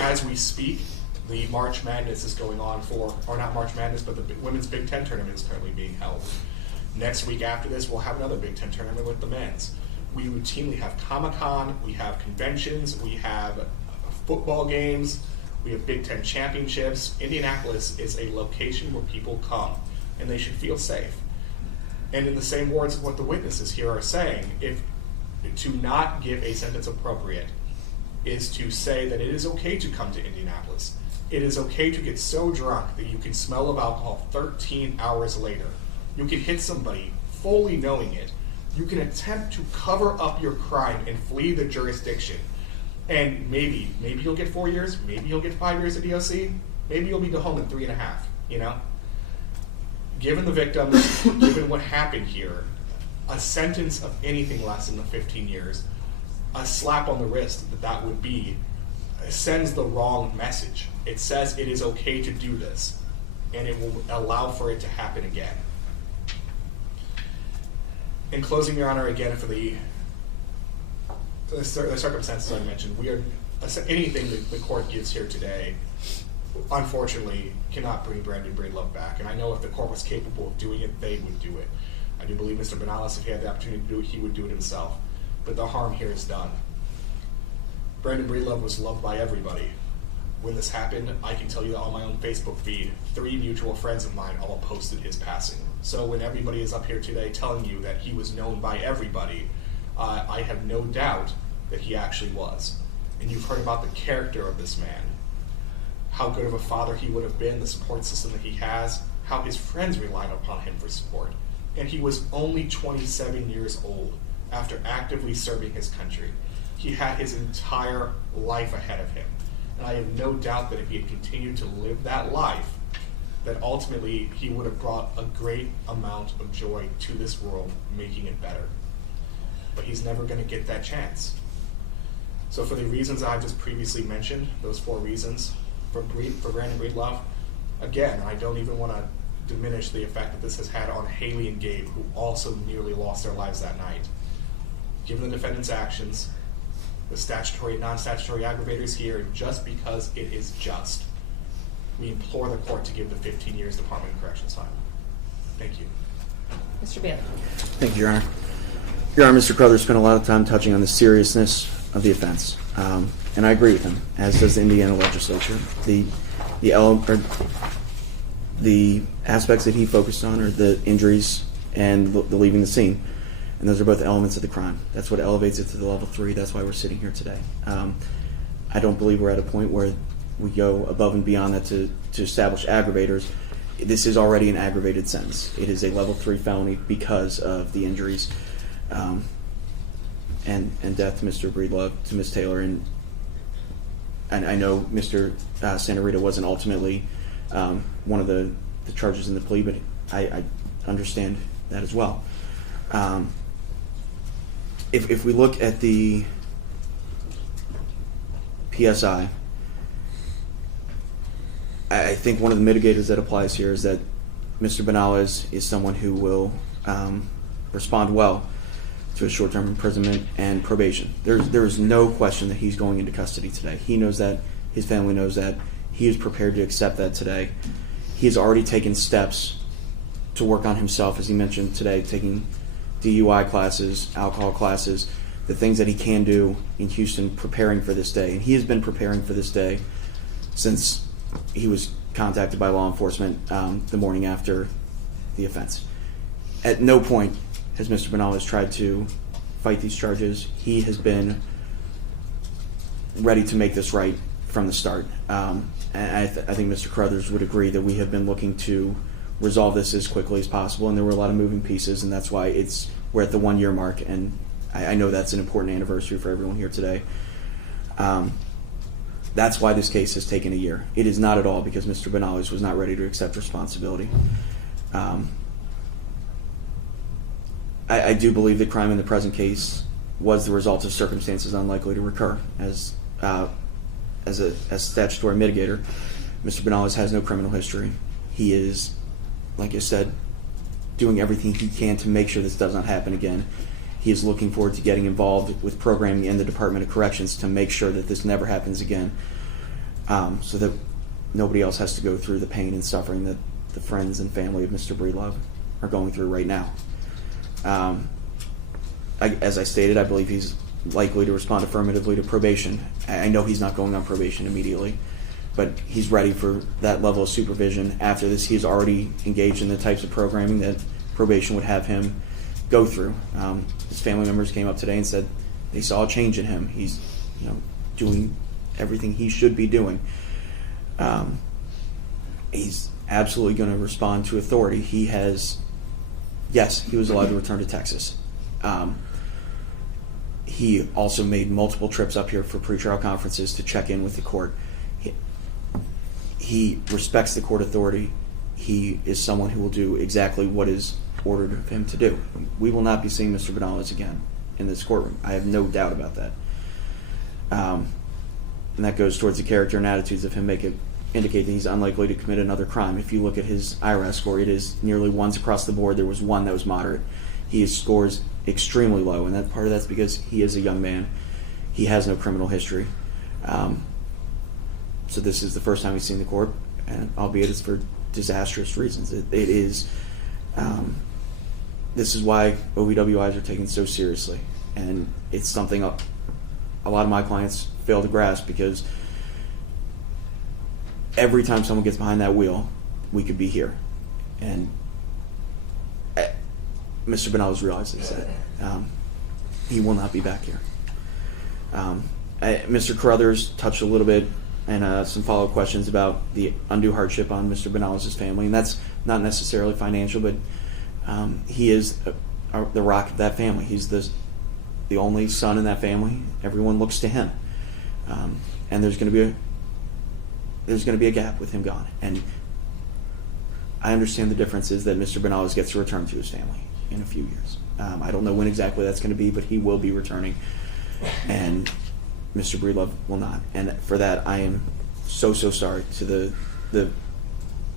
As we speak, the March Madness is going on or not March Madness, but the Women's Big Ten tournament is currently being held. Next week after this, we'll have another Big Ten tournament with the men's. We routinely have Comic-Con, we have conventions, we have football games, we have Big Ten championships. Indianapolis is a location where people come, and they should feel safe. And in the same words of what the witnesses here are saying, if to not give a sentence appropriate is to say that it is okay to come to Indianapolis. It is okay to get so drunk that you can smell of alcohol 13 hours later. You can hit somebody fully knowing it. You can attempt to cover up your crime and flee the jurisdiction. And maybe you'll get 4 years, maybe you'll get 5 years at DOC, maybe you'll be home in 3.5, Given the victims, given what happened here, a sentence of anything less than the 15 years, a slap on the wrist that would be, sends the wrong message. It says it is okay to do this, and it will allow for it to happen again. In closing, Your Honor, again, for the circumstances I mentioned, anything that the court gives here today, unfortunately, cannot bring Brandon Breedlove back. And I know if the court was capable of doing it, they would do it. I do believe Mr. Banales, if he had the opportunity to do it, he would do it himself. But the harm here is done. Brandon Breedlove was loved by everybody. When this happened, I can tell you that on my own Facebook feed, 3 mutual friends of mine all posted his passing. So when everybody is up here today telling you that he was known by everybody, I have no doubt that he actually was. And you've heard about the character of this man, how good of a father he would have been, the support system that he has, how his friends relied upon him for support. And he was only 27 years old after actively serving his country. He had his entire life ahead of him. And I have no doubt that if he had continued to live that life, that ultimately he would have brought a great amount of joy to this world, making it better. But he's never going to get that chance. So for the reasons I've just previously mentioned, those 4 reasons, for Brandon Breedlove, again, I don't even want to diminish the effect that this has had on Haley and Gabe, who also nearly lost their lives that night. Given the defendant's actions, the statutory and non-statutory aggravators here, just because it is just, we implore the court to give the 15 years Department of Corrections time. Thank you. Mr. Bailey. Thank you, Your Honor. Your Honor, Mr. Crothers spent a lot of time touching on the seriousness of the offense, and I agree with him, as does the Indiana legislature. The aspects that he focused on are the injuries and the leaving the scene, and those are both elements of the crime. That's what elevates it to the level 3. That's why we're sitting here today. I don't believe we're at a point where we go above and beyond that to establish aggravators. This is already an aggravated sentence. It is a level 3 felony because of the injuries and death to Mr. Breedlove, to Ms. Taylor, and I know Mr. Santa Rita wasn't ultimately one of the charges in the plea, but I understand that as well. If we look at the PSI, I think one of the mitigators that applies here is that Mr. Banales is someone who will respond well to a short-term imprisonment and probation. There is no question that he's going into custody today. He knows that. His family knows that. He is prepared to accept that today. He has already taken steps to work on himself, as he mentioned today, taking DUI classes, alcohol classes, the things that he can do in Houston, preparing for this day. And he has been preparing for this day since he was contacted by law enforcement the morning after the offense. At no point has Mr. Banales tried to fight these charges. He has been ready to make this right from the start. And I think Mr. Crothers would agree that we have been looking to resolve this as quickly as possible, and there were a lot of moving pieces, and that's why we're at the 1-year mark, and I know that's an important anniversary for everyone here today. That's why this case has taken a year. It is not at all because Mr. Banales was not ready to accept responsibility. I do believe the crime in the present case was the result of circumstances unlikely to recur. As a statutory mitigator, Mr. Banales has no criminal history. He is, like I said, doing everything he can to make sure this does not happen again. He is looking forward to getting involved with programming in the Department of Corrections to make sure that this never happens again, so that nobody else has to go through the pain and suffering that the friends and family of Mr. Breedlove are going through right now. As I stated, I believe he's likely to respond affirmatively to probation. I know he's not going on probation immediately, but he's ready for that level of supervision. After this, he's already engaged in the types of programming that probation would have him go through. His family members came up today and said they saw a change in him. He's, doing everything he should be doing. He's absolutely going to respond to authority. He was allowed to return to Texas. He also made multiple trips up here for pretrial conferences to check in with the court. He respects the court authority. He is someone who will do exactly what is ordered of him to do. We will not be seeing Mr. Banales again in this courtroom. I have no doubt about that. And that goes towards the character and attitudes of him indicate that he's unlikely to commit another crime. If you look at his IRS score, it is nearly ones across the board. There was one that was moderate. His scores extremely low, and that part of that's because he is a young man. He has no criminal history. So this is the first time he's seen the court, and albeit it's for disastrous reasons. This is why OVWIs are taken so seriously, and it's something a lot of my clients fail to grasp, because every time someone gets behind that wheel, we could be here. And Mr. Banales realizes that he will not be back here. Mr. Carruthers touched a little bit and some follow-up questions about the undue hardship on Mr. Banales' family, and that's not necessarily financial, but he is the rock of that family. He's the only son in that family. Everyone looks to him, and there's going to be a gap with him gone. And I understand the difference is that Mr. Banales gets to return to his family in a few years. I don't know when exactly that's going to be, but he will be returning, and Mr. Breedlove will not. And for that, I am so sorry to the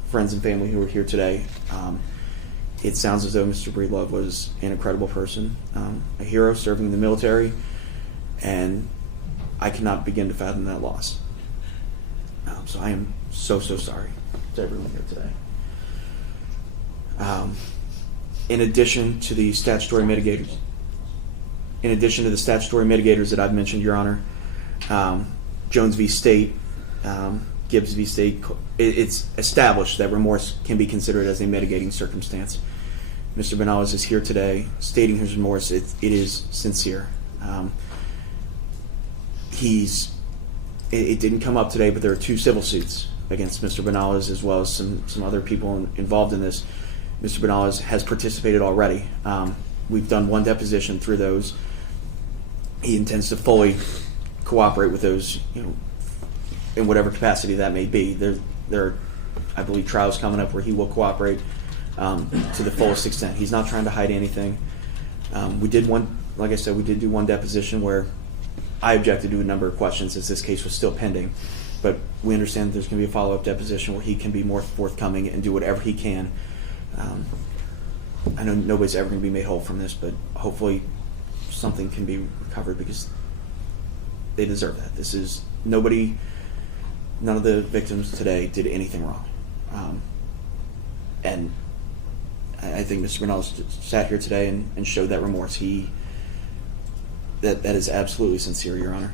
friends and family who are here today. It sounds as though Mr. Breedlove was an incredible person, a hero serving in the military, and I cannot begin to fathom that loss. So I am so sorry to everyone here today. In addition to the statutory mitigators that I've mentioned, Your Honor, Jones v. State, Gibbs v. State, it's established that remorse can be considered as a mitigating circumstance. Mr. Banales is here today stating his remorse. It is sincere. It didn't come up today, but there are 2 civil suits against Mr. Banales, as well as some other people involved in this. Mr. Banales has participated already. We've done 1 deposition through those. He intends to fully cooperate with those, in whatever capacity that may be. There are, I believe, trials coming up where he will cooperate to the fullest extent. He's not trying to hide anything. We did do 1 deposition where I objected to a number of questions as this case was still pending. But we understand that there's going to be a follow-up deposition where he can be more forthcoming and do whatever he can. I know nobody's ever going to be made whole from this, but hopefully something can be recovered, because they deserve that. None of the victims today did anything wrong. And I think Mr. Banales sat here today and showed that remorse. That is absolutely sincere, Your Honor.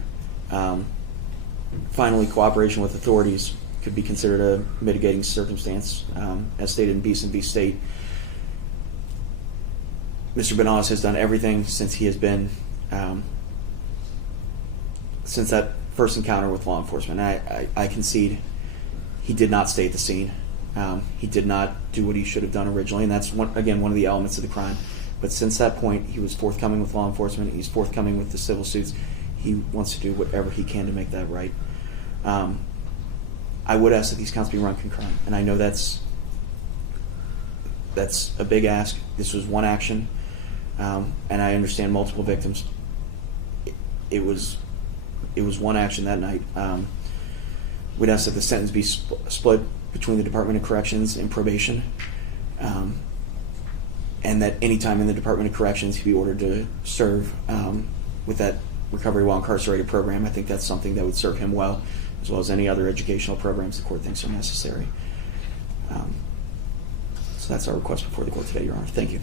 Finally, cooperation with authorities could be considered a mitigating circumstance. As stated in Beeson v. State, Mr. Banales has done everything since he has been, since that first encounter with law enforcement. I concede he did not stay at the scene. He did not do what he should have done originally, and that's, one of the elements of the crime. But since that point, he was forthcoming with law enforcement. He's forthcoming with the civil suits. He wants to do whatever he can to make that right. I would ask that these counts be run concurrent, and I know that's a big ask. This was 1 action, and I understand multiple victims. It was 1 action that night. We'd ask that the sentence be split between the Department of Corrections and probation, and that any time in the Department of Corrections he be ordered to serve with that recovery while incarcerated program. I think that's something that would serve him well, as well as any other educational programs the court thinks are necessary. So that's our request before the court today, Your Honor. Thank you.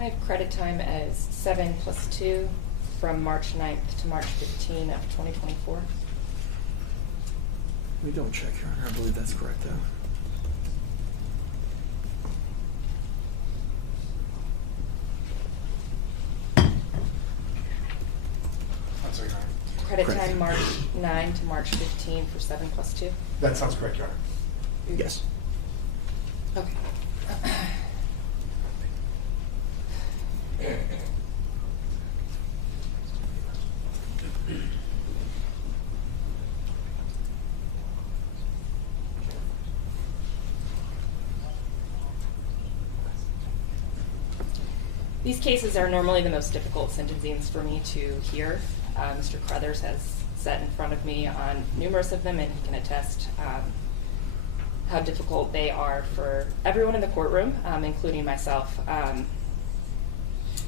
I have credit time as 7 plus 2 from March 9th to March 15 of 2024. Let me double check, Your Honor. I believe that's correct, though. I'm sorry, Your Honor. Credit Correct. time March 9 to March 15 for 7 plus 2. That sounds correct, Your Honor. Yes. Okay. These cases are normally the most difficult sentencings for me to hear. Mr. Crothers has sat in front of me on numerous of them, and he can attest how difficult they are for everyone in the courtroom, including myself.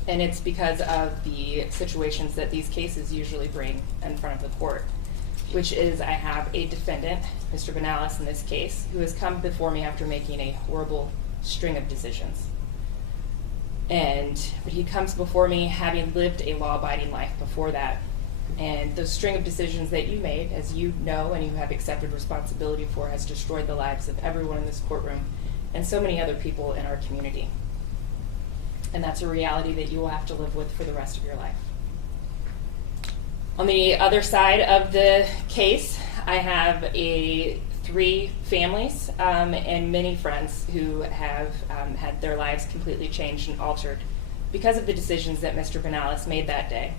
And it's because of the situations that these cases usually bring in front of the court, which is I have a defendant, Mr. Banales in this case, who has come before me after making a horrible string of decisions. But he comes before me having lived a law-abiding life before that. And those string of decisions that you made, as you know and you have accepted responsibility for, has destroyed the lives of everyone in this courtroom and so many other people in our community. And that's a reality that you will have to live with for the rest of your life. On the other side of the case, I have 3 families and many friends who have had their lives completely changed and altered because of the decisions that Mr. Banales made that day.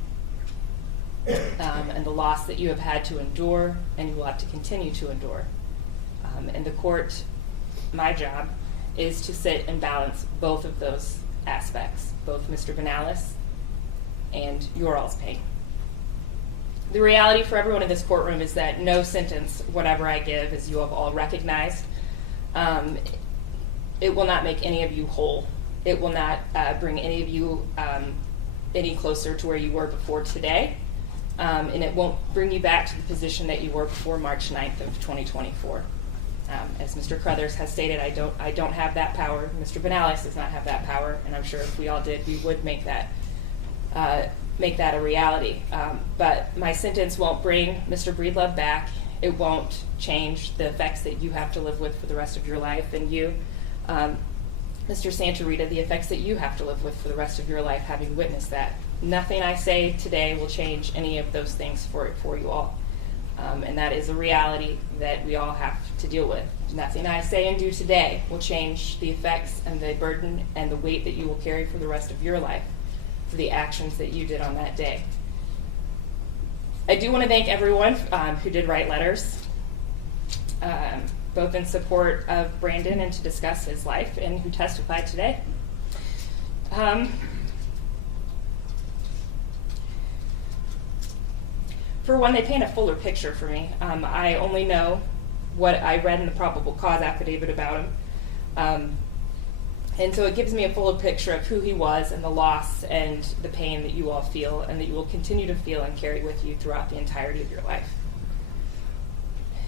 And the loss that you have had to endure and you will have to continue to endure. In the court, my job is to sit and balance both of those aspects, both Mr. Banales and your all's pain. The reality for everyone in this courtroom is that no sentence, whatever I give, as you have all recognized, it will not make any of you whole. It will not bring any of you any closer to where you were before today. And it won't bring you back to the position that you were before March 9th of 2024. As Mr. Crothers has stated, I don't have that power. Mr. Banales does not have that power, and I'm sure if we all did, we would make that a reality. But my sentence won't bring Mr. Breedlove back. It won't change the effects that you have to live with for the rest of your life, and you, Mr. Santarita, the effects that you have to live with for the rest of your life, having witnessed that. Nothing I say today will change any of those things for you all. And that is a reality that we all have to deal with. Nothing I say and do today will change the effects and the burden and the weight that you will carry for the rest of your life for the actions that you did on that day. I do want to thank everyone who did write letters, both in support of Brandon and to discuss his life, and who testified today. For one, they paint a fuller picture for me. I only know what I read in the probable cause affidavit about him. And so it gives me a fuller picture of who he was and the loss and the pain that you all feel and that you will continue to feel and carry with you throughout the entirety of your life.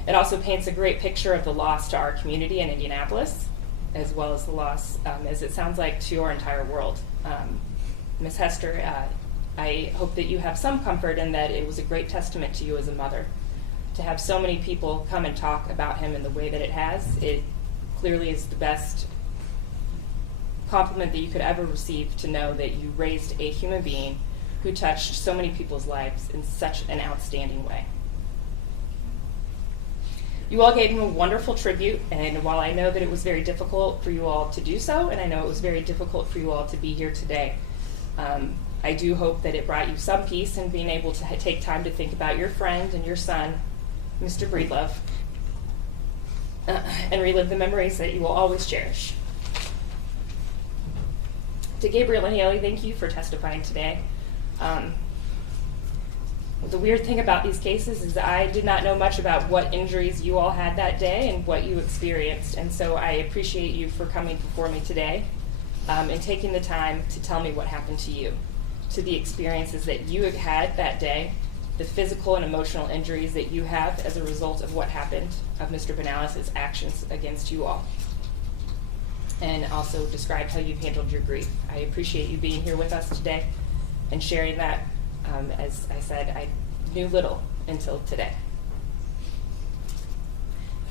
It also paints a great picture of the loss to our community in Indianapolis, as well as the loss, as it sounds like, to our entire world. Ms. Hester, I hope that you have some comfort in that it was a great testament to you as a mother. To have so many people come and talk about him in the way that it has, it clearly is the best compliment that you could ever receive, to know that you raised a human being who touched so many people's lives in such an outstanding way. You all gave him a wonderful tribute, and while I know that it was very difficult for you all to do so, and I know it was very difficult for you all to be here today, I do hope that it brought you some peace in being able to take time to think about your friend and your son, Mr. Breedlove, and relive the memories that you will always cherish. To Gabriel and Haley, thank you for testifying today. The weird thing about these cases is I did not know much about what injuries you all had that day and what you experienced, and so I appreciate you for coming before me today and taking the time to tell me what happened to you, to the experiences that you had that day, the physical and emotional injuries that you have as a result of what happened, of Mr. Banales' actions against you all. and also described how you've handled your grief. I appreciate you being here with us today and sharing that. As I said, I knew little until today.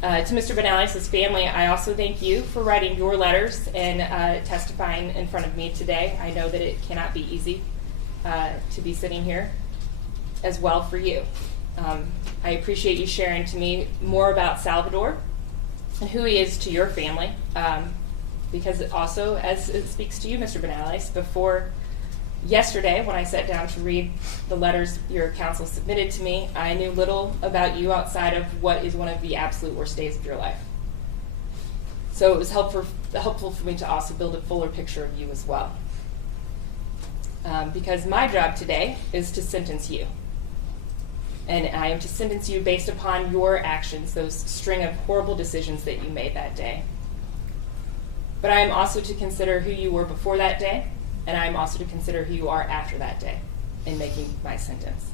To Mr. Banales' family, I also thank you for writing your letters and testifying in front of me today. I know that it cannot be easy to be sitting here as well for you. I appreciate you sharing to me more about Salvador and who he is to your family, because it also, as it speaks to you, Mr. Banales, before yesterday, when I sat down to read the letters your counsel submitted to me, I knew little about you outside of what is one of the absolute worst days of your life. So it was helpful for me to also build a fuller picture of you as well. Because my job today is to sentence you. And I am to sentence you based upon your actions, those string of horrible decisions that you made that day. But I am also to consider who you were before that day, and I am also to consider who you are after that day in making my sentence.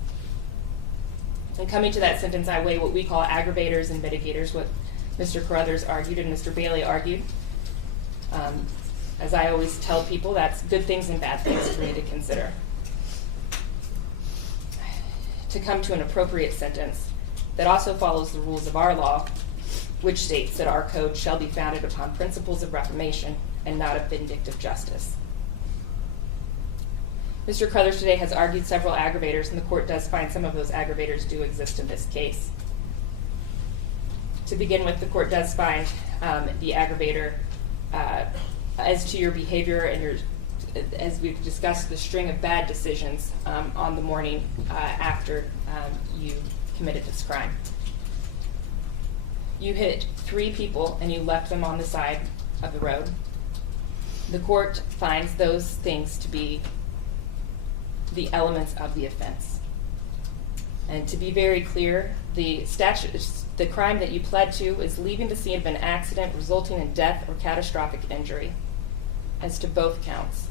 And coming to that sentence, I weigh what we call aggravators and mitigators, what Mr. Carruthers argued and Mr. Bailey argued. As I always tell people, that's good things and bad things for me to consider. To come to an appropriate sentence that also follows the rules of our law, which states that our code shall be founded upon principles of reformation and not of vindictive justice. Mr. Carruthers today has argued several aggravators, and the court does find some of those aggravators do exist in this case. To begin with, the court does find the aggravator as to your behavior and your, as we've discussed, the string of bad decisions on the morning after you committed this crime. You hit 3 people and you left them on the side of the road. The court finds those things to be the elements of the offense. And to be very clear, the crime that you pled to is leaving the scene of an accident resulting in death or catastrophic injury, as to both counts.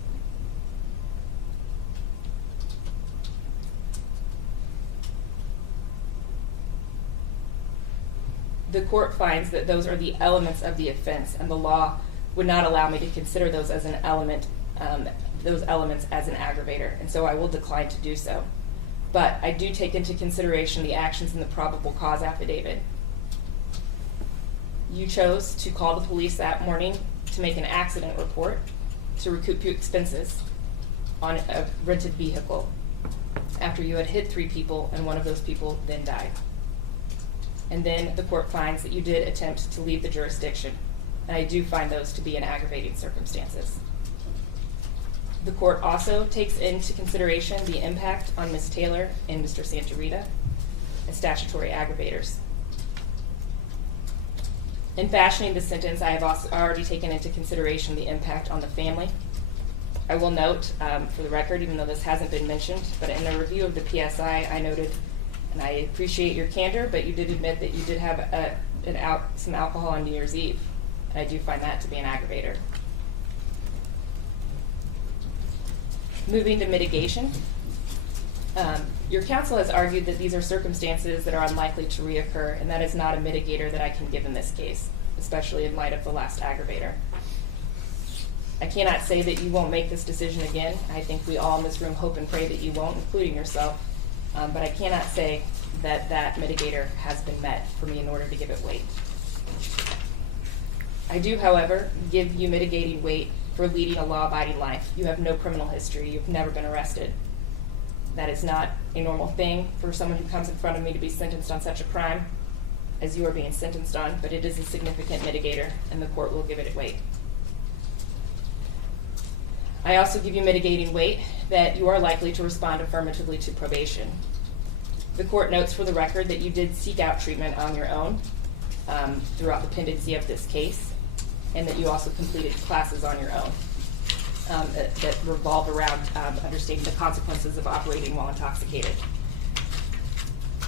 The court finds that those are the elements of the offense, and the law would not allow me to consider those as an element, those elements as an aggravator, and so I will decline to do so. But I do take into consideration the actions in the probable cause affidavit. You chose to call the police that morning to make an accident report to recoup your expenses on a rented vehicle after you had hit 3 people and one of those people then died. And then the court finds that you did attempt to leave the jurisdiction, and I do find those to be an aggravating circumstances. The court also takes into consideration the impact on Ms. Taylor and Mr. Santarita as statutory aggravators. In fashioning the sentence, I have also already taken into consideration the impact on the family. I will note, for the record, even though this hasn't been mentioned, but in the review of the PSI, I noted, and I appreciate your candor, but you did admit that you did have some alcohol on New Year's Eve, and I do find that to be an aggravator. Moving to mitigation, your counsel has argued that these are circumstances that are unlikely to reoccur, and that is not a mitigator that I can give in this case, especially in light of the last aggravator. I cannot say that you won't make this decision again. I think we all in this room hope and pray that you won't, including yourself, but I cannot say that that mitigator has been met for me in order to give it weight. I do, however, give you mitigating weight for leading a law-abiding life. You have no criminal history. You've never been arrested. That is not a normal thing for someone who comes in front of me to be sentenced on such a crime as you are being sentenced on, but it is a significant mitigator, and the court will give it weight. I also give you mitigating weight that you are likely to respond affirmatively to probation. The court notes for the record that you did seek out treatment on your own throughout the pendency of this case, and that you also completed classes on your own that revolve around understanding the consequences of operating while intoxicated.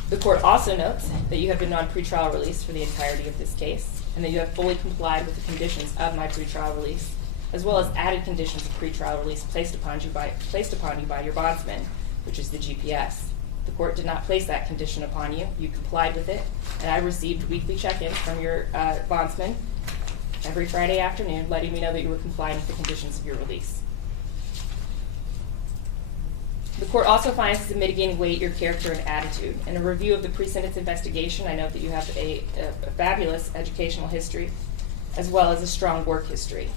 The court also notes that you have been on pretrial release for the entirety of this case, and that you have fully complied with the conditions of my pretrial release, as well as added conditions of pretrial release placed upon you by your bondsman, which is the GPS. The court did not place that condition upon you. You complied with it, and I received weekly check-ins from your bondsman every Friday afternoon, letting me know that you were complying with the conditions of your release. The court also finds as a mitigating weight your character and attitude. In a review of the pre-sentence investigation, I note that you have a fabulous educational history as well as a strong work history.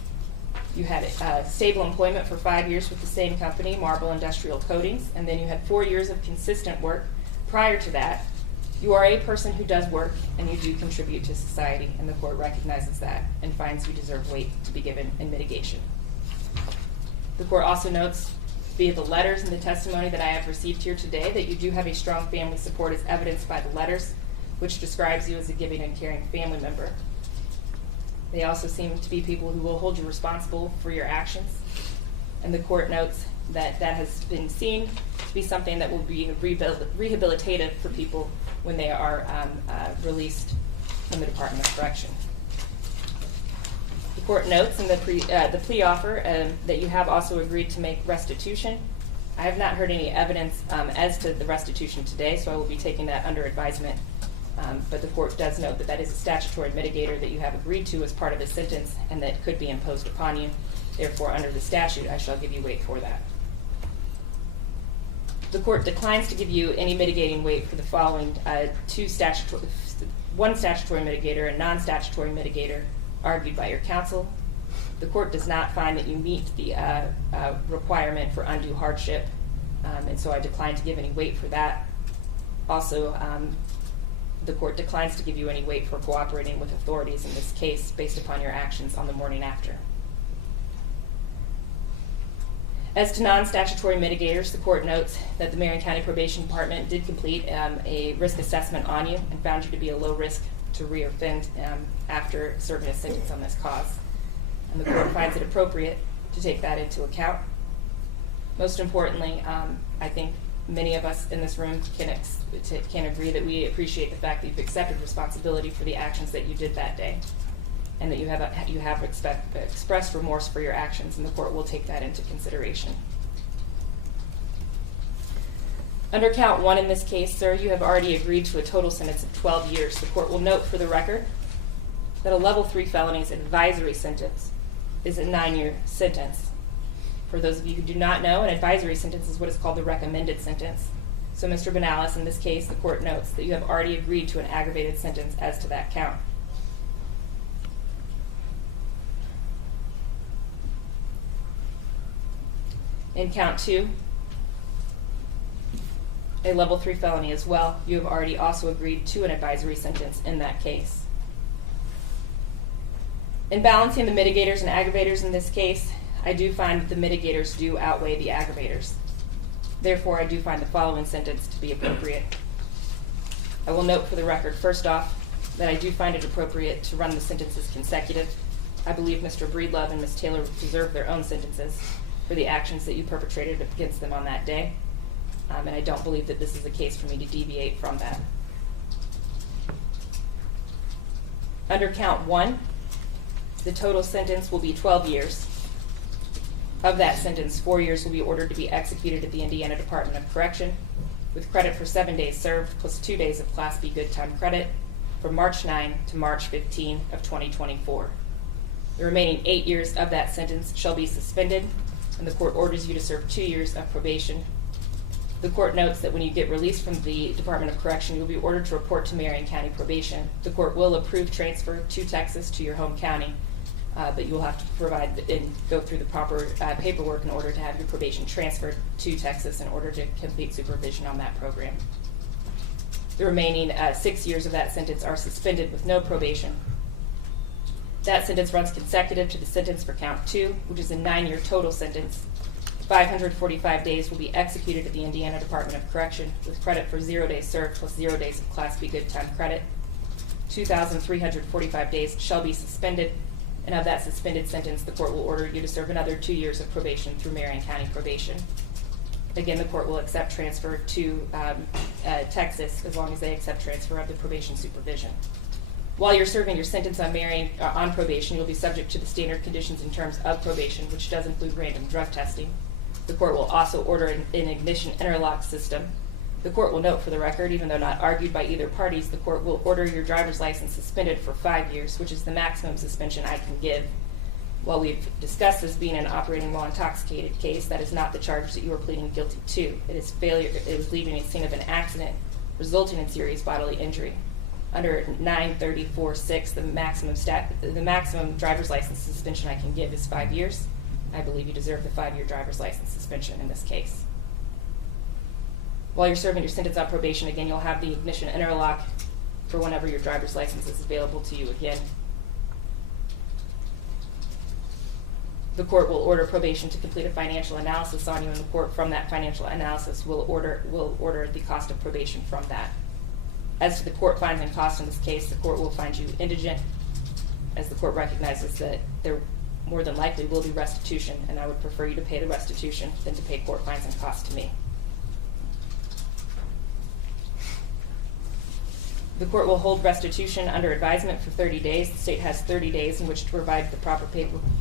You had stable employment for 5 years with the same company, Marble Industrial Coatings, and then you had 4 years of consistent work prior to that. You are a person who does work, and you do contribute to society, and the court recognizes that and finds you deserve weight to be given in mitigation. The court also notes via the letters and the testimony that I have received here today that you do have a strong family support as evidenced by the letters, which describes you as a giving and caring family member. They also seem to be people who will hold you responsible for your actions, and the court notes that that has been seen to be something that will be rehabilitative for people when they are released from the Department of Correction. The court notes in the plea offer that you have also agreed to make restitution. I have not heard any evidence as to the restitution today, so I will be taking that under advisement. But the court does note that that is a statutory mitigator that you have agreed to as part of the sentence and that could be imposed upon you. Therefore, under the statute, I shall give you weight for that. The court declines to give you any mitigating weight for the following one statutory mitigator and non-statutory mitigator argued by your counsel. The court does not find that you meet the requirement for undue hardship, and so I decline to give any weight for that. Also, the court declines to give you any weight for cooperating with authorities in this case based upon your actions on the morning after. As to non-statutory mitigators, the court notes that the Marion County Probation Department did complete a risk assessment on you and found you to be a low risk to reoffend after serving a sentence on this cause. And the court finds it appropriate to take that into account. Most importantly, I think many of us in this room can agree that we appreciate the fact that you've accepted responsibility for the actions that you did that day, and that you have expressed remorse for your actions, and the court will take that into consideration. Under count 1 in this case, sir, you have already agreed to a total sentence of 12 years. The court will note for the record that a level 3 felony's advisory sentence is a 9-year sentence. For those of you who do not know, an advisory sentence is what is called the recommended sentence. So Mr. Banales, in this case, the court notes that you have already agreed to an aggravated sentence as to that count. In count 2, a level 3 felony as well, you have already also agreed to an advisory sentence in that case. In balancing the mitigators and aggravators in this case, I do find that the mitigators do outweigh the aggravators. Therefore, I do find the following sentence to be appropriate. I will note for the record, first off, that I do find it appropriate to run the sentences consecutive. I believe Mr. Breedlove and Ms. Taylor deserve their own sentences for the actions that you perpetrated against them on that day. And I don't believe that this is a case for me to deviate from that. Under count 1, the total sentence will be 12 years. Of that sentence, 4 years will be ordered to be executed at the Indiana Department of Correction, with credit for 7 days served plus 2 days of Class B good time credit from March 9 to March 15 of 2024. The remaining 8 years of that sentence shall be suspended, and the court orders you to serve 2 years of probation. The court notes that when you get released from the Department of Correction, you'll be ordered to report to Marion County Probation. The court will approve transfer to Texas, to your home county, but you will have to provide and go through the proper paperwork in order to have your probation transferred to Texas in order to complete supervision on that program. The remaining 6 years of that sentence are suspended with no probation. That sentence runs consecutive to the sentence for count 2, which is a 9-year total sentence. 545 days will be executed at the Indiana Department of Correction with credit for 0 days served plus 0 days of Class B good time credit. 2,345 days shall be suspended, and of that suspended sentence, the court will order you to serve another 2 years of probation through Marion County Probation. Again, the court will accept transfer to Texas as long as they accept transfer of the probation supervision. While you're serving your sentence on probation, you'll be subject to the standard conditions and terms of probation, which does include random drug testing. The court will also order an ignition interlock system The court will note for the record, even though not argued by either parties, the court will order your driver's license suspended for 5 years, which is the maximum suspension I can give. While we've discussed this being an operating while intoxicated case, that is not the charge that you are pleading guilty to. It is leaving a scene of an accident resulting in serious bodily injury. Under 934.6, the maximum driver's license suspension I can give is 5 years. I believe you deserve the 5-year driver's license suspension in this case. While you're serving your sentence on probation, again, you'll have the ignition interlock for whenever your driver's license is available to you again. The court will order probation to complete a financial analysis on you, and the court from that financial analysis will order the cost of probation from that. As to the court fines and costs in this case, the court will find you indigent, as the court recognizes that there more than likely will be restitution, and I would prefer you to pay the restitution than to pay court fines and costs to me. The court will hold restitution under advisement for 30 days. The state has 30 days in which to provide the proper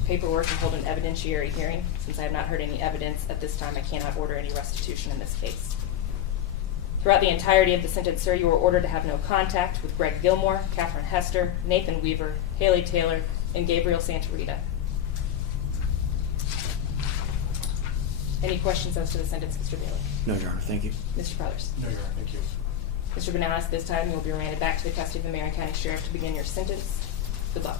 paperwork and hold an evidentiary hearing. Since I have not heard any evidence at this time, I cannot order any restitution in this case. Throughout the entirety of the sentence, sir, you are ordered to have no contact with Greg Gilmore, Catherine Hester, Nathan Weaver, Haley Taylor, and Gabriel Santarita. Any questions as to the sentence, Mr. Bailey? No, Your Honor. Thank you. Mr. Crothers? No, Your Honor. Thank you. Mr. Banales, this time you will be remanded back to the custody of the Marion County Sheriff to begin your sentence. Good luck.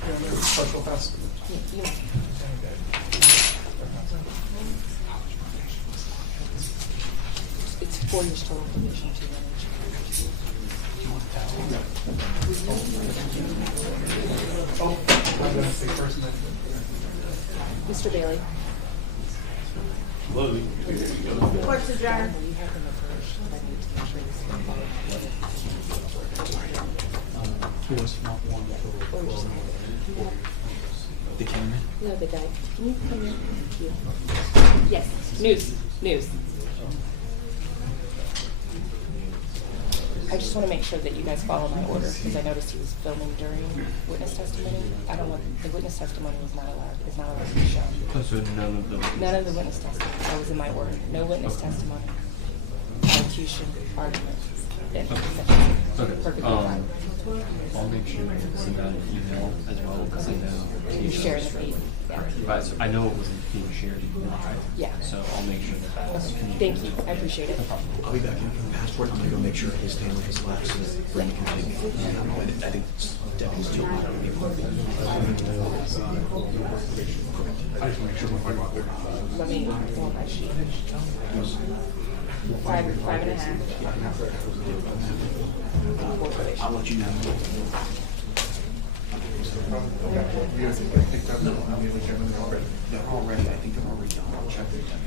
Partial pass. It's 4 years total probation to Mr. Bailey. Court's adjourned. The camera? No, the guy. Can you come here? Thank you. Yes. News. I just want to make sure that you guys follow my order, because I noticed he was filming during witness testimony. I don't want, the witness testimony is not allowed to be shown. So none of the witness testimony. That was in my order. No witness testimony. Elocution, argument. Okay. Perfectly fine. I'll make sure to send out an email as well, because I know You share the feed. Yeah. Right, so I know it wasn't being shared live. Yeah. So I'll make sure that that's. Thank you. I appreciate it. I'll be back in for the passport. I'm gonna go make sure his family has left so that Brent can take it. I think Debbie's too hot. I just make sure if I go out there. Let me go on my sheet. 5.5. I'll let you know. You guys picked up? No, I mean, they're already. They're already, I think they're already done. I'll check with them.